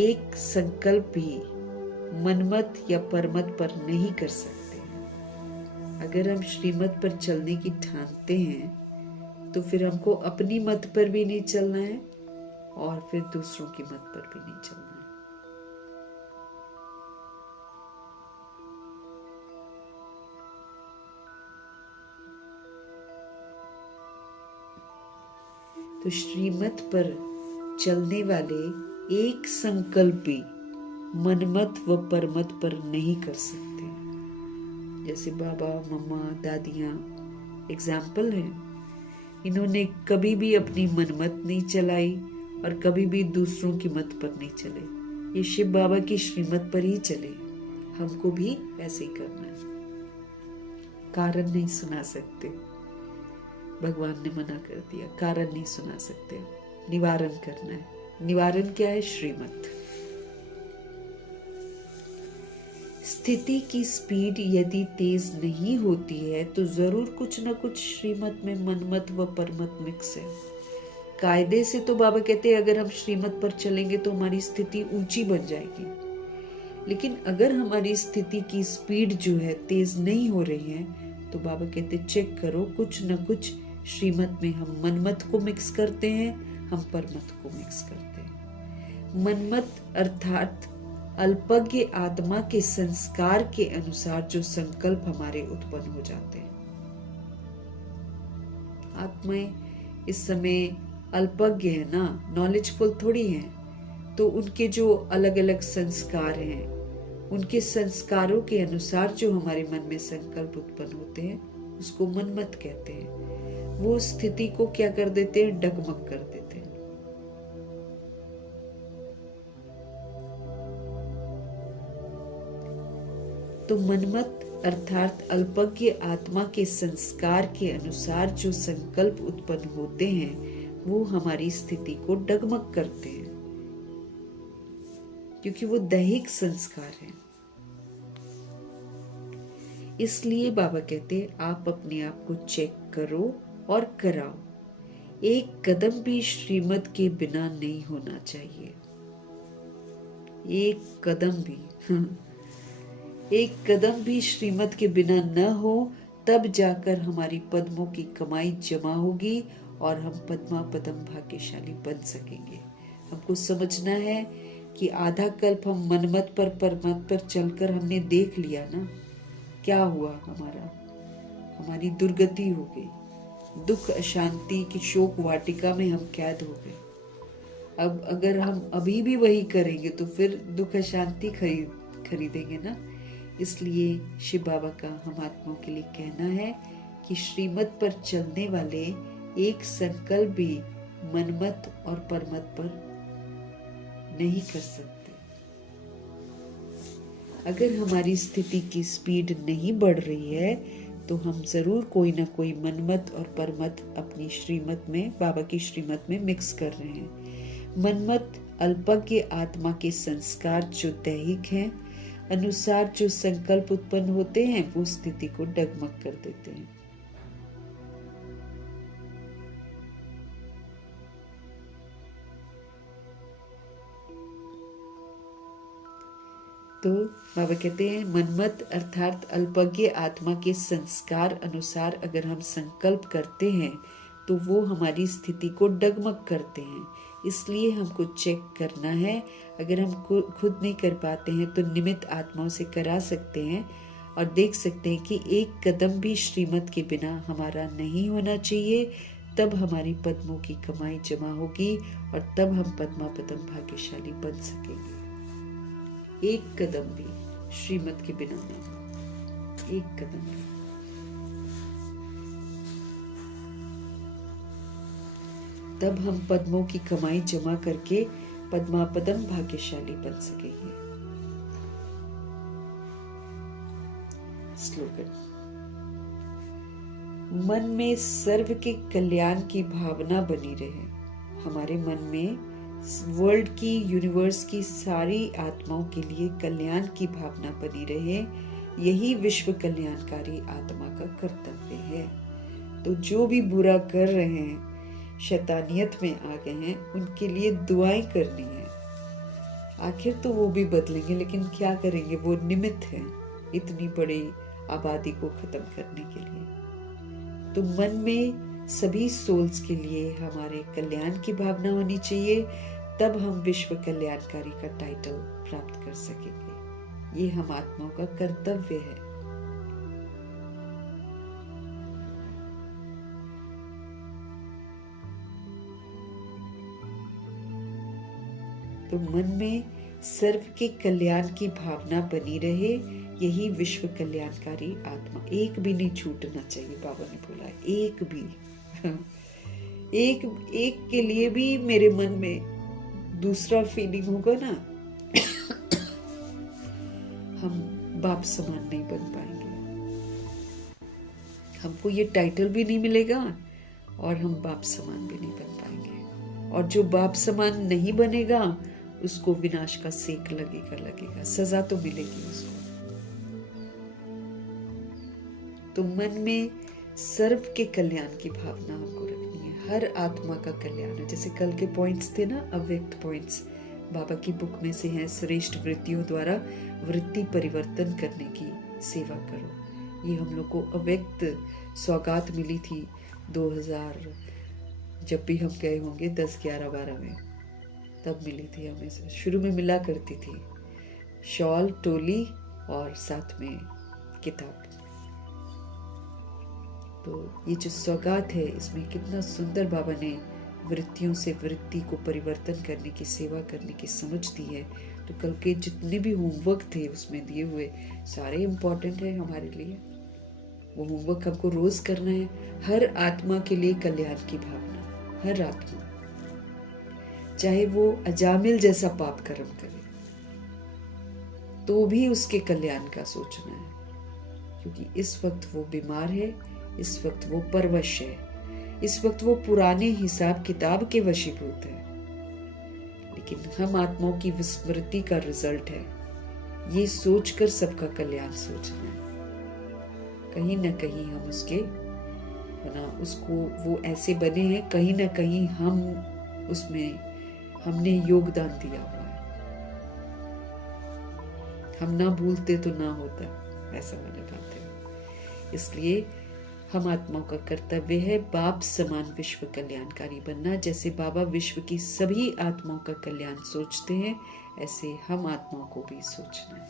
एक संकल्प भी मनमत या परमत पर नहीं कर सकते। अगर हम श्रीमत पर चलने की ठानते हैं तो फिर हमको अपनी मत पर भी नहीं चलना है और फिर दूसरों की मत पर भी नहीं चलना है। तो श्रीमत पर चलने वाले एक संकल्प भी मनमत व परमत पर नहीं कर सकते। जैसे बाबा, मम्मा, दादियाँ एग्जाम्पल हैं। इन्होंने कभी भी अपनी मनमत नहीं चलाई और कभी भी दूसरों की मत पर नहीं चले। ये शिव बाबा की श्रीमत पर ही चले। हमको भी ऐसे ही करना है। कारण नहीं सुना सकते, भगवान ने मना कर दिया। कारण नहीं सुना सकते, निवारण करना है। निवारण क्या है? श्रीमत। स्थिति की स्पीड यदि तेज नहीं होती है तो जरूर कुछ न कुछ श्रीमत में मनमत व परमत मिक्स है। कायदे से तो बाबा कहते हैं अगर हम श्रीमत पर चलेंगे तो हमारी स्थिति ऊंची बन जाएगी, लेकिन अगर हमारी स्थिति की स्पीड जो है तेज नहीं हो रही है, तो बाबा कहते चेक करो, कुछ न कुछ श्रीमत में हम मनमत को मिक्स करते हैं, हम परमत को मिक्स करते हैं। मनमत अर्थात अल्पज्ञ आत्मा के संस्कार के अनुसार जो संकल्प हमारे उत्पन्न हो जाते हैं। आत्माएं इस समय अल्पज्ञ है ना, नॉलेजफुल थोड़ी है, तो उनके जो अलग अलग संस्कार हैं, उनके संस्कारों के अनुसार जो हमारे मन में संकल्प उत्पन्न होते हैं, उसको मनमत कहते हैं। वो स्थिति को क्या कर देते हैं, डगमग कर देते हैं। तो मनमत अर्थात अल्पज्ञ आत्मा के संस्कार के अनुसार जो संकल्प उत्पन्न होते हैं, वो हमारी स्थिति को डगमग करते हैं, क्योंकि वो दैहिक संस्कार हैं। इसलिए बाबा कहते आप अपने आप को चेक करो और कराओ। एक कदम भी श्रीमत के बिना नहीं होना चाहिए। एक कदम भी एक कदम भी श्रीमत के बिना न हो, तब जाकर हमारी पद्मों की कमाई जमा होगी और हम पद्मा पदम भाग्यशाली बन सकेंगे। हमको समझना है कि आधा कल्प हम मनमत पर परमत पर चलकर हमने देख लिया ना, क्या हुआ, हमारी दुर्गति हो गई, दुख अशांति की शोक वाटिका में हम कैद हो गए। अब अगर हम अभी भी वही करेंगे तो फिर दुख अशांति खरीदेंगे ना। इसलिए शिव बाबा का हम आत्माओं के लिए कहना है कि श्रीमत पर चलने वाले एक संकल्प भी मनमत और परमत पर नहीं कर सकते। अगर हमारी स्थिति की स्पीड नहीं बढ़ रही है, तो हम जरूर कोई ना कोई मनमत और परमत अपनी श्रीमत में, बाबा की श्रीमत में मिक्स कर रहे हैं। मनमत अल्पज्ञ आत्मा के संस्कार जो दैहिक हैं, अनुसार जो संकल्प उत्पन्न होते हैं, वो स्थिति को डगमग कर देते हैं। तो बाबा कहते हैं मनमत अर्थात अल्पज्ञ आत्मा के संस्कार अनुसार अगर हम संकल्प करते हैं, तो वो हमारी स्थिति को डगमग करते हैं। इसलिए हमको चेक करना है। अगर हम खुद नहीं कर पाते हैं तो निमित्त आत्माओं से करा सकते हैं और देख सकते हैं कि एक कदम भी श्रीमत के बिना हमारा नहीं होना चाहिए। तब हमारी पद्मों की कमाई जमा होगी और तब हम पद्मा पदम भाग्यशाली बन सकेंगे। एक कदम भी श्रीमत के बिना नहीं, एक कदम भी। तब हम पद्मों की कमाई जमा करके पद्मा पदम भाग्यशाली बन सकेंगे। स्लोगन। मन में सर्व के कल्याण की भावना बनी रहे। हमारे मन में वर्ल्ड की, यूनिवर्स की सारी आत्माओं के लिए कल्याण की भावना बनी रहे। यही विश्व कल्याणकारी आत्मा का कर्तव्य है। तो जो भी बुरा कर रहे हैं, शैतानियत में आ गए हैं, उनके लिए दुआएं करनी है। आखिर तो वो भी बदलेंगे, लेकिन क्या करेंगे, वो निमित्त है इतनी बड़ी आबादी को खत्म करने के लिए। तो मन में सभी सोल्स के लिए हमारे कल्याण की भावना होनी चाहिए, तब हम विश्व कल्याणकारी का टाइटल प्राप्त कर सकेंगे। ये हम आत्माओं का कर्तव्य है। तो मन में सर्व के कल्याण की भावना बनी रहे, यही विश्व कल्याणकारी आत्मा। एक भी नहीं छूटना चाहिए, बाबा ने बोला एक भी। एक के लिए भी मेरे मन में दूसरा फीलिंग होगा ना, हम बाप समान नहीं बन पाएंगे। हमको ये टाइटल भी नहीं मिलेगा और हम बाप समान भी नहीं बन पाएंगे। और जो बाप समान नहीं बनेगा, उसको विनाश का सेक लगेगा, सजा तो मिलेगी उसको। तो मन में सर्व के कल्याण की भावना हमको रखनी है। हर आत्मा का कल्याण है। जैसे कल के पॉइंट्स थे ना, अव्यक्त पॉइंट्स, बाबा की बुक में से है, श्रेष्ठ वृत्तियों द्वारा वृत्ति परिवर्तन करने की सेवा करो। ये हम लोग को अव्यक्त सौगात मिली थी 2000, जब भी हम गए होंगे 10, 11, 12 में, तब मिली थी हमें। शुरू में मिला करती थी शॉल, टोली और साथ में किताब। तो ये जो सौगात है, इसमें कितना सुंदर बाबा ने वृत्तियों से वृत्ति को परिवर्तन करने की, सेवा करने की समझ दी है। तो कल के जितने भी होमवर्क थे उसमें दिए हुए, सारे इम्पोर्टेंट है हमारे लिए। वो होमवर्क हमको रोज करना है। हर आत्मा के लिए कल्याण की भावना, हर आत्मा, चाहे वो अजामिल जैसा पाप कर्म करे तो भी उसके कल्याण का सोचना है, क्योंकि इस वक्त वो बीमार है, इस वक्त वो परवश है, इस वक्त वो पुराने हिसाब किताब के वशीभूत है। लेकिन हम आत्माओं की विस्मृति का रिजल्ट है, ये सोचकर सबका कल्याण सोचना है। कहीं ना कहीं हम उसके बना उसको वो ऐसे बने हैं, कहीं ना कहीं हम उसमें हमने योगदान दिया हुआ है। हम ना भूलते तो ना होता, ऐसा मैंने बात है। इसलिए हम आत्माओं का कर्तव्य है बाप समान विश्व कल्याणकारी बनना। जैसे बाबा विश्व की सभी आत्माओं का कल्याण सोचते हैं, ऐसे हम आत्माओं को भी सोचना है।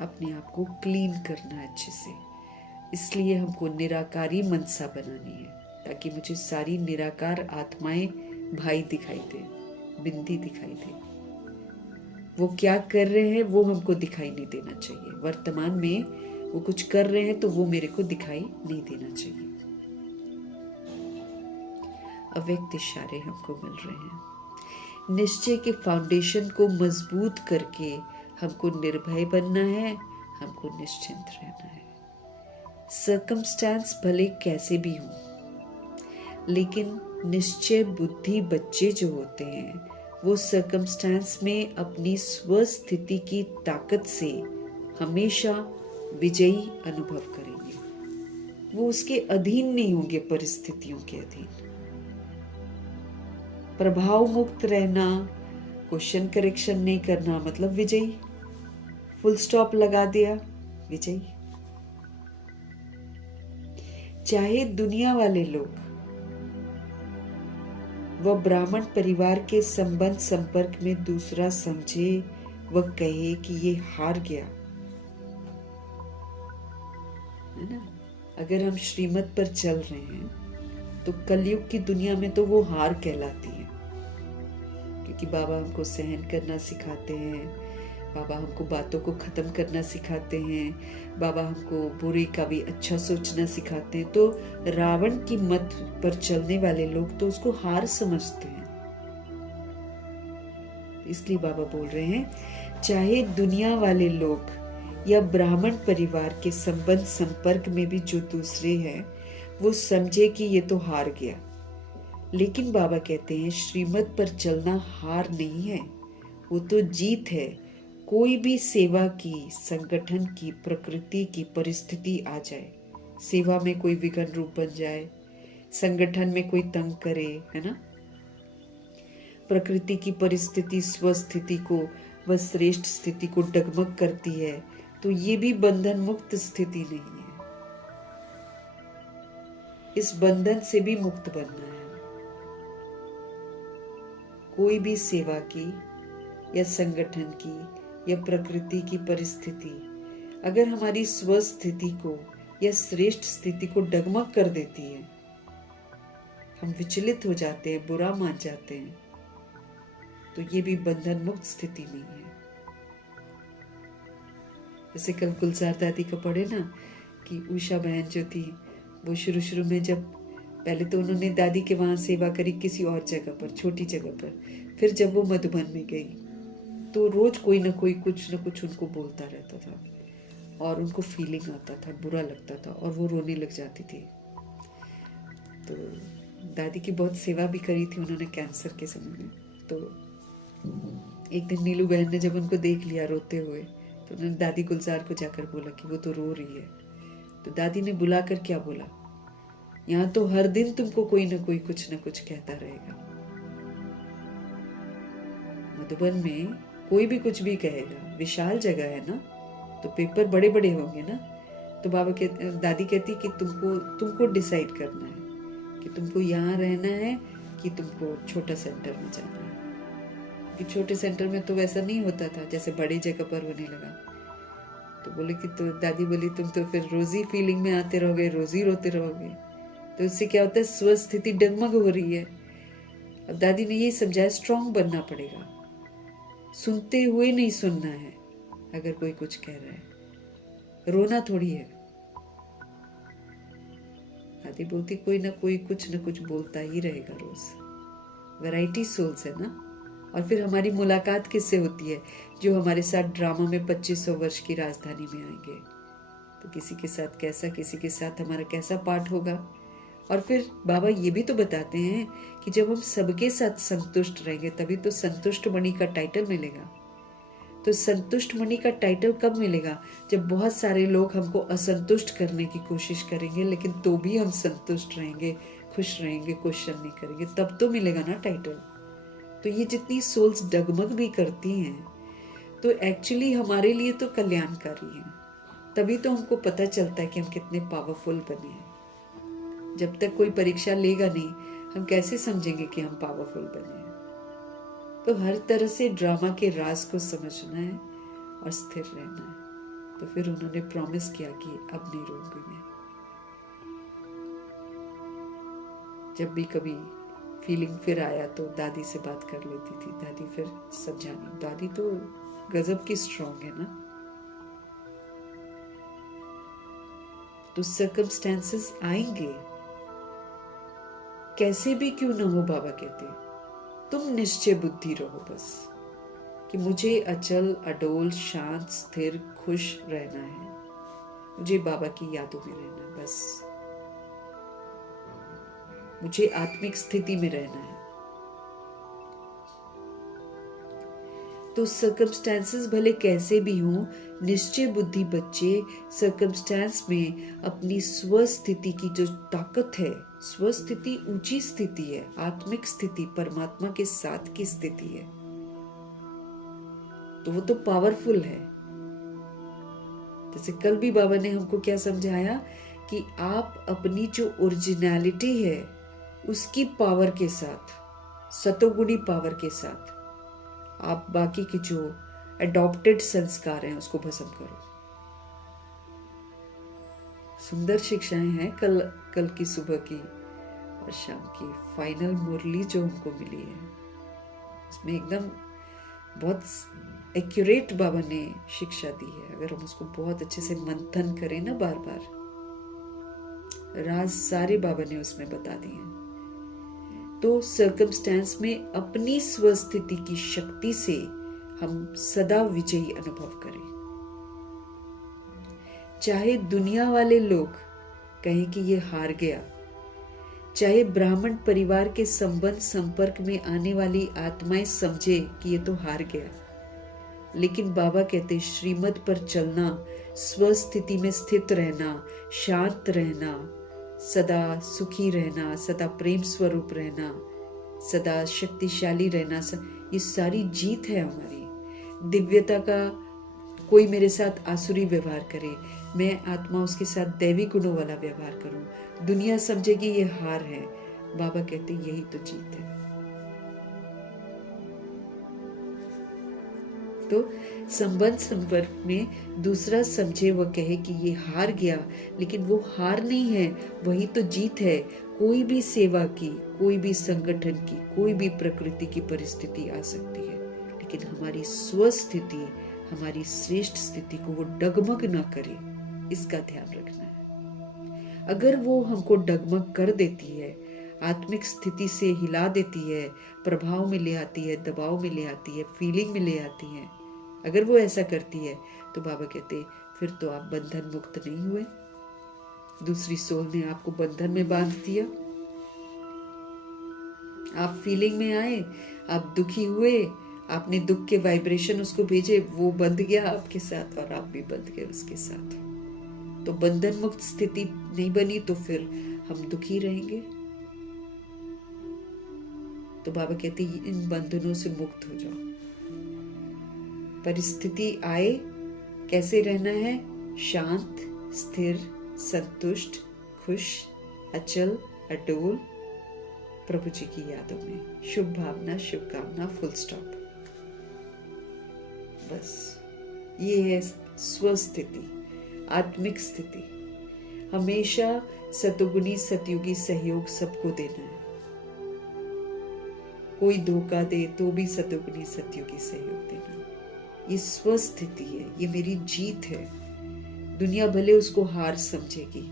अपने आप को क्लीन करना है अच्छे से। इसलिए हमको निराकारी मनसा बनानी है, ताकि मुझे सारी निराकार आत्माएं भाई दिखाई दे, बिंदी दिखाई दे। वो क्या कर रहे हैं वो हमको दिखाई नहीं देना चाहिए। वर्तमान में वो कुछ कर रहे हैं तो वो मेरे को दिखाई नहीं देना चाहिए। अव्यक्त इशारे हमको मिल रहे हैं। निश्चय के फाउंडेशन को मजबूत करके हमको निर्भय बनना है, हमको निश्चिंत रहना है। सर्कमस्टेंस भले कैसे भी हो, लेकिन निश्चय बुद्धि बच्चे जो होते हैं वो सर्कमस्टेंस में अपनी स्वस्थिति की ताकत से हमेशा विजयी अनुभव करेंगे। वो उसके अधीन नहीं होंगे, परिस्थितियों के अधीन। प्रभाव मुक्त रहना, क्वेश्चन करेक्शन नहीं करना, मतलब विजयी। फुल स्टॉप लगा दिया, विजयी। चाहे दुनिया वाले लोग वह ब्राह्मण परिवार के संबंध संपर्क में दूसरा समझे, वह कहे कि ये हार गया, है ना। अगर हम श्रीमत पर चल रहे हैं तो कलयुग की दुनिया में तो वो हार कहलाती है, क्योंकि बाबा हमको सहन करना सिखाते हैं, बाबा हमको बातों को खत्म करना सिखाते हैं, बाबा हमको बुरे का भी अच्छा सोचना सिखाते हैं। तो रावण की मत पर चलने वाले लोग तो उसको हार समझते हैं। इसलिए बाबा बोल रहे हैं, चाहे दुनिया वाले लोग या ब्राह्मण परिवार के संबंध संपर्क में भी जो दूसरे हैं वो समझे कि ये तो हार गया, लेकिन बाबा कहते हैं श्रीमत पर चलना हार नहीं है, वो तो जीत है। कोई भी सेवा की, संगठन की, प्रकृति की परिस्थिति आ जाए, सेवा में कोई विघ्न रूप बन जाए, संगठन में कोई तंग करे, है ना, प्रकृति की परिस्थिति स्वस्थिति को व श्रेष्ठ स्थिति को डगमग करती है, तो ये भी बंधन मुक्त स्थिति नहीं है। इस बंधन से भी मुक्त बनना है। कोई भी सेवा की या संगठन की या प्रकृति की परिस्थिति अगर हमारी स्वस्थिति को या श्रेष्ठ स्थिति को डगमग कर देती है, हम विचलित हो जाते हैं, बुरा मान जाते हैं, तो ये भी बंधन मुक्त स्थिति नहीं है। जैसे कल गुलजार दादी का पढ़े ना कि उषा बहन जो थी वो शुरू में जब पहले तो उन्होंने दादी के वहां सेवा करी किसी और जगह पर, छोटी जगह पर, फिर जब वो मधुबन में गई तो रोज कोई ना कोई कुछ ना कुछ उनको बोलता रहता था और उनको फीलिंग आता था, बुरा लगता था और वो रोने लग जाती थी। तो दादी की बहुत सेवा भी करी थी उन्होंने कैंसर के समय में। तो एक दिन नीलू बहन ने जब उनको देख लिया रोते हुए तो उन्होंने दादी गुलजार को जाकर बोला कि वो तो रो रही है। तो दादी ने बुलाकर क्या बोला, यहाँ तो हर दिन तुमको कोई ना कोई कुछ ना कुछ कहता रहेगा, मधुबन में कोई भी कुछ भी कहेगा, विशाल जगह है ना, तो पेपर बड़े बड़े होंगे ना। तो दादी कहती कि तुमको डिसाइड करना है कि तुमको यहाँ रहना है कि तुमको छोटा सेंटर में जाना है। कि छोटे सेंटर में तो वैसा नहीं होता था जैसे बड़ी जगह पर होने लगा। तो बोले कि तो दादी बोली तुम तो फिर रोज ही फीलिंग में आते रहोगे, रोज ही रोते रहोगे, तो इससे क्या होता है, स्वस्थिति डगमग हो रही है। अब दादी ने यही समझाया, स्ट्रांग बनना पड़ेगा, सुनते हुए नहीं सुनना है। अगर कोई कुछ कह रहा है, रोना थोड़ी है। दादी बोलती कोई ना कोई कुछ ना कुछ बोलता ही रहेगा रोज। वैरायटी सोल्स है ना। और फिर हमारी मुलाकात किससे होती है, जो हमारे साथ ड्रामा में 2500 वर्ष की राजधानी में आएंगे। तो किसी के साथ कैसा, किसी के साथ हमारा कैसा पार्ट होगा। और फिर बाबा ये भी तो बताते हैं कि जब हम सबके साथ संतुष्ट रहेंगे तभी तो संतुष्ट मणि का टाइटल मिलेगा। तो संतुष्ट मणि का टाइटल कब मिलेगा, जब बहुत सारे लोग हमको असंतुष्ट करने की कोशिश करेंगे, लेकिन तो भी हम संतुष्ट रहेंगे, खुश रहेंगे, क्वेश्चन नहीं करेंगे, तब तो मिलेगा ना टाइटल। तो ये जितनी सोल्स डगमग भी करती हैं तो एक्चुअली हमारे लिए तो कल्याणकारी हैं। तभी तो हमको पता चलता है कि हम कितने पावरफुल बने हैं। जब तक कोई परीक्षा लेगा नहीं, हम कैसे समझेंगे कि हम पावरफुल बने हैं। तो हर तरह से ड्रामा के राज को समझना है और स्थिर रहना है। तो फिर उन्होंने प्रॉमिस किया कि अब नहीं रोऊंगी मैं। जब भी कभी फीलिंग फिर आया तो दादी से बात कर लेती थी। दादी फिर समझानी, दादी तो गजब की स्ट्रांग है ना। तो सर्कमस्टेंसेस आएंगे, कैसे भी क्यों ना हो, बाबा कहते तुम निश्चय बुद्धि रहो बस, कि मुझे अचल अडोल शांत स्थिर खुश रहना है, मुझे बाबा की यादों में रहना है बस, मुझे आत्मिक स्थिति में रहना है। तो सर्कमस्टेंसेस भले कैसे भी हों, निश्चय बुद्धि बच्चे सर्कमस्टेंस में अपनी स्वस्थिति की जो ताकत है, स्वस्थिति ऊंची स्थिति है, आत्मिक स्थिति परमात्मा के साथ की स्थिति है, तो वो तो पावरफुल है। जैसे कल भी बाबा ने हमको क्या समझाया कि आप अपनी जो ओरिजिनलिटी है उसकी पावर के साथ, सतोगुणी पावर के साथ, आप बाकी के जो अडॉप्टेड संस्कार हैं उसको भस्म करो। सुंदर शिक्षाएं हैं कल की सुबह की और शाम की फाइनल मुरली जो हमको मिली है, उसमें एकदम बहुत एक्यूरेट बाबा ने शिक्षा दी है। अगर हम उसको बहुत अच्छे से मंथन करें ना, बार बार राज सारे बाबा ने उसमें बता दिए हैं। तो सर्कमस्टेंस में अपनी स्वस्थिति की शक्ति से हम सदा विजयी अनुभव करें। चाहे दुनिया वाले लोग कहें कि ये हार गया, चाहे ब्राह्मण परिवार के संबंध संपर्क में आने वाली आत्माएं समझे कि ये तो हार गया, लेकिन बाबा कहते श्रीमत पर चलना, स्वस्थिति में स्थित रहना, शांत रहना, सदा सुखी रहना, सदा प्रेम स्वरूप रहना, सदा शक्तिशाली रहना, ये सारी जीत है हमारी। दिव्यता का कोई मेरे साथ आसुरी व्यवहार करे, मैं आत्मा उसके साथ दैवी गुणों वाला व्यवहार करूं, दुनिया समझेगी ये हार है, बाबा कहते यही तो जीत है। तो संबंध संपर्क में दूसरा समझे, वह कहे कि ये हार गया, लेकिन वो हार नहीं है, वही तो जीत है। कोई भी सेवा की, कोई भी संगठन की, कोई भी प्रकृति की परिस्थिति आ सकती है, लेकिन हमारी स्वस्थिति, हमारी श्रेष्ठ स्थिति को वो डगमग ना करे, इसका ध्यान रखना है। अगर वो हमको डगमग कर देती है, आत्मिक स्थिति से हिला देती है, प्रभाव में ले आती है, दबाव में ले आती है, फीलिंग में ले आती है, अगर वो ऐसा करती है तो बाबा कहते फिर तो आप बंधन मुक्त नहीं हुए। दूसरी सोल ने आपको बंधन में बांध दिया, आप फीलिंग में आए, आप दुखी हुए, आपने दुख के वाइब्रेशन उसको भेजे, वो बंध गया आपके साथ और आप भी बंध गए उसके साथ। तो बंधन मुक्त स्थिति नहीं बनी तो फिर हम दुखी रहेंगे। तो बाबा कहते इन बंधनों से मुक्त हो जाओ, परिस्थिति आए कैसे रहना है? शांत, स्थिर, संतुष्ट, खुश, अचल, अडोल, प्रभु जी की यादों में। शुभ भावना, शुभकामना, फुल स्टॉप। बस ये है स्वस्थिति, आत्मिक स्थिति। हमेशा सतुगुणी सतयुगी सहयोग सबको देना है। कोई धोखा दे तो भी सतुगुणी सतयुगी सहयोग देना। ये स्वस्थिति है, ये मेरी जीत है। दुनिया भले उसको हार समझेगी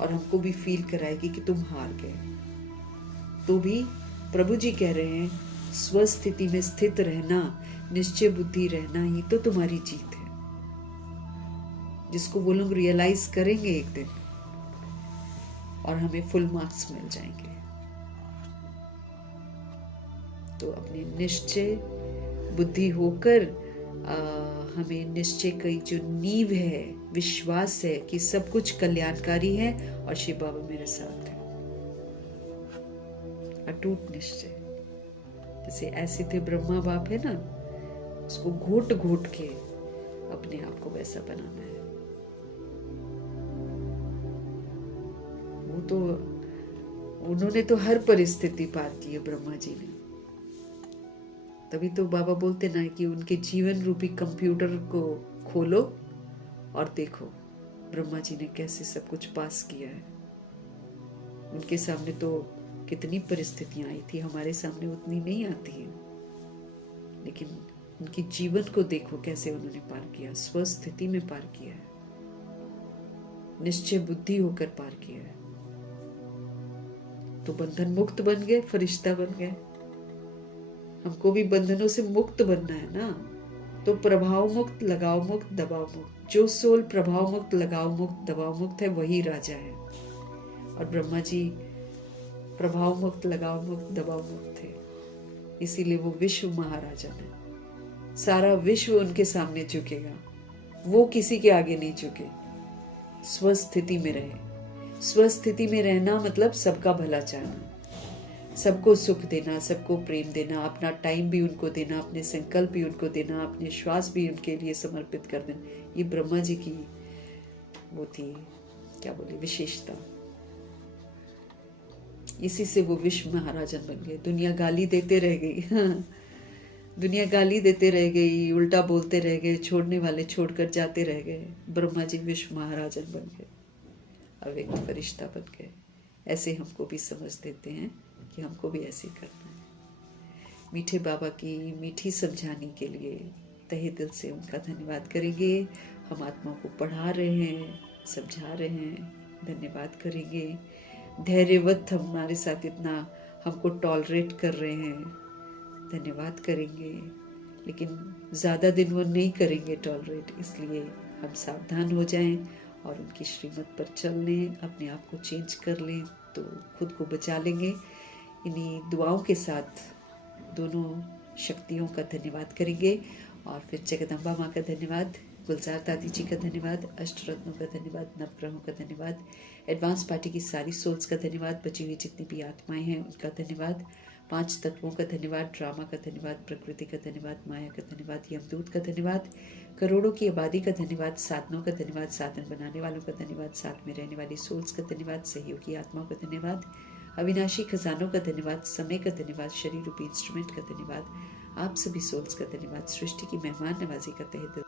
और हमको भी फील कराएगी कि तुम हार गए, तो भी प्रभु जी कह रहे हैं स्वस्थिति में स्थित रहना, निश्चय बुद्धि रहना ही तो तुम्हारी जीत है, जिसको वो लोग रियलाइज करेंगे एक दिन और हमें फुल मार्क्स मिल जाएंगे। तो अपने निश्चय बुद्धि होकर हमें निश्चय की जो नींव है, विश्वास है कि सब कुछ कल्याणकारी है और शिव बाबा मेरे साथ है, अटूट निश्चय। जैसे ऐसे थे ब्रह्मा बाप है ना, उसको घोट घोट के अपने आप को वैसा बनाना है। वो तो उन्होंने तो हर परिस्थिति पार की है ब्रह्मा जी ने। तभी तो बाबा बोलते ना कि उनके जीवन रूपी कंप्यूटर को खोलो और देखो ब्रह्मा जी ने कैसे सब कुछ पास किया है। उनके सामने तो कितनी परिस्थितियां आई थी, हमारे सामने उतनी नहीं आती है, लेकिन उनके जीवन को देखो कैसे उन्होंने पार किया, स्वस्थिति में पार किया है, निश्चय बुद्धि होकर पार किया है। तो बंधन मुक्त बन गए, फरिश्ता बन गए। हमको भी बंधनों से मुक्त बनना है ना। तो प्रभाव मुक्त, लगाव मुक्त, दबाव मुक्त। जो सोल प्रभाव मुक्त, लगाव मुक्त, दबाव मुक्त है वही राजा है। और ब्रह्मा जी प्रभाव मुक्त, लगाव मुक्त, दबाव मुक्त थे, इसीलिए वो विश्व महाराजा है। सारा विश्व उनके सामने झुकेगा, वो किसी के आगे नहीं झुके। स्वस्थिति में रहे। स्वस्थिति में रहना मतलब सबका भला चाहना, सबको सुख देना, सबको प्रेम देना, अपना टाइम भी उनको देना, अपने संकल्प भी उनको देना, अपने श्वास भी उनके लिए समर्पित कर देना। ये ब्रह्मा जी की वो थी, क्या बोले, विशेषता। इसी से वो विश्व महाराजन बन गए। दुनिया गाली देते रह गई, हाँ। दुनिया गाली देते रह गई, उल्टा बोलते रह गए, छोड़ने वाले छोड़कर जाते रह गए। ब्रह्मा जी विश्व महाराजन बन गए, अव्यक्त फरिश्ता बन गए। ऐसे हमको भी समझ देते हैं कि हमको भी ऐसे करना है। मीठे बाबा की मीठी समझाने के लिए तहे दिल से उनका धन्यवाद करेंगे। हम आत्मा को पढ़ा रहे हैं, समझा रहे हैं, धन्यवाद करेंगे। धैर्यवत हमारे साथ इतना हमको टॉलरेट कर रहे हैं, धन्यवाद करेंगे। लेकिन ज़्यादा दिन वो नहीं करेंगे टॉलरेट, इसलिए हम सावधान हो जाएं और उनकी श्रीमत पर चल लें, अपने आप को चेंज कर लें तो खुद को बचा लेंगे। इन्हीं दुआओं के साथ दोनों शक्तियों का धन्यवाद करेंगे और फिर जगदम्बा माँ का धन्यवाद, गुलजार दादी जी का धन्यवाद, अष्टरत्नों का धन्यवाद, नवग्रहों का धन्यवाद, एडवांस पार्टी की सारी सोल्स का धन्यवाद, बची हुई जितनी भी आत्माएं हैं उनका धन्यवाद, 5 तत्वों का धन्यवाद, ड्रामा का धन्यवाद, प्रकृति का धन्यवाद, माया का धन्यवाद, यमदूत का धन्यवाद, करोड़ों की आबादी का धन्यवाद, साधनों का धन्यवाद, साधन बनाने वालों का धन्यवाद, साथ में रहने वाली सोल्स का धन्यवाद, सहयोगी आत्माओं का धन्यवाद, अविनाशी खजानों का धन्यवाद, समय का धन्यवाद, शरीर रूपी इंस्ट्रूमेंट का धन्यवाद, आप सभी सोल्स का धन्यवाद, सृष्टि की मेहमान नवाजी का तहे दिल